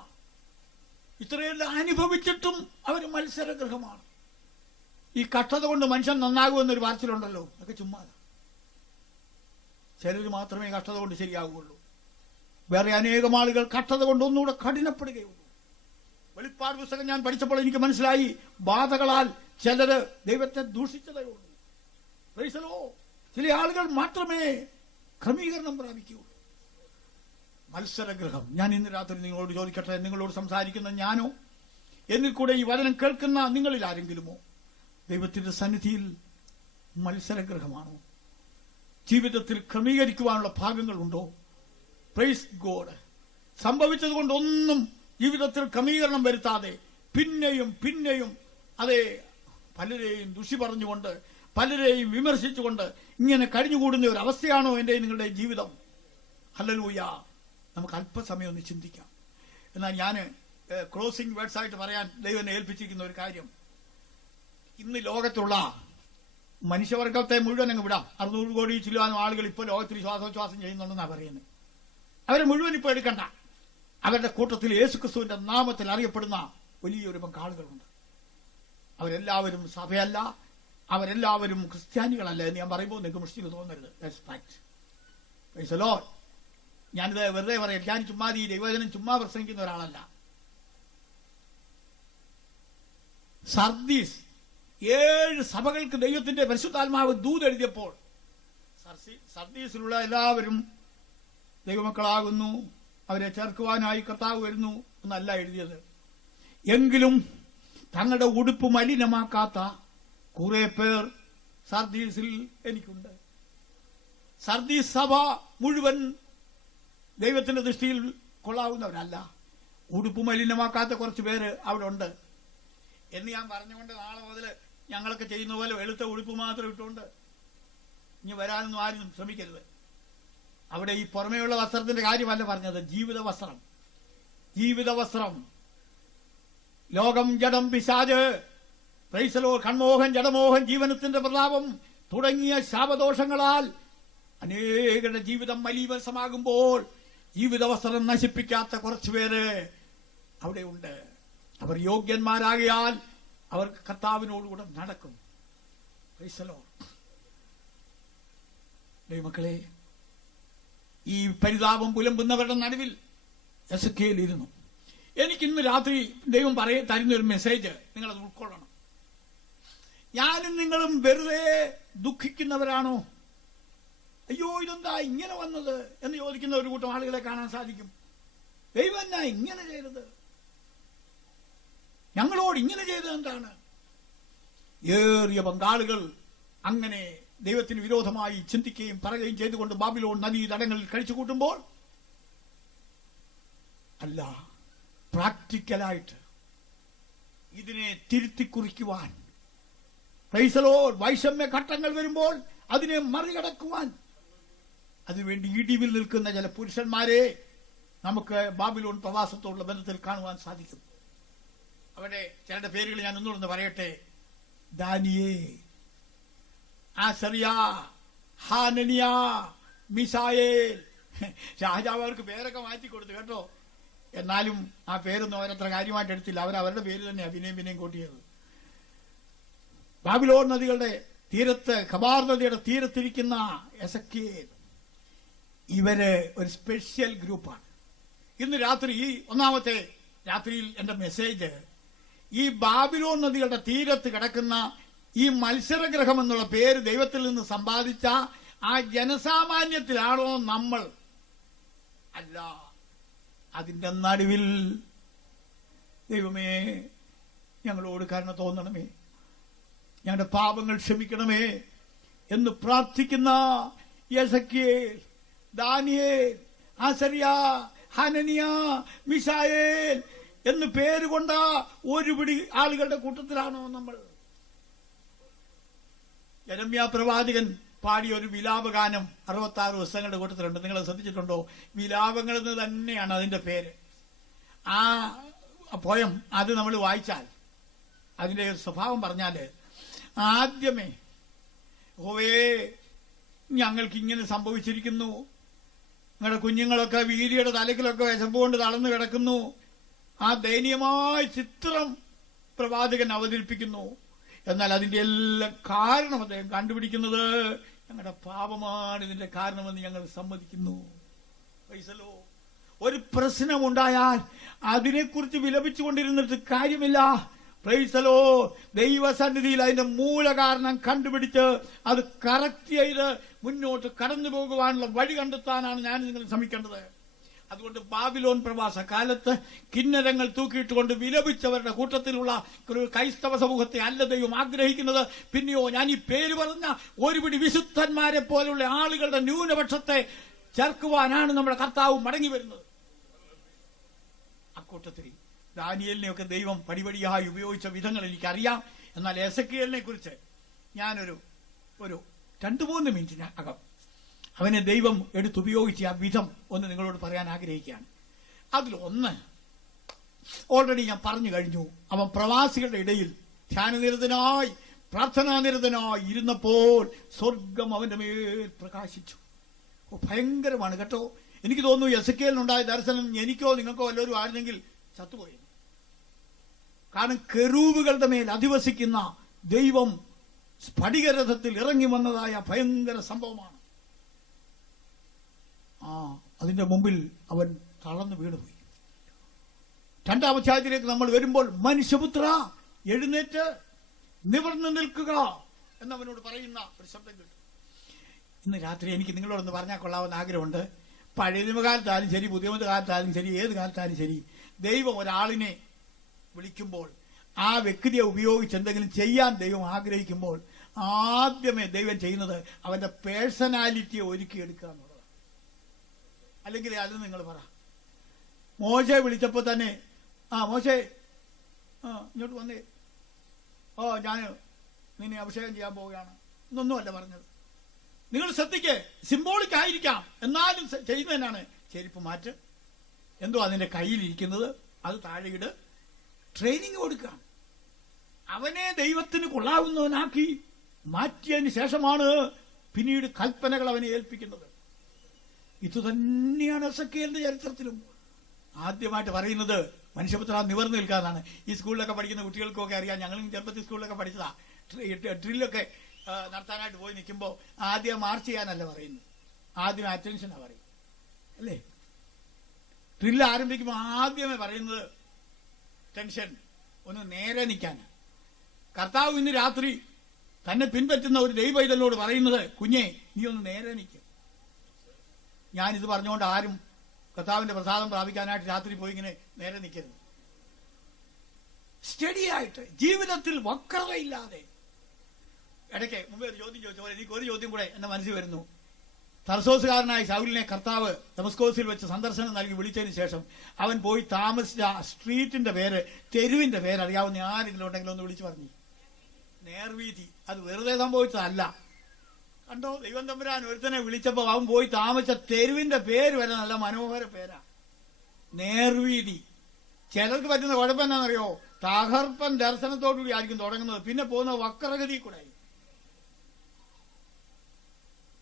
ഇത്രയെല്ലാം അനുഭവിച്ചിട്ടും അവർ മത്സരഗൃഹമാണ്. ഈ കഷ്ടത കൊണ്ട് മനുഷ്യൻ നന്നാകുമെന്നൊരു വാർത്തയിലുണ്ടല്ലോ, അതൊക്കെ ചുമ്മാ. ചിലർ മാത്രമേ കഷ്ടത കൊണ്ട് ശരിയാകുള്ളൂ. വേറെ അനേകം ആളുകൾ കഷ്ടത കൊണ്ട് ഒന്നുകൂടെ കഠിനപ്പെടുകയുള്ളൂ. വെളിപ്പാട് പുസ്തകം ഞാൻ പഠിച്ചപ്പോൾ എനിക്ക് മനസ്സിലായി, ബാധകളാൽ ചിലര് ദൈവത്തെ ദൂഷിച്ചതേ ഉള്ളൂ. പ്രൈസലോ. ചില ആളുകൾ മാത്രമേ ക്രമീകരണം പ്രാപിക്കുകയുള്ളൂ. മത്സരഗൃഹം. ഞാൻ ഇന്ന് രാത്രി നിങ്ങളോട് ചോദിക്കട്ടെ, നിങ്ങളോട് സംസാരിക്കുന്ന ഞാനോ എന്നിൽ കൂടെ ഈ വചനം കേൾക്കുന്ന നിങ്ങളിൽ ആരെങ്കിലുമോ ദൈവത്തിന്റെ സന്നിധിയിൽ മത്സരഗൃഹമാണോ? ജീവിതത്തിൽ ക്രമീകരിക്കുവാനുള്ള ഭാഗങ്ങളുണ്ടോ? Praise God. സംഭവിച്ചത് കൊണ്ടൊന്നും ജീവിതത്തിൽ ക്രമീകരണം വരുത്താതെ പിന്നെയും പിന്നെയും അതേ പലരെയും ദുഷി പറഞ്ഞുകൊണ്ട് പലരെയും വിമർശിച്ചുകൊണ്ട് ഇങ്ങനെ കഴിഞ്ഞുകൂടുന്ന ഒരു അവസ്ഥയാണോ എന്റെ നിങ്ങളുടെ ജീവിതം? ഹല്ലേലൂയ. നമുക്ക് അല്പസമയം ഒന്ന് ചിന്തിക്കാം. എന്നാൽ ഞാൻ ക്ലോസിംഗ് വേർഡ്സ് ആയിട്ട് പറയാൻ ദൈവം ഏൽപ്പിച്ചിരിക്കുന്ന ഒരു കാര്യം, ഇന്ന് ലോകത്തുള്ള മനുഷ്യവർഗത്തെ മുഴുവൻ അങ്ങ് വിടാം. 600 കോടി ചില്ലാനും ആളുകൾ ഇപ്പോൾ ലോകത്തിൽ ശ്വാസോച്ഛ്വാസം ചെയ്യുന്നുണ്ടെന്നാണ് പറയുന്നത്. അവരെ മുഴുവൻ ഇപ്പോൾ എടുക്കണ്ട. അവരുടെ കൂട്ടത്തിൽ യേശുക്രിസ്തുവിന്റെ നാമത്തിൽ അറിയപ്പെടുന്ന വലിയൊരു പങ്ക് ആളുകളുണ്ട്. അവരെല്ലാവരും സഭയല്ല, അവരെല്ലാവരും ക്രിസ്ത്യാനികളല്ല എന്ന് ഞാൻ പറയുമ്പോൾ നിങ്ങൾക്ക് മുഷ്ടിക്ക് തോന്നരുത്. ഞാനിത് വെറുതെ പറയാം. ഞാൻ ചുമ്മാ ഈ ദൈവവചനം ചുമ്മാ പ്രസംഗിക്കുന്ന ഒരാളല്ല. സർദീസ് 7 സഭകൾക്ക് ദൈവത്തിന്റെ പരിശുദ്ധാത്മാവ് ദൂതെഴുതിയപ്പോൾ സർദീസിലുള്ള എല്ലാവരും ദൈവമക്കളാകുന്നു, അവരെ ചേർക്കുവാനായി കർത്താവ് വരുന്നു എന്നല്ല എഴുതിയത്. എങ്കിലും തങ്ങളുടെ ഉടുപ്പ് മലിനമാക്കാത്ത കുറെ പേർ സർദീസിൽ എനിക്കുണ്ട്. സർദീസ് സഭ മുഴുവൻ ദൈവത്തിന്റെ ദൃഷ്ടിയിൽ കൊള്ളാവുന്നവരല്ല. ഉടുപ്പ് മലിനമാക്കാത്ത കുറച്ച് പേര് അവിടെ ഉണ്ട് എന്ന് ഞാൻ പറഞ്ഞുകൊണ്ട് നാളെ മുതൽ ഞങ്ങളൊക്കെ ചെയ്യുന്ന പോലെ വെളുത്ത ഉടുപ്പ് മാത്രം ഇട്ടുകൊണ്ട് ഇനി വരാനൊന്നും ആരും ശ്രമിക്കരുത്. അവിടെ ഈ പുറമേയുള്ള വസ്ത്രത്തിന്റെ കാര്യമല്ല പറഞ്ഞത്, ജീവിത വസ്ത്രം. ജീവിത വസ്ത്രം. ലോകം, ജഡം, പിശാച്, പ്രൈസലോ, കൺമോഹൻ, ജഡമോഹൻ, ജീവനത്തിന്റെ പ്രതാപം തുടങ്ങിയ ശാപദോഷങ്ങളാൽ അനേകരുടെ ജീവിതം മലീവസമാകുമ്പോൾ ജീവിത വസ്ത്രം നശിപ്പിക്കാത്ത കുറച്ചുപേര് അവിടെയുണ്ട്. അവർ യോഗ്യന്മാരാകിയാൽ അവർ കർത്താവിനോടുകൂടെ നടക്കും. പ്രൈസലോ. ദൈവമക്കളെ, ഈ പരിതാപം പുലമ്പുന്നവരുടെ നടുവിൽ എസെക്കിയേൽ ഇരുന്നു. എനിക്കിന്ന് രാത്രി ദൈവം തരുന്നൊരു മെസ്സേജ് നിങ്ങളത് ഉൾക്കൊള്ളണം. ഞാനും നിങ്ങളും വെറുതെ ദുഃഖിക്കുന്നവരാണോ? അയ്യോ ഇതെന്താ ഇങ്ങനെ വന്നത് എന്ന് ചോദിക്കുന്ന ഒരു കൂട്ടം ആളുകളെ കാണാൻ സാധിക്കും. ദൈവം എന്നാ ഇങ്ങനെ ചെയ്തത്, ഞങ്ങളോട് ഇങ്ങനെ ചെയ്തത് എന്താണ്? ഏറിയ പങ്കാളുകൾ അങ്ങനെ ദൈവത്തിന് വിരോധമായി ചിന്തിക്കുകയും പറയുകയും ചെയ്തുകൊണ്ട് ബാബിലോൺ നദീ തടങ്ങളിൽ കഴിച്ചു കൂട്ടുമ്പോൾ അല്ല, പ്രാക്ടിക്കലായിട്ട് ഇതിനെ തിരുത്തിക്കുറിക്കുവാൻ, വൈഷമ്യ ഘട്ടങ്ങൾ വരുമ്പോൾ അതിനെ മറികടക്കുവാൻ അതിനുവേണ്ടി ഇടിവിൽ നിൽക്കുന്ന ചില പുരുഷന്മാരെ നമുക്ക് ബാബിലോൺ പ്രവാസത്തോടുള്ള ബന്ധത്തിൽ കാണുവാൻ സാധിക്കും. അവരുടെ ചിലരുടെ പേരുകൾ ഞാൻ ഒന്നുകൂടെ പറയട്ടെ. Daniel, Azariah, Hananiah, Mishael. രാജാവ് അവർക്ക് പേരൊക്കെ മാറ്റിക്കൊടുത്തു കേട്ടോ. എന്നാലും ആ പേരൊന്നും അവരത്ര കാര്യമായിട്ട് എടുത്തില്ല. അവരവരുടെ പേര് തന്നെ പിന്നെയും കൂട്ടിയത്. ബാബിലോൺ നദികളുടെ തീരത്ത്, ഖബാർ നദിയുടെ തീരത്തിരിക്കുന്ന എസെക്കിയേൽ, ഇവര് ഒരു സ്പെഷ്യൽ ഗ്രൂപ്പാണ്. ഇന്ന് രാത്രി, ഈ ഒന്നാമത്തെ രാത്രിയിൽ എന്റെ മെസ്സേജ് ഈ ബാബിലോൺ നദികളുടെ തീരത്ത് കിടക്കുന്ന ഈ മത്സരഗ്രഹം എന്നുള്ള പേര് ദൈവത്തിൽ നിന്ന് സമ്പാദിച്ച ആ ജനസാമാന്യത്തിലാണോ നമ്മൾ? അല്ല, അതിന്റെ നടുവിൽ ദൈവമേ ഞങ്ങളോട് കരുണ തോന്നണമേ, ഞങ്ങളുടെ പാപങ്ങൾ ക്ഷമിക്കണമേ എന്ന് പ്രാർത്ഥിക്കുന്ന എസെക്കിയേൽ, ദാനിയേൽ, ആസറിയ, ഹനനിയ, മിശായേൽ എന്ന് പേരുകൊണ്ട ഒരുപിടി ആളുകളുടെ കൂട്ടത്തിലാണോ നമ്മൾ? യെരമ്യാ പ്രവാചകൻ പാടിയ ഒരു വിലാപഗാനം 66 ദിവസങ്ങളുടെ കൂട്ടത്തിലുണ്ട്. നിങ്ങൾ ശ്രദ്ധിച്ചിട്ടുണ്ടോ? വിലാപങ്ങൾ എന്ന് തന്നെയാണ് അതിന്റെ പേര്. ആ പോയം അത് നമ്മൾ വായിച്ചാൽ അതിന്റെ സ്വഭാവം പറഞ്ഞാല് ആദ്യമേ ഓവേ ഞങ്ങൾക്ക് ഇങ്ങനെ സംഭവിച്ചിരിക്കുന്നു, നിങ്ങളുടെ കുഞ്ഞുങ്ങളൊക്കെ വീരിയുടെ തലക്കിലൊക്കെ വിശപ്പ് കൊണ്ട് തളർന്നു കിടക്കുന്നു. ആ ദയനീയമായ ചിത്രം പ്രവാചകൻ അവതരിപ്പിക്കുന്നു. എന്നാൽ അതിന്റെ എല്ലാം കാരണം അദ്ദേഹം കണ്ടുപിടിക്കുന്നത് ഞങ്ങളുടെ പാപമാണ് ഇതിന്റെ കാരണമെന്ന് ഞങ്ങൾ സമ്മതിക്കുന്നു. ഒരു പ്രശ്നമുണ്ടായാൽ അതിനെക്കുറിച്ച് വിലപിച്ചുകൊണ്ടിരുന്നിട്ട് കാര്യമില്ല. പ്രൈസലോ, ദൈവസന്നിധിയിൽ അതിന്റെ മൂലകാരണം കണ്ടുപിടിച്ച് അത് കറക്റ്റ് ചെയ്ത് മുന്നോട്ട് കടന്നു പോകുവാനുള്ള വഴി കണ്ടെത്താനാണ് ഞാൻ നിങ്ങൾ ശ്രമിക്കേണ്ടത്. അതുകൊണ്ട് ബാബിലോൺ പ്രവാസ കാലത്ത് കിന്നരങ്ങൾ തൂക്കിയിട്ടുകൊണ്ട് വിലപിച്ചവരുടെ കൂട്ടത്തിലുള്ള ക്രൈസ്തവ സമൂഹത്തെ അല്ല ദൈവം ആഗ്രഹിക്കുന്നത്. പിന്നെയോ ഞാൻ ഈ പേര് പറഞ്ഞ ഒരുപിടി വിശുദ്ധന്മാരെ പോലുള്ള ആളുകളുടെ ന്യൂനപക്ഷത്തെ ചേർക്കുവാനാണ് നമ്മുടെ കർത്താവ് മടങ്ങി വരുന്നത്. അക്കൂട്ടത്തിൽ ദാനിയേലിനെയൊക്കെ ദൈവം പടിപടിയായി ഉപയോഗിച്ച വിധങ്ങൾ എനിക്കറിയാം. എന്നാൽ എസെക്കിയേലിനെ കുറിച്ച് ഞാനൊരു 2-3 മിനിറ്റിനകം അവനെ ദൈവം എടുത്തുപയോഗിച്ച ആ വിധം ഒന്ന് നിങ്ങളോട് പറയാൻ ആഗ്രഹിക്കുകയാണ്. അതിലൊന്ന് ഓൾറെഡി ഞാൻ പറഞ്ഞു കഴിഞ്ഞു. അവൻ പ്രവാസികളുടെ ഇടയിൽ ധ്യാനനിരതനായി, പ്രാർത്ഥനാനിരതനായി ഇരുന്നപ്പോൾ സ്വർഗം അവന്റെ മേൽ പ്രകാശിച്ചു. ഭയങ്കരമാണ് കേട്ടോ. എനിക്ക് തോന്നുന്നു എസെക്കിയേലിനുണ്ടായ ദർശനം എനിക്കോ നിങ്ങൾക്കോ വല്ലവരും ആയിരുന്നെങ്കിൽ ചത്തുപോയി. കാരണം കെരൂബുകളുടെ മേൽ അധിവസിക്കുന്ന ദൈവം സ്ഫടികരഥത്തിൽ ഇറങ്ങി വന്നതായ ഭയങ്കര സംഭവമാണ്. അതിന്റെ മുമ്പിൽ അവൻ തളർന്നു വീണുപോയി. 2-ാം അധ്യായത്തിലേക്ക് നമ്മൾ വരുമ്പോൾ മനുഷ്യപുത്ര എഴുന്നേറ്റ് നിവർന്നു നിൽക്കുക എന്നവനോട് പറയുന്ന ഒരു ശബ്ദം കേട്ടു. ഇന്ന് രാത്രി എനിക്ക് നിങ്ങളോടൊന്ന് പറഞ്ഞാൽ കൊള്ളാവുന്ന ആഗ്രഹമുണ്ട്. പഴയ നിയമകാലത്തായാലും ശരി, പുതിയ കാലത്തായാലും ശരി, ഏത് കാലത്തായാലും ശരി, ദൈവം ഒരാളിനെ വിളിക്കുമ്പോൾ ആ വ്യക്തിയെ ഉപയോഗിച്ച് എന്തെങ്കിലും ചെയ്യാൻ ദൈവം ആഗ്രഹിക്കുമ്പോൾ ആദ്യമേ ദൈവം ചെയ്യുന്നത് അവന്റെ പേഴ്സണാലിറ്റിയെ ഒരുക്കിയെടുക്കുക എന്നുള്ളതാണ്. അല്ലെങ്കിൽ അത് നിങ്ങൾ പറ. മോശയെ വിളിച്ചപ്പോൾ തന്നെ മോശേ ഇങ്ങോട്ട് വന്നേ, ഞാൻ നിന്നെ അഭിഷേകം ചെയ്യാൻ പോവുകയാണ് എന്നൊന്നുമല്ല പറഞ്ഞത്. നിങ്ങൾ ശ്രദ്ധിക്കേ, സിംബോളിക് ആയിരിക്കാം, എന്നാലും ചെയ്യുന്നതിനാണ്. ചെരുപ്പ് മാറ്റ്, എന്തോ അതിന്റെ കയ്യിലിരിക്കുന്നത് അത് താഴെയിട്, ട്രെയിനിങ് കൊടുക്കുക. അവനെ ദൈവത്തിന് കൊള്ളാവുന്നവനാക്കി മാറ്റിയതിന് ശേഷമാണ് പിന്നീട് കൽപ്പനകൾ അവനെ ഏൽപ്പിക്കുന്നത്. ഇത് തന്നെയാണ് എസെക്കിയേലിന്റെ ചരിത്രത്തിലും ആദ്യമായിട്ട് പറയുന്നത്. മനുഷ്യപുത്ര നിവർന്നു നിൽക്കാന്നാണ്. ഈ സ്കൂളിലൊക്കെ പഠിക്കുന്ന കുട്ടികൾക്കൊക്കെ അറിയാം. ഞങ്ങളും ചെറുപ്പത്തിൽ സ്കൂളിലൊക്കെ പഠിച്ചതാ. ഡ്രില്ലൊക്കെ നടത്താനായിട്ട് പോയി നിൽക്കുമ്പോൾ ആദ്യം മാർച്ച് ചെയ്യാനല്ല പറയുന്നത്, ആദ്യം അറ്റൻഷനാ പറയും, അല്ലേ? ഡ്രില്ല് ആരംഭിക്കുമ്പോൾ ആദ്യമേ പറയുന്നത് ടെൻഷൻ, ഒന്ന് നേരെ നിൽക്കാനാണ്. കർത്താവ് ഇന്ന് രാത്രി തന്നെ പിൻപറ്റുന്ന ഒരു ദൈവപൈതലിനോട് പറയുന്നത്, കുഞ്ഞെ നീ ഒന്ന് നേരെ നിൽക്കും. ഞാനിത് പറഞ്ഞുകൊണ്ട് ആരും കർത്താവിന്റെ പ്രസാദം പ്രാപിക്കാനായിട്ട് രാത്രി പോയി ഇങ്ങനെ നേരെ നിൽക്കരുത്. സ്റ്റഡി ആയിട്ട്, ജീവിതത്തിൽ വക്രതയില്ലാതെ. ഇടയ്ക്ക് മുമ്പേ ഒരു ചോദ്യം ചോദിച്ച പോലെ എനിക്ക് ഒരു ചോദ്യം കൂടെ എന്റെ മനസ്സിൽ വരുന്നു. തർസോസുകാരനായ ശൗലിനെ കർത്താവ് ദമസ്കോസിൽ വെച്ച് സന്ദർശനം നൽകി വിളിച്ചതിന് ശേഷം അവൻ പോയി താമസിച്ച സ്ട്രീറ്റിന്റെ പേര്, തെരുവിന്റെ പേര് അറിയാവുന്ന ആരെങ്കിലും ഉണ്ടെങ്കിലും ഒന്ന് വിളിച്ചു പറഞ്ഞു. നേർവീതി. അത് വെറുതെ സംഭവിച്ചതല്ല. കണ്ടോ, ദൈവം തമ്പുരാൻ ഒരുത്തനെ വിളിച്ചപ്പോ അവൻ പോയി താമസിച്ച തെരുവിന്റെ പേര് വരെ നല്ല മനോഹര പേരാ, നേർവീതി. ചിലർക്ക് പറ്റുന്ന കുഴപ്പം എന്നാണെന്നറിയോ? തകർപ്പൻ ദർശനത്തോടുകൂടി ആയിരിക്കും തുടങ്ങുന്നത്, പിന്നെ പോകുന്ന വക്രഗതി കൂടെ.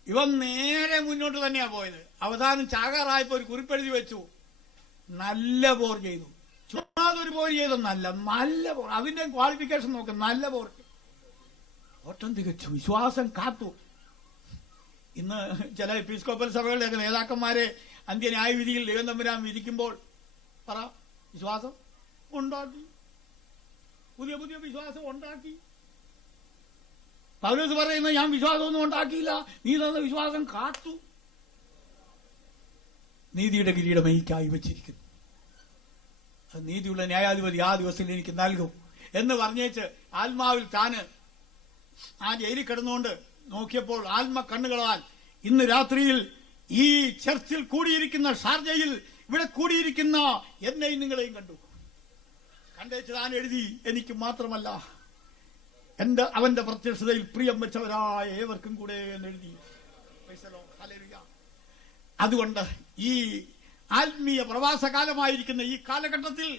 ഇവൻ നേരെ മുന്നോട്ട് തന്നെയാ പോയത്. അവസാനം ചാകാറായപ്പോ ഒരു കുറിപ്പെഴുതി വെച്ചു, നല്ല പോർ ചെയ്തു. ചുമ്മാതൊരു പോർ ചെയ്തെന്നല്ല, നല്ല പോർ. അതിന്റെ ക്വാളിഫിക്കേഷൻ നോക്ക്, നല്ല പോർ. ഓട്ടം തികച്ചു, വിശ്വാസം കാത്തു. ഇന്ന് ചില എപ്പിസ്കോപ്പൽ സഭകളുടെയൊക്കെ നേതാക്കന്മാരെ അന്ത്യന്യായവിധിയിൽ ദൈവം തമ്പുരാൻ വിധിക്കുമ്പോൾ പറ, വിശ്വാസം ഉണ്ടാക്കി, പുതിയ പുതിയ വിശ്വാസം ഉണ്ടാക്കി. പൗലോസ് പറയുന്നത്, ഞാൻ വിശ്വാസമൊന്നും ഉണ്ടാക്കിയില്ല, നീ തന്ന വിശ്വാസം കാത്തു. നീതിയുടെ കിരീടം എനിക്കായി വെച്ചിരിക്കുന്നു, അത് നീതിയുള്ള ന്യായാധിപതി ആ ദിവസത്തിൽ എനിക്ക് നൽകും എന്ന് പറഞ്ഞേച്ച് ആത്മാവിൽ താന് ആ ജയിലിൽ കിടന്നുകൊണ്ട് നോക്കിയപ്പോൾ ആത്മ കണ്ണുകളാൽ ഇന്ന് രാത്രിയിൽ ഈ ചർച്ചിൽ കൂടിയിരിക്കുന്ന, ഷാർജയിൽ ഇവിടെ കൂടിയിരിക്കുന്ന എന്നെയും നിങ്ങളെയും കണ്ടു. കണ്ടേച്ച് താൻ എഴുതി, എനിക്ക് മാത്രമല്ല അവന്റെ പ്രത്യക്ഷതയിൽ പ്രിയം വെച്ചവരായ ഏവർക്കും കൂടെ എന്നെഴുതി. അതുകൊണ്ട് ഈ ആത്മീയ പ്രവാസകാലമായിരിക്കുന്ന ഈ കാലഘട്ടത്തിൽ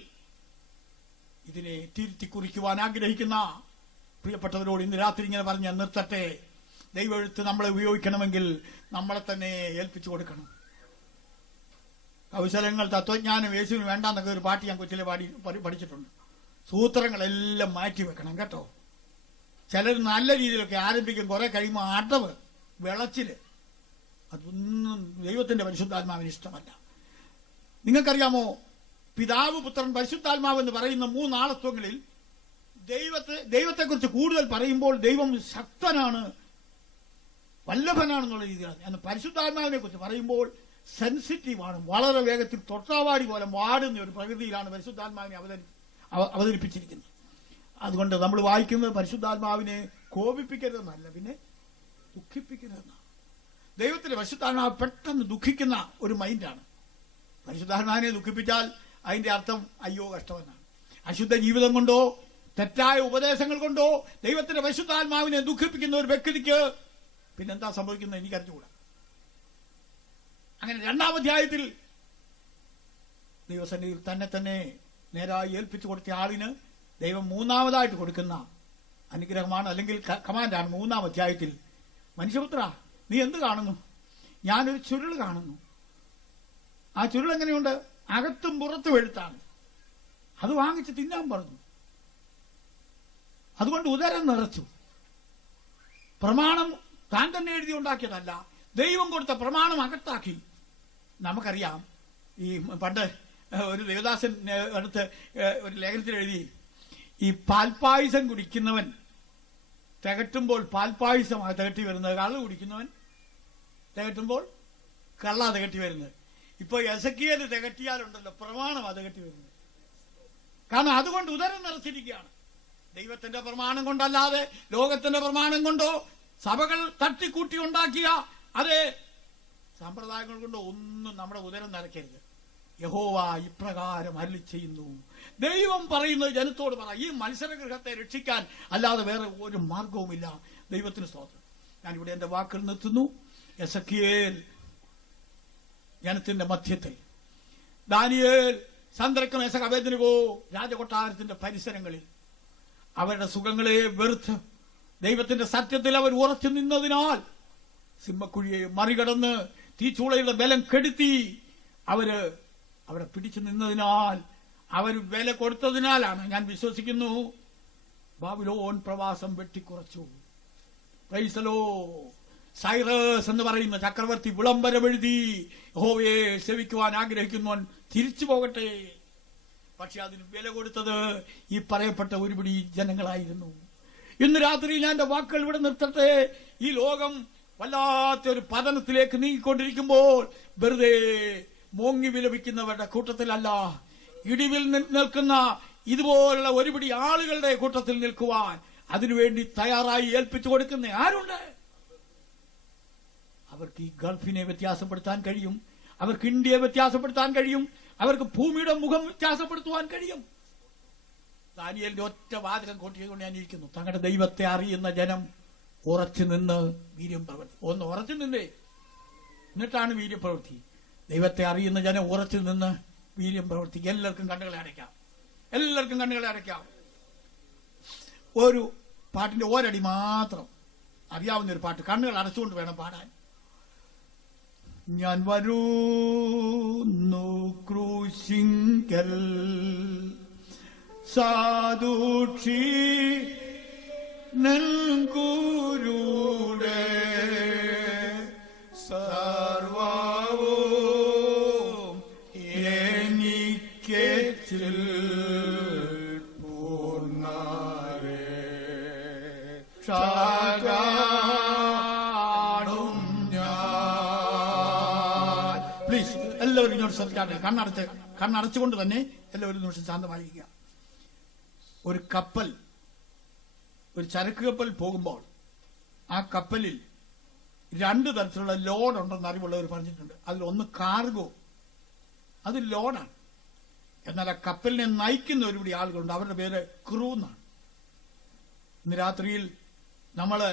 ഇതിനെ തിരുത്തി കുറിക്കുവാൻ ആഗ്രഹിക്കുന്ന പ്രിയപ്പെട്ടവരോട് ഇന്ന് രാത്രി ഇങ്ങനെ പറഞ്ഞ് നിർത്തട്ടെ. ദൈവമെഴുത്ത് നമ്മളെ ഉപയോഗിക്കണമെങ്കിൽ നമ്മളെ തന്നെ ഏൽപ്പിച്ചു കൊടുക്കണം. കൗശലങ്ങൾ, തത്വജ്ഞാനം യേശുവിന് വേണ്ടാന്നൊക്കെ ഒരു പാട്ട് ഞാൻ കൊച്ചിലെ പഠിച്ചിട്ടുണ്ട്. സൂത്രങ്ങളെല്ലാം മാറ്റി വെക്കണം കേട്ടോ. ചിലർ നല്ല രീതിയിലൊക്കെ ആരംഭിക്കും, കുറെ കഴിയുമ്പോൾ അടവ്, വിളച്ചില്, അതൊന്നും ദൈവത്തിന്റെ പരിശുദ്ധാത്മാവിന് ഇഷ്ടമല്ല. നിങ്ങൾക്കറിയാമോ, പിതാവ്, പുത്രൻ, പരിശുദ്ധാത്മാവ് എന്ന് പറയുന്ന മൂന്നാളത്വങ്ങളിൽ ദൈവത്തെക്കുറിച്ച് കൂടുതൽ പറയുമ്പോൾ ദൈവം ശക്തനാണ്, വല്ലഭനാണെന്നുള്ള രീതിയിലാണ്. എന്നാൽ പരിശുദ്ധാത്മാവിനെ കുറിച്ച് പറയുമ്പോൾ സെൻസിറ്റീവാണ്, വളരെ വേഗത്തിൽ തൊട്ടാവാടി പോലെ വാടുന്ന ഒരു പ്രകൃതിയിലാണ് പരിശുദ്ധാത്മാവിനെ അവതരിപ്പിച്ചിരിക്കുന്നത്. അതുകൊണ്ട് നമ്മൾ വായിക്കുന്നത് പരിശുദ്ധാത്മാവിനെ കോപിപ്പിക്കരുതെന്നല്ല, പിന്നെ ദുഃഖിപ്പിക്കരുതെന്നാണ്. ദൈവത്തിന്റെ പരിശുദ്ധാത്മാവ് പെട്ടെന്ന് ദുഃഖിക്കുന്ന ഒരു മൈൻഡാണ്. പരിശുദ്ധാത്മാവിനെ ദുഃഖിപ്പിച്ചാൽ അതിന്റെ അർത്ഥം അയ്യോ കഷ്ടമെന്നാണ്. അശുദ്ധ ജീവിതം കൊണ്ടോ തെറ്റായ ഉപദേശങ്ങൾ കൊണ്ടോ ദൈവത്തിന്റെ പരിശുദ്ധാത്മാവിനെ ദുഃഖിപ്പിക്കുന്ന ഒരു വ്യക്തിക്ക് പിന്നെന്താ സംഭവിക്കുന്നത് എനിക്കറിഞ്ഞുകൂടാ. അങ്ങനെ 2-ാം അധ്യായത്തിൽ ദൈവസന്നിധിയിൽ തന്നെ നേരായി ഏൽപ്പിച്ചു കൊടുത്ത ആളിന് ദൈവം മൂന്നാമതായിട്ട് കൊടുക്കുന്ന അനുഗ്രഹമാണ്, അല്ലെങ്കിൽ കമാൻഡാണ്. 3-ാം അധ്യായത്തിൽ, മനുഷ്യപുത്ര നീ എന്ത് കാണുന്നു? ഞാനൊരു ചുരുൾ കാണുന്നു. ആ ചുരുൾ എങ്ങനെയുണ്ട്? അകത്തും പുറത്തും എഴുത്താണ്. അത് വാങ്ങിച്ച് തിന്നാൻ പറഞ്ഞു. അതുകൊണ്ട് ഉദരം നിറച്ചു. പ്രമാണം താൻ തന്നെ എഴുതി ഉണ്ടാക്കിയതല്ല, ദൈവം കൊടുത്ത പ്രമാണം അകത്താക്കി. നമുക്കറിയാം, ഈ പണ്ട് ഒരു ദേവദാസൻ അടുത്ത് ഒരു ലേഖനത്തിൽ എഴുതി, ഈ പാൽപ്പായസം കുടിക്കുന്നവൻ തികട്ടുമ്പോൾ പാൽപ്പായസമാണ് തികട്ടി വരുന്നത്, കള്ള് കുടിക്കുന്നവൻ തികട്ടുമ്പോൾ കള്ള തികട്ടി വരുന്നത്. ഇപ്പൊ എസക്കിയേൽ തികട്ടിയാലുണ്ടല്ലോ പ്രമാണം തികട്ടി വരുന്നത്. കാരണം അതുകൊണ്ട് ഉദരം നിറച്ചിരിക്കുകയാണ്. ദൈവത്തിന്റെ പ്രമാണം കൊണ്ടല്ലാതെ ലോകത്തിന്റെ പ്രമാണം കൊണ്ടോ സഭകൾ തട്ടിക്കൂട്ടി ഉണ്ടാക്കിയ അതേ സമ്പ്രദായങ്ങൾ കൊണ്ടോ ഒന്നും നമ്മുടെ ഉദരം നിറയ്ക്കരുത്. യഹോവ ഇപ്രകാരം അരുളി ചെയ്യുന്നു. ദൈവം പറയുന്നത് ജനത്തോട് പറ. ഈ മത്സരഗൃഹത്തെ രക്ഷിക്കാൻ അല്ലാതെ വേറെ ഒരു മാർഗവുമില്ല. ദൈവത്തിന് സ്തോത്രം. ഞാനിവിടെ എന്റെ വാക്കുകൾ നിർത്തുന്നു. എസക്കിയേൽ ജനത്തിന്റെ മധ്യത്തിൽ, ദാനിയേൽ, സന്ദ്രക്ക്, മേശക്ക്, അബേദ്നെഗോ രാജകൊട്ടാരത്തിന്റെ പരിസരങ്ങളിൽ അവരുടെ സുഖങ്ങളെ വെറുത്ത് ദൈവത്തിന്റെ സത്യത്തിൽ അവർ ഉറച്ചു നിന്നതിനാൽ, സിംഹക്കുഴിയെ മറികടന്ന് തീച്ചൂളയുടെ ബലം കെടുത്തി അവര് അവിടെ പിടിച്ചു നിന്നതിനാൽ, അവർ വില കൊടുത്തതിനാലാണ് ഞാൻ വിശ്വസിക്കുന്നു ബാബിലോൺ പ്രവാസം വെട്ടിക്കുറച്ചു. Praise the lord. സൈറസ് എന്ന് പറയുന്ന ചക്രവർത്തി വിളംബരം എഴുതി, യഹോവയെ സേവിക്കുവാൻ ആഗ്രഹിക്കുന്നവൻ തിരിച്ചു പോകട്ടെ. പക്ഷെ അതിന് വില കൊടുത്തത് ഈ പറയപ്പെട്ട ഒരുപിടി ജനങ്ങളായിരുന്നു. ഇന്ന് രാത്രി ഞാൻ എന്റെ വാക്കുകൾ ഇവിടെ നിർത്തട്ടെ. ഈ ലോകം വല്ലാത്തൊരു പതനത്തിലേക്ക് നീങ്ങിക്കൊണ്ടിരിക്കുമ്പോൾ വെറുതെ മോങ്ങി വിലപിക്കുന്നവരുടെ കൂട്ടത്തിലല്ല, ഇടിവിൽ നിൽക്കുന്ന ഇതുപോലുള്ള ഒരുപിടി ആളുകളുടെ കൂട്ടത്തിൽ നിൽക്കുവാൻ അതിനുവേണ്ടി തയ്യാറായി ഏൽപ്പിച്ചു കൊടുക്കുന്ന ആരുണ്ട്? അവർക്ക് ഈ ഗൾഫിനെ വ്യത്യാസപ്പെടുത്താൻ കഴിയും, അവർക്ക് ഇന്ത്യയെ വ്യത്യാസപ്പെടുത്താൻ കഴിയും, അവർക്ക് ഭൂമിയുടെ മുഖം വ്യത്യാസപ്പെടുത്തുവാൻ കഴിയും. ദാനിയേലിന്റെ ഒറ്റ വാചകം കൊണ്ടിക്കൊണ്ട് ഞാൻ ഇരിക്കുന്നു. തങ്ങളുടെ ദൈവത്തെ അറിയുന്ന ജനം ഉറച്ചു നിന്ന് വീര്യം പ്രവർത്തി. ഒന്ന് ഉറച്ചു നിന്നേ, എന്നിട്ടാണ് വീര്യപ്രവൃത്തി. ദൈവത്തെ അറിയുന്ന ജനം ഉറച്ചു നിന്ന് വീര്യം പ്രവർത്തിക്കും. എല്ലാവർക്കും കണ്ണുകളെ അടയ്ക്കാം, എല്ലാവർക്കും കണ്ണുകളെ അടയ്ക്കാം. ഒരു പാട്ടിന്റെ ഒരടി മാത്രം അറിയാവുന്ന ഒരു പാട്ട്, കണ്ണുകൾ അടച്ചുകൊണ്ട് വേണം പാടാൻ. ഞാൻ വരുന്നു ക്രൂശിങ്കൽ സാധുക്ഷി നെൽകുരുടെ സർവവും എനിക്കേറ്റിൽ പൂർണ്ണരേ ഷാഗാടും ഞാൻ. പ്ലീസ് എല്ലാവരും ഇങ്ങോട്ട് ശ്രദ്ധിക്കാട്ടെ. കണ്ണടച്ചുകൊണ്ട് തന്നെ എല്ലാവരും നിമിഷം ശാന്തമായിരിക്കുക. ഒരു കപ്പൽ, ഒരു ചരക്ക് കപ്പൽ പോകുമ്പോൾ ആ കപ്പലിൽ രണ്ട് തരത്തിലുള്ള ലോഡ് ഉണ്ടെന്ന് അറിവുള്ളവർ പറഞ്ഞിട്ടുണ്ട്. അതിലൊന്ന് കാർഗോ, അത് ലോഡാണ്. എന്നാൽ ആ കപ്പലിനെ നയിക്കുന്ന ഒരുപിടി ആളുകളുണ്ട്, അവരുടെ പേര് ക്രൂ എന്നാണ്. ഇന്ന് രാത്രിയിൽ നമ്മള്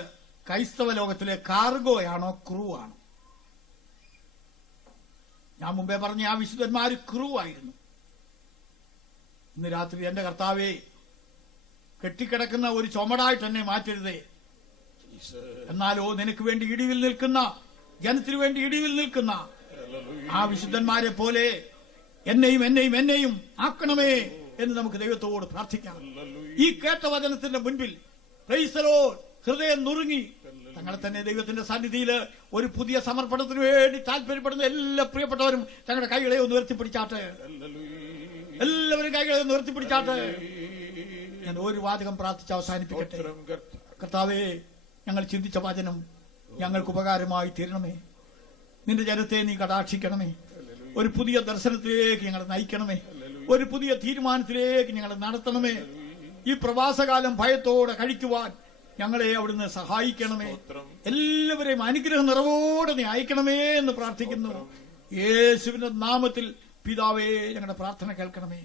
ക്രൈസ്തവ ലോകത്തിലെ കാർഗോയാണോ ക്രൂ ആണോ? ഞാൻ മുമ്പേ പറഞ്ഞ ആ വിശുദ്ധന്മാര് ക്രൂ ആയിരുന്നു. ഇന്ന് രാത്രി എന്റെ കർത്താവേ, കെട്ടിക്കിടക്കുന്ന ഒരു ചുമടായിട്ട് എന്നെ മാറ്റരുതേ. എന്നാലോ നിനക്ക് വേണ്ടി ഇടിവിൽ നിൽക്കുന്ന, ജനത്തിനു വേണ്ടി ഇടിവിൽ നിൽക്കുന്ന ആ വിശുദ്ധന്മാരെ പോലെ എന്നെയും ആക്കണമേ എന്ന് നമുക്ക് ദൈവത്തോട് പ്രാർത്ഥിക്കാം. ഈ കേട്ട വചനത്തിന്റെ മുൻപിൽ പ്രൈസ് ദി ലോർഡ് ഹൃദയം നുറുങ്ങി തങ്ങളെ തന്നെ ദൈവത്തിന്റെ സന്നിധിയിൽ ഒരു പുതിയ സമർപ്പണത്തിന് വേണ്ടി താല്പര്യപ്പെടുന്ന എല്ലാ പ്രിയപ്പെട്ടവരും തങ്ങളുടെ കൈകളെ ഒന്ന് ഉയർത്തിപ്പിടിച്ചാട്ടെ. എല്ലാവരും കൈകളെ ഒന്ന് ഉയർത്തിപ്പിടിച്ചാട്ടെ. ഞാൻ ഒരു വാചകം പ്രാർത്ഥിച്ച് അവസാനിപ്പിക്കട്ടെ. കർത്താവേ, ഞങ്ങൾ ചിന്തിച്ച വചനം ഞങ്ങൾക്ക് ഉപകാരമായി തീരണമേ. നിന്റെ ജനത്തെ നീ കടാക്ഷിക്കണമേ. ഒരു പുതിയ ദർശനത്തിലേക്ക് ഞങ്ങളെ നയിക്കണമേ. ഒരു പുതിയ തീരുമാനത്തിലേക്ക് ഞങ്ങളെ നടത്തണമേ. ഈ പ്രവാസകാലം ഭയത്തോടെ കഴിക്കുവാൻ ഞങ്ങളെ അവിടുന്ന് സഹായിക്കണമേ. എല്ലാവരെയും അനുഗ്രഹ നിറവോടെ നീ അയക്കണമേ എന്ന് പ്രാർത്ഥിക്കുന്നു. യേശുവിന്റെ നാമത്തിൽ പിതാവേ, ഞങ്ങളുടെ പ്രാർത്ഥന കേൾക്കണമേ.